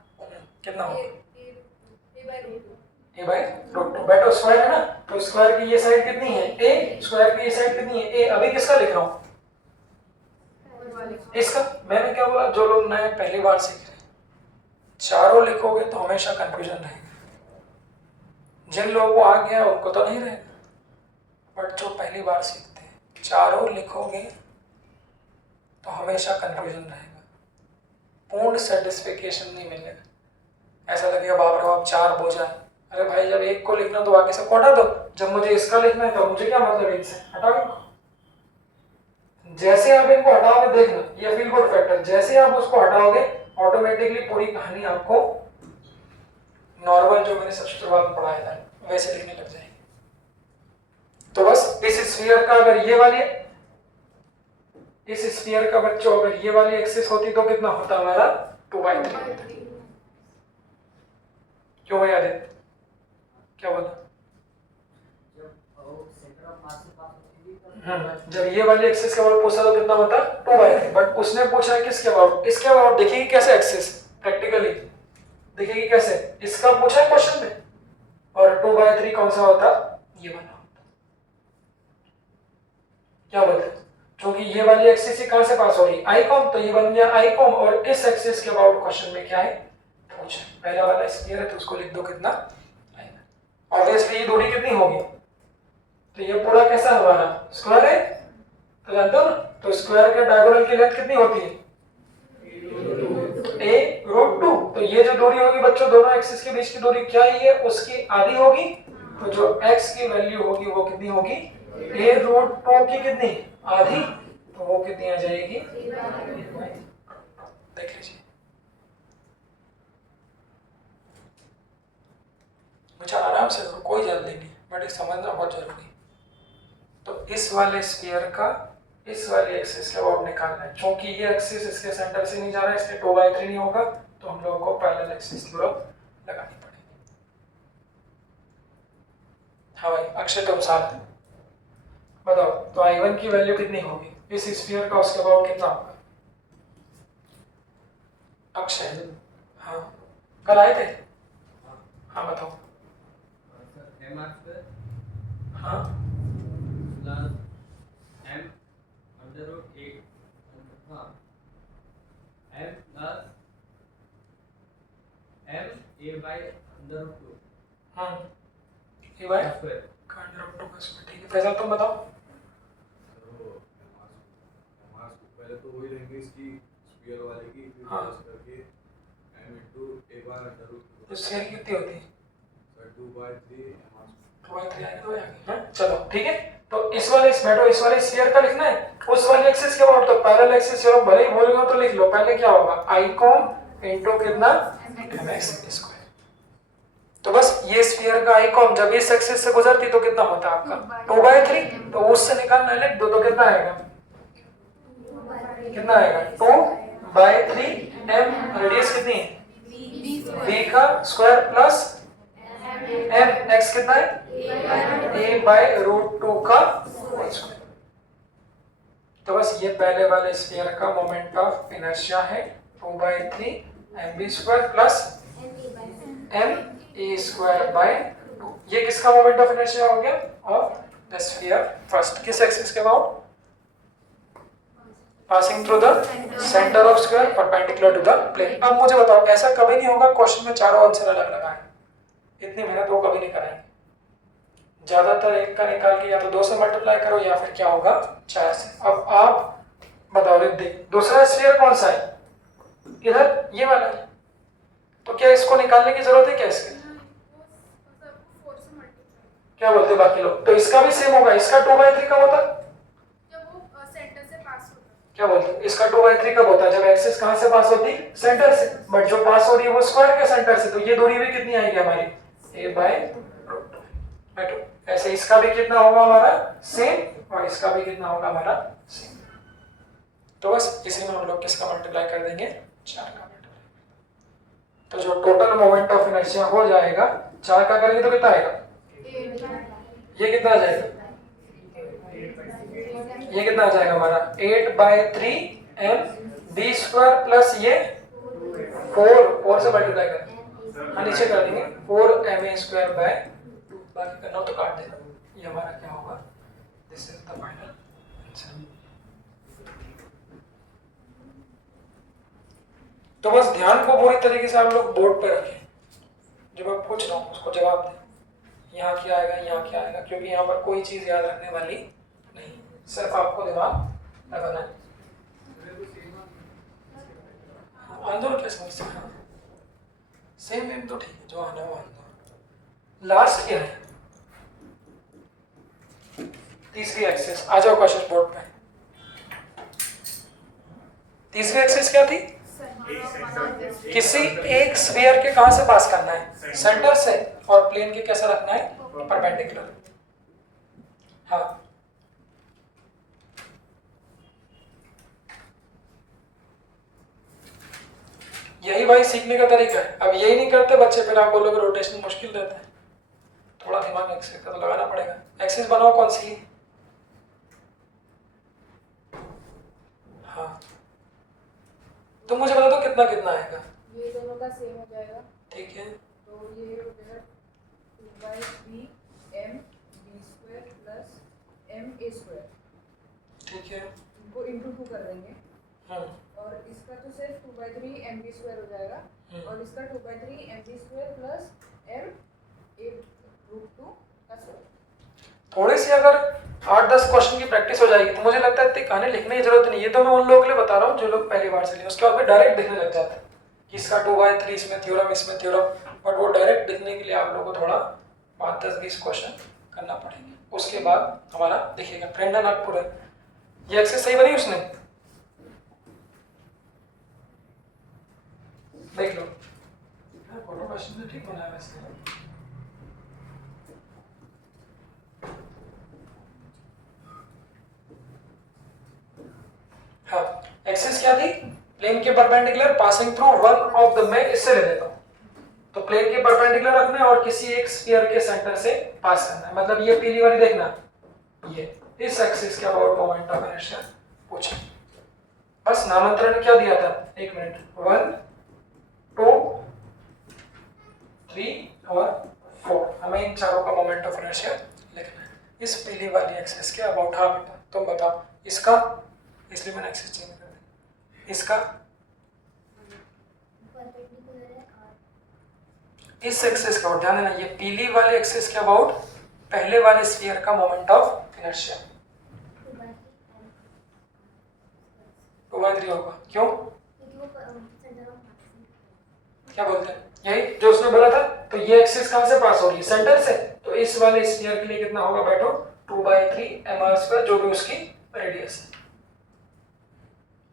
कितना होगा? a/√2 a/√2। बेटा स्क्वायर है ना, तो स्क्वायर की ये साइड कितनी है? a। स्क्वायर की ये साइड कितनी है? a। अभी किसका लिख रहा हूं? इसका। मैंने क्या बोला? जो लोग नए पहली बार सीख रहे हैं, चारों लिखोगे तो हमेशा कंफ्यूजन रहेगा। जिन लोगों को आ गया उनको तो नहीं रहेगा, बट जो पहली बार सीखते हैं, चारों लिखोगे तो हमेशा कंफ्यूजन रहेगा, पूर्ण सेटिस्फिकेशन नहीं मिलेगा। ऐसा लगेगा बाप रे बाप 4 बोझ है। अरे भाई जब एक को लिखना तो बाकी सबको हटा दो। जब मुझे इसका लिखना है तो मुझे क्या मतलब है? इससे हटाओ इनको। जैसे आप इनको हटाओगे, देखना ये फील गुड फैक्टर, जैसे आप उसको हटाओगे ऑटोमेटिकली पूरी कहानी आपको नॉर्मल जो मैंने सबसे शुरुआत में पढ़ाया था वैसे लिखने लग जाएगी। तो बस इस स्फीयर का अगर ये वाली, इस स्फीयर का बच्चों अगर ये वाली एक्सिस होती तो कितना होता हमारा? 2/3 होता। क्यों भाई आदित्य क्या बोला? जब ये वाली एक्सिस के अबाउट पूछा तो कितना होता? 2/3। बट उसने पूछा है किसके अबाउट? इसके अबाउट। देखिए कैसे एक्सिस प्रैक्टिकली देखिए कैसे इसका पूछा है क्वेश्चन में, और 2/3 कौन सा होता? ये वाला होता। क्या बोलते? क्योंकि ये वाली एक्सिस ही कहां से पास हो रही? आई कॉम, तो ये बन गया आई कॉम। और इस एक्सिस के अबाउट क्वेश्चन में क्या है पूछा? पहला वाला स्फीयर है तो उसको लिख दो कितना आएगा। ऑब्वियसली ये दूरी कितनी होगी? तो ये पूरा कैसा हमारा स्क्वायर है, तो जानते हो ना? तो स्क्वायर के डायगोनल की लेंथ कितनी होती है? a√2। तो ये जो दूरी होगी बच्चों दोनों एक्सिस के बीच की दूरी क्या ही है? उसकी आधी होगी। तो जो x की वैल्यू होगी वो कितनी होगी? a√2 की कितनी? आधी। तो वो कितनी आ जाएगी? देख लीजिए। मुझे आराम से कोई जल्दी नहीं, बट ये समझना बहुत जरूरी। तो इस वाले स्फीयर का इस वाली एक्सिस के अबाउट निकालना है। क्योंकि ये एक्सिस इसके सेंटर से नहीं जा रहा है इसलिए 2/3 नहीं होगा, तो हम लोगों को पैरेलल एक्सिस थ्योरम लगानी पड़ेगी। हाँ भाई अक्षय तुम साथ बताओ। तो I1 की वैल्यू कितनी होगी इस स्फीयर का? उसके अबाउट कितना होगा? अक्षय हाँ कल आए थे? हाँ बताओ। हाँ ठीक है। फैजल तुम बताओ। पहले तो वही लेंगे इसकी स्फीयर वाले की, फिर हाँ। प्लस करके m * a/√2। तो स्फीयर कितनी होती है? 2/3 2/3 आएगी तो आएगी। हाँ चलो ठीक है। तो इस वाले इस वाले स्फीयर का लिखना है, उस वाले एक्सिस के अबाउट। तो पैरेलल एक्सिस चलो भले ही भूल गए तो लिख लो। पहले क्या होगा? आई कॉम इनटू कितना? mx square. तो बस ये स्फीयर का आई कॉम जब इस एक्सिस से गुजरती तो कितना होता आपका? 2/3। तो उससे निकालना है, लिख दो। तो कितना आएगा? कितना आएगा? 2/3 m। रेडियस कितनी है? v का स्क्वायर प्लस m। x कितना है? a/√2 का होल स्क्वायर। तो बस ये पहले वाले स्फीयर का मोमेंट ऑफ इनर्शिया है 2/3 mv² प्लस ma²/2। ये किसका मोमेंट ऑफ इनर्शिया हो गया? Of the sphere first. किस एक्सिस के अबाउट? Passing through the centre of square perpendicular to the plane. अब मुझे बताओ, ऐसा कभी नहीं होगा क्वेश्चन में चारों आंसर अलग अलग आए। इतनी मेहनत वो कभी नहीं कराएंगे। ज्यादातर एक का निकाल के या तो 2 से मल्टीप्लाई करो या फिर क्या होगा 4 से। अब आप बताओ रिद्धि, दूसरा स्फीयर कौन सा है? इधर ये वाला है। तो क्या इसको निकालने की जरूरत है क्या? इसके क्या बोलते हैं बाकी लोग? तो इसका भी सेम होगा। इसका 2/3 कब होता? जब वो सेंटर से पास होता है। क्या बोलते हैं? इसका 2/3 कब होता है? जब एक्सिस कहां से पास होती? सेंटर से। बट जो पास हो रही है वो स्क्वायर के सेंटर से। तो ये दूरी भी कितनी आएगी हमारी? a/√2। बैठो। ऐसे इसका भी कितना होगा हमारा? सेम। और इसका भी कितना होगा हमारा? सेम। तो बस इसी में हम लोग किसका मल्टीप्लाई कर देंगे? 4 का मीटर। तो जो टोटल मोमेंट ऑफ इनर्शिया हो जाएगा 4 का करेंगे तो कितना आएगा, ये कितना आ जाएगा, ये कितना आ जाएगा हमारा 8/3 m v² प्लस ये 4 से मल्टीप्लाई करें, हाँ नीचे कर देंगे 4ma²/2, बाकी करना हो तो काट देना। ये हमारा क्या होगा, this is the final answer. तो बस ध्यान को पूरी तरीके से आप लोग बोर्ड पे रखें, जो मैं पूछ रहा हूँ उसको जवाब दें, यहाँ क्या आएगा यहाँ क्या आएगा, क्योंकि यहाँ पर कोई चीज़ याद रखने वाली नहीं, सिर्फ आपको दिमाग लगाना है। आंदोलन क्या समझते हैं, सेम वेम तो ठीक है, जो आना है वो आंदोलन। लास्ट क्या है, तीसरी एक्सिस। आ जाओ क्वेश्चन बोर्ड पे। तीसरी एक्सिस क्या थी, किसी एक स्फीयर के कहां से पास करना है, सेंटर से, और प्लेन के कैसा रखना है, परपेंडिकुलर। हाँ यही भाई सीखने का तरीका है। अब यही नहीं करते बच्चे, फिर आप बोलोगे रोटेशन मुश्किल रहता है, थोड़ा दिमाग एक्सिस का तो लगाना पड़ेगा। एक्सिस बनाओ कौन सी, हाँ तो मुझे बता दो कितना कितना आएगा। ये दोनों का सेम हो जाएगा, ठीक है, तो ये हो जाएगा 2/3 mv² प्लस ma², ठीक है, इनको इंटू 2 कर देंगे, और इसका तो सिर्फ 2/3 mv² हो जाएगा, और इसका 2/3 mv² प्लस m8√2 का स्क्वायर। थोड़ी सी अगर 8-10 क्वेश्चन की प्रैक्टिस हो जाएगी तो मुझे लगता है इतनी कहानी लिखने की जरूरत नहीं। ये तो मैं उन लोगों के लिए बता रहा हूँ जो लोग पहली बार से लिए, उसके बाद फिर डायरेक्ट दिखने लग जाता है कि इसका 2/3 इसमें थ्योरम इसमें थ्योरम, बट वो डायरेक्ट दिखने के लिए आप लोगों को थोड़ा 5-10-20 क्वेश्चन करना पड़ेंगे। उसके बाद हमारा देखिएगा प्रेरणा नागपुर है, ये एक्सेस सही बनी उसने, देख लो फोटो क्वेश्चन तो ठीक बनाया वैसे। हाँ एक्सिस क्या थी, प्लेन के perpendicular passing through one of the, मैं इससे ले लेता हूँ, तो प्लेन के परपेंडिकुलर रखना है और किसी एक स्फीयर के सेंटर से पास करना है। मतलब ये पीली वाली देखना, ये इस एक्सिस के अबाउट मोमेंट ऑफ इनर्शिया पूछे। बस नामकरण क्या दिया था, 1 मिनट, 1 2 3 और 4, हमें इन चारों का मोमेंट ऑफ इनर्शिया लिखना है इस पीली वाली एक्सिस के अबाउट। हाँ बेटा तुम बताओ इसका, इसलिए मैंने एक्सिस चेंज कर दी, इसका इस एक्सिस का, ध्यान देना ये पीली वाले एक्सिस के अबाउट पहले वाले स्फीयर का मोमेंट ऑफ इनर्शिया 2/3 होगा। क्यों, क्या बोलते हैं, यही जो उसने बोला था। तो ये एक्सिस कहां से पास हो रही है, सेंटर से, तो इस वाले स्फीयर के लिए कितना होगा बैठो, 2/3 mr², जो भी उसकी रेडियस है।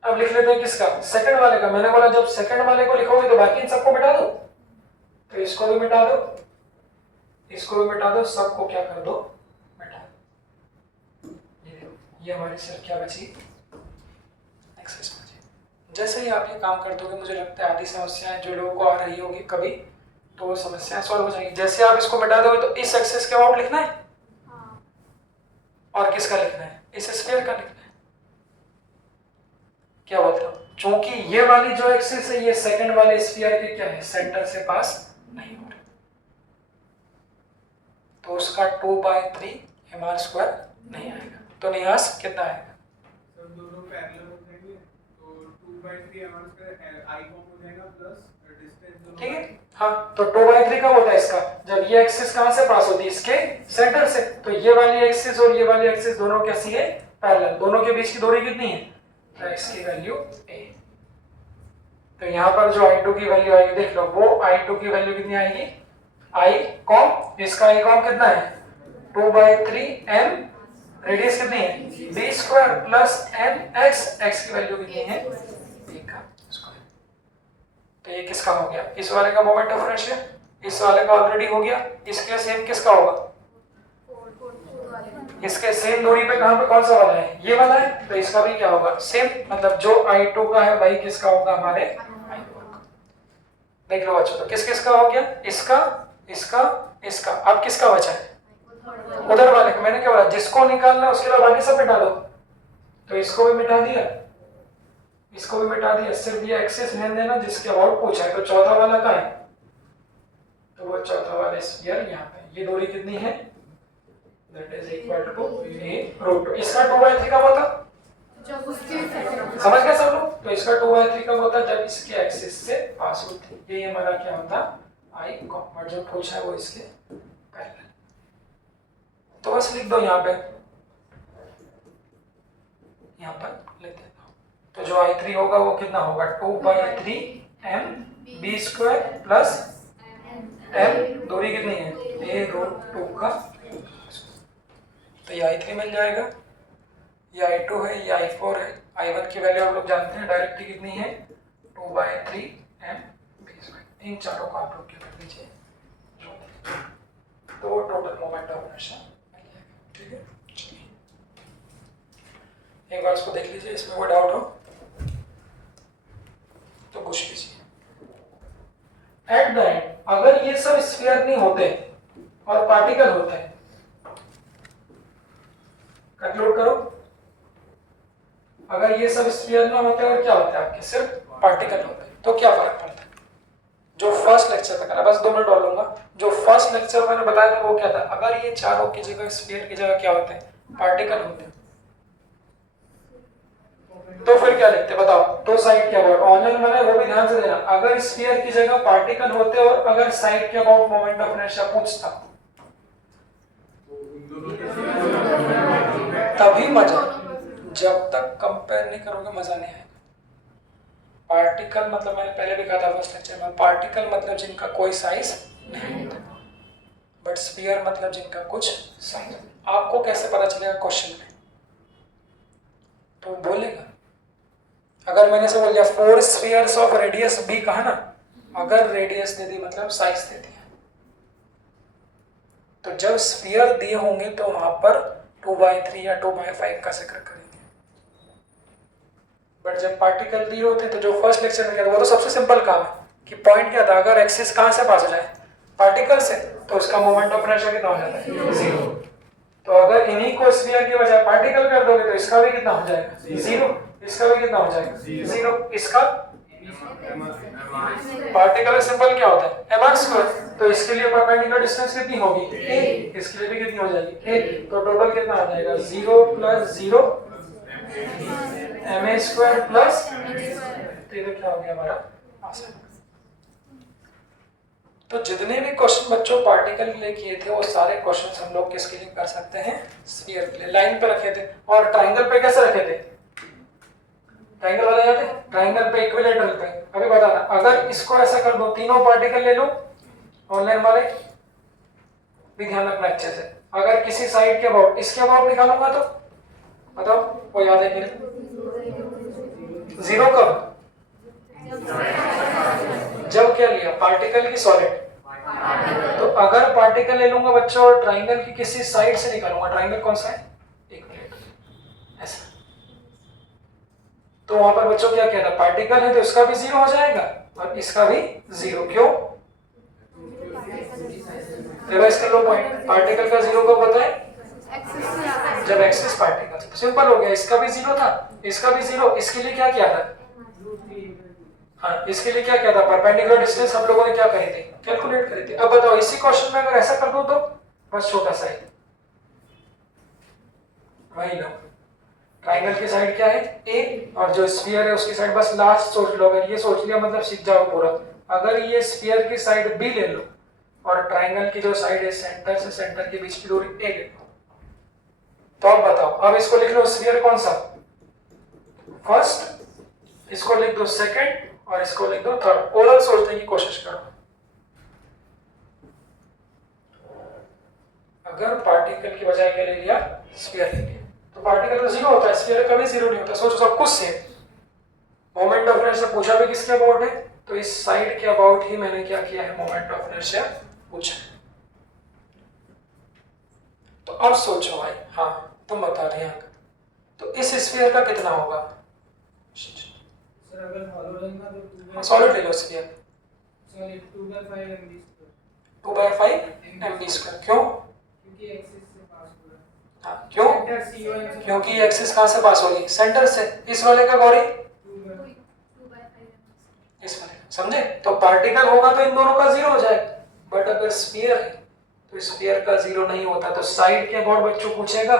अब लिख लेते हैं किसका, सेकंड वाले का। मैंने बोला जब सेकंड वाले को लिखोगे तो बाकी इन सबको मिटा दो, तो इसको भी मिटा दो, इसको भी मिटा दो, सबको क्या कर दो, मिटा दो। ये देखो ये हमारी सिर्फ क्या बची, एक्सिस बची। जैसे ही आप ये काम कर दोगे मुझे लगता है आधी समस्याएं जो लोगों को आ रही होगी कभी, तो वो समस्याएं सॉल्व हो जाएंगी। जैसे आप इसको मिटा दोगे तो इस एक्सिस के अबाउट लिखना है, और किसका लिखना है, इस स्फीयर का लिखना है। क्या बोलते हो, क्योंकि ये वाली जो एक्सिस है ये सेकंड वाले स्फीयर के क्या है, सेंटर से पास नहीं हो रही, तो उसका 2/3 mr² नहीं आएगा। तो नियास कितना आएगा, सर दोनों पैरेलल हो जाएंगे, तो 2/3 mr² I कॉम हो जाएगा प्लस डिस्टेंस दोनों, ठीक है। हाँ तो 2/3 कब होता है इसका, जब ये एक्सिस कहां से पास होती है, इसके सेंटर से। तो ये वाली एक्सिस और ये वाली एक्सिस दोनों कैसी है, पैरेलल, दोनों के बीच की दूरी कितनी है, तो इसकी वैल्यू a। तो यहाँ पर जो I2 की वैल्यू आएगी देख लो, वो I2 की वैल्यू कितनी आएगी, I कॉम, इसका I कॉम कितना है 2/3 m, रेडियस कितनी है b² प्लस mx, x की वैल्यू कितनी है a का स्क्वायर। तो ये किसका हो गया, इस वाले का मोमेंट ऑफ इनर्शिया, इस वाले का ऑलरेडी हो गया, इसके सेम किसका होगा, इसके सेम दूरी पे कहां पे कौन सा वाला है, ये वाला है, तो इसका भी क्या होगा सेम। मतलब जो I2 का है वही किसका होगा, हमारे लिख लो बच्चों। तो किस किस का हो गया, इसका इसका इसका। अब किसका बचा है, उधर वाले का। मैंने क्या बोला, जिसको निकालना उसके बाद बाकी सब मिटा दो। तो इसको भी मिटा दिया, इसको भी मिटा दिया, सिर्फ ये एक्सिस ध्यान देना जिसके अबाउट पूछा है। तो चौथा वाला का है, तो वो चौथा वाला स्फीयर यहाँ पे। ये दूरी कितनी है, that is equal to a√2। इसका 2/3 कब होता, समझ गए सब लोग। तो इसका 2/3 कब होता, जब इसके एक्सिस से पास होती। ये हमारा क्या होता, आई कॉमन जो पूछा है वो इसके पैरेलल। तो बस लिख दो यहाँ पे, यहाँ पर लिख देता हूँ। तो जो I3 होगा वो कितना होगा, 2/3 m b² प्लस m, दूरी कितनी है a√2 का। तो ये I3 मिल जाएगा, ये I2 है, ये I4 है। I1 की वैल्यू आप लोग जानते हैं डायरेक्टली कितनी है, 2/3 m b²। इन चारों को आप लोग क्या कर दीजिए, तो वो टोटल मोमेंट ऑफ इनर्शिया मिल जाएगा। ठीक है, एक बार इसको देख लीजिए, इसमें कोई डाउट हो तो पूछ लीजिए। एट द एंड अगर ये सब स्फीयर नहीं होते और पार्टिकल होते हैं, कंक्लूड करो, अगर ये सब स्फीयर ना होते और क्या होते आपके सिर्फ पार्टिकल होते तो क्या फर्क पड़ता है। जो फर्स्ट लेक्चर था, बस 2 मिनट और लूंगा, जो फर्स्ट लेक्चर मैंने बताया था वो क्या था, अगर ये चारों की जगह स्फीयर की जगह क्या होते हैं, पार्टिकल होते हैं, तो फिर क्या लिखते बताओ। दो साइड के अबाउट, ऑनलाइन वाले वो भी ध्यान से देना, अगर स्फीयर की जगह पार्टिकल होते और अगर साइड के अबाउट मोमेंट ऑफ इनर्शिया पूछता तभी मजा। जब तक कंपेयर नहीं करोगे मजा नहीं आएगा। पार्टिकल मतलब मैंने पहले भी कहा था फर्स्ट लेक्चर में, पार्टिकल मतलब जिनका कोई साइज नहीं होता, बट स्फीयर मतलब जिनका कुछ साइज। आपको कैसे पता चलेगा क्वेश्चन में, तो बोलेगा। अगर मैंने से बोल दिया 4 स्फीयर्स ऑफ रेडियस b कहा ना, अगर रेडियस दे दी मतलब साइज दे दिया, तो जब स्फीयर दिए होंगे तो वहां पर 2/3 या 2/5 का जिक्र करेंगे। बट जब पार्टिकल दिए होते हैं तो जो फर्स्ट लेक्चर में किया था वो तो सबसे सिंपल काम है कि पॉइंट क्या था, अगर एक्सिस कहां से पास हो जाए, पार्टिकल से, तो उसका मोमेंट ऑफ इनर्शिया कितना हो जाता है, 0। तो अगर इन्हीं को स्फीयर की बजाय पार्टिकल कर दोगे तो इसका भी कितना हो जाएगा, 0। इसका भी कितना हो जाएगा, 0। इसका पार्टिकल सिंपल क्या होता है, mr²। तो इसके लिए परपेंडिकुलर डिस्टेंस कितनी होगी, a। इसके लिए भी कितनी हो जाएगी, a। तो टोटल कितना आ जाएगा, 0 + 0 ma² प्लस, तो ये क्या हो गया हमारा आंसर। तो जितने भी क्वेश्चन बच्चों पार्टिकल के लिए किए थे वो सारे क्वेश्चंस हम लोग किसके लिए कर सकते हैं, स्फीयर के लिए। लाइन पे रखे थे और ट्रायंगल पे कैसे रखे थे, ट्रायंगल वाला याद है, ट्रायंगल पे इक्विलेटरल पे। अभी बताना, अगर इसको ऐसा कर दो, तीनों पार्टिकल ले लो, ऑनलाइन वाले भी ध्यान रखना अच्छे से। अगर किसी साइड के अबाउट इसके अबाउट निकालूंगा तो बताओ, वो याद है मेरे, 0 कब, जब क्या लिया, पार्टिकल की सॉलिड। तो अगर पार्टिकल ले लूंगा बच्चों और ट्रायंगल की किसी साइड से निकालूंगा, ट्रायंगल कौन सा है, इक्विलेटरल, ऐसा। तो वहां पर बच्चों क्या कहता है, पार्टिकल है तो इसका भी 0 हो जाएगा और इसका भी 0। क्यों, रिवाइज कर लो पॉइंट, पार्टिकल का 0 कब होता है, जब एक्सिस पार्टिकल। तो सिंपल हो गया, इसका भी 0 था, इसका भी 0। इसके लिए क्या किया था, हाँ इसके लिए क्या किया था, परपेंडिकुलर डिस्टेंस हम लोगों ने क्या करी थी, कैलकुलेट करी थी। अब बताओ इसी क्वेश्चन में अगर ऐसा कर दो तो बस छोटा सा ही, वही लो, ट्रायंगल की साइड क्या है, a, और जो स्फीयर है उसकी साइड बस लास्ट सोच लो। अगर ये सोच लिया मतलब सीख जाओ पूरा। अगर ये स्फीयर की साइड b ले लो और ट्रायंगल की जो साइड है सेंटर से सेंटर के बीच की दूरी a ले लो, तो अब बताओ, अब इसको लिख लो स्फीयर कौन सा, फर्स्ट, इसको लिख दो सेकंड और इसको लिख दो थर्ड। ओरल सोचने की कोशिश करो। अगर पार्टिकल की बजाय क्या ले लिया, स्फीयर ले लिया, तो पार्टिकल तो 0 होता है, स्फीयर कभी 0 नहीं होता। सोचो सब कुछ सेम। मोमेंट ऑफ इनर्शिया पूछा भी किसके अबाउट है, तो इस साइड के अबाउट ही मैंने क्या किया है, मोमेंट ऑफ इनर्शिया पूछा। तो अब सोचो भाई, हाँ तुम बता रहे हैं, तो इस स्फीयर का कितना होगा, सर अगर हॉलो रहेगा तो सॉलिड ले लो sphere, sorry 2/5 MB square 2/5 MB square. क्यों? क्योंकि एक्सिस से पास हो रहा है। हाँ, क्यों? सेंटर C1 से क्योंकि एक्सिस कहाँ से पास होगी? सेंटर से। इस वाले का गौरी 2/5 इस वाले का। समझे? तो पार्टिकल होगा तो इन दोनों का जीरो हो जाएगा, बट अगर स्फीयर है तो स्फीयर का जीरो नहीं होता। तो साइड के अबाउट बच्चों पूछेगा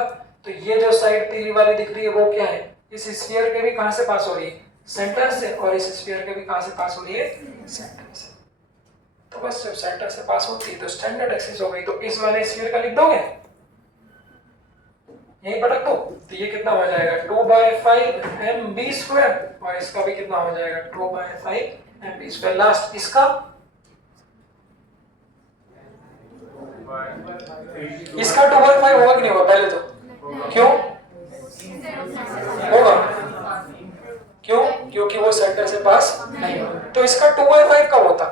तो ये जो साइड पीली वाली दिख रही है वो क्या है? इस स्फीयर के भी कहाँ से पास हो रही है? सेंटर से। और इस स्फीयर के भी कहाँ से पास हो रही है? सेंटर से। तो बस जब सेंटर से पास होती है तो स्टैंडर्ड एक्सिस हो गई। तो इस वाले स्फीयर का लिख दोगे, यही पटक दो, तो ये कितना हो जाएगा? 2/5 MB स्क्वायर। और इसका भी कितना हो जाएगा? 2/5 MB स्क्वायर। लास्ट इसका, इसका 2/5 होगा कि नहीं होगा? पहले तो क्यों होगा? क्यों? क्योंकि वो सेंटर से पास नहीं होगा। तो इसका 2/5 कब होता?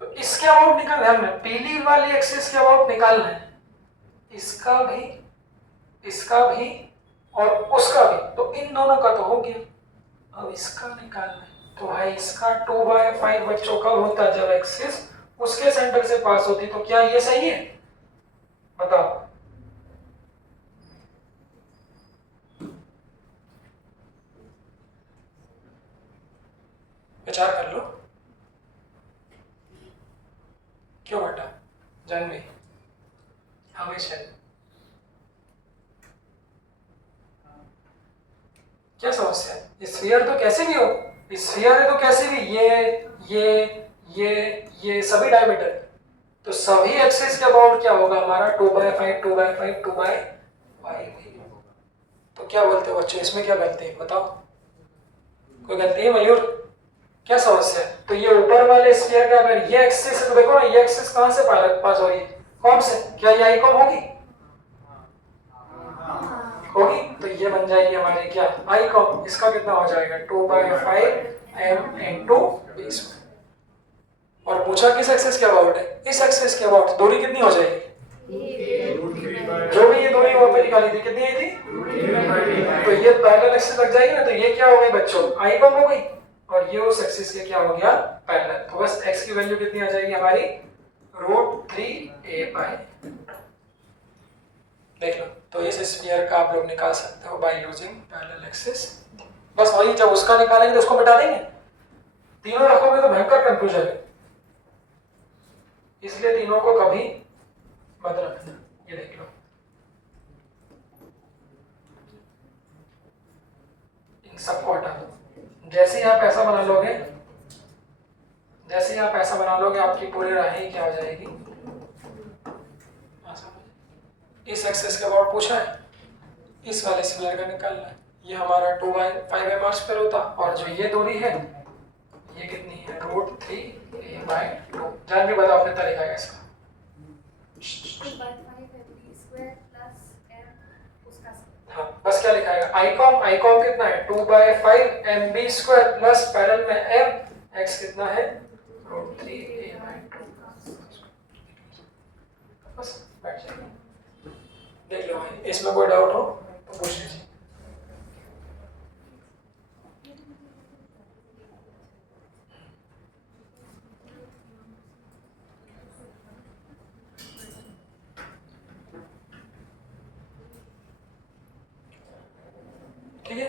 तो इसके अबाउट निकालना है हमने, पीली वाली एक्सिस के अबाउट निकालना है। इसका भी, इसका भी और उसका भी। तो इन दोनों का तो हो गया, अब इसका निकालना है। तो भाई इसका 2/5 बच्चों का होता जब एक्सिस उसके सेंटर से पास होती। तो क्या ये सही है? बताओ। विचार कर लो। क्यों बेटा? जानवी हमेशा क्या समस्या है? स्फीयर तो कैसे भी हो, स्फीयर है तो कैसे भी ये सभी डायमीटर, तो सभी एक्सिस के अबाउट क्या होगा हमारा? 2/5 2/5 2/5। तो क्या बोलते हो बच्चों, इसमें क्या गलती है? बताओ, कोई गलती है मयूर? क्या समस्या है? तो ये ऊपर वाले स्फीयर का अगर ये एक्सिस है तो देखो ना, ये एक्सिस कहां से पास हो रही है? कौन से? क्या ये आइकॉन होगी? होगी। तो ये बन जाएगी हमारी क्या? आइकॉन। इसका कितना हो जाएगा? 2/5 M into B स्क्वायर। और पूछा किस एक्सिस के अबाउट है? इस एक्सिस के अबाउट। दूरी कितनी हो जाएगी? जो भी ये दूरी वहां पे निकाली थी, कितनी आई थी? तो ये पैरेलल एक्सिस लग जाएगी ना, तो ये क्या हो गई बच्चों? आइकॉन हो गई। और ये उस एक्सिस के क्या हो गया? पैरेलल। तो बस x की वैल्यू कितनी आ जाएगी हमारी? √3a/। देख लो। तो इस स्फीयर का आप लोग निकाल सकते हो बाय यूजिंग पैरेलल एक्सिस। बस वही, जब उसका निकालेंगे तो उसको मिटा देंगे। तीनों रखोगे तो भयंकर कंफ्यूजन है, इसलिए तीनों को कभी मत रखना। ये देख लो, इन सबको हटा दो। जैसे ही आप ऐसा बना लोगे, जैसे ही आप ऐसा बना लोगे, आपकी पूरी राही क्या हो जाएगी? इस एक्सिस के अबाउट पूछा है, इस वाले स्फीयर का निकालना है। ये हमारा 2/5 MR स्क्वायर होता, और जो ये दूरी है ये कितनी है? √3a/2। जान भी बताओ कितना लिखा है इसका? 2/5 MB स्क्वायर प्लस M उसका स्क्वायर। हाँ, बस क्या लिखा है? आइकॉन। आइकॉन कितना है? 2/5 MB स्क्वायर प्लस पैरेलल में M, x कितना है? √3a/2। बस बैठ जाएगा। देख लो भाई, इसमें कोई डाउट हो तो पूछ लीजिए। ठीक है,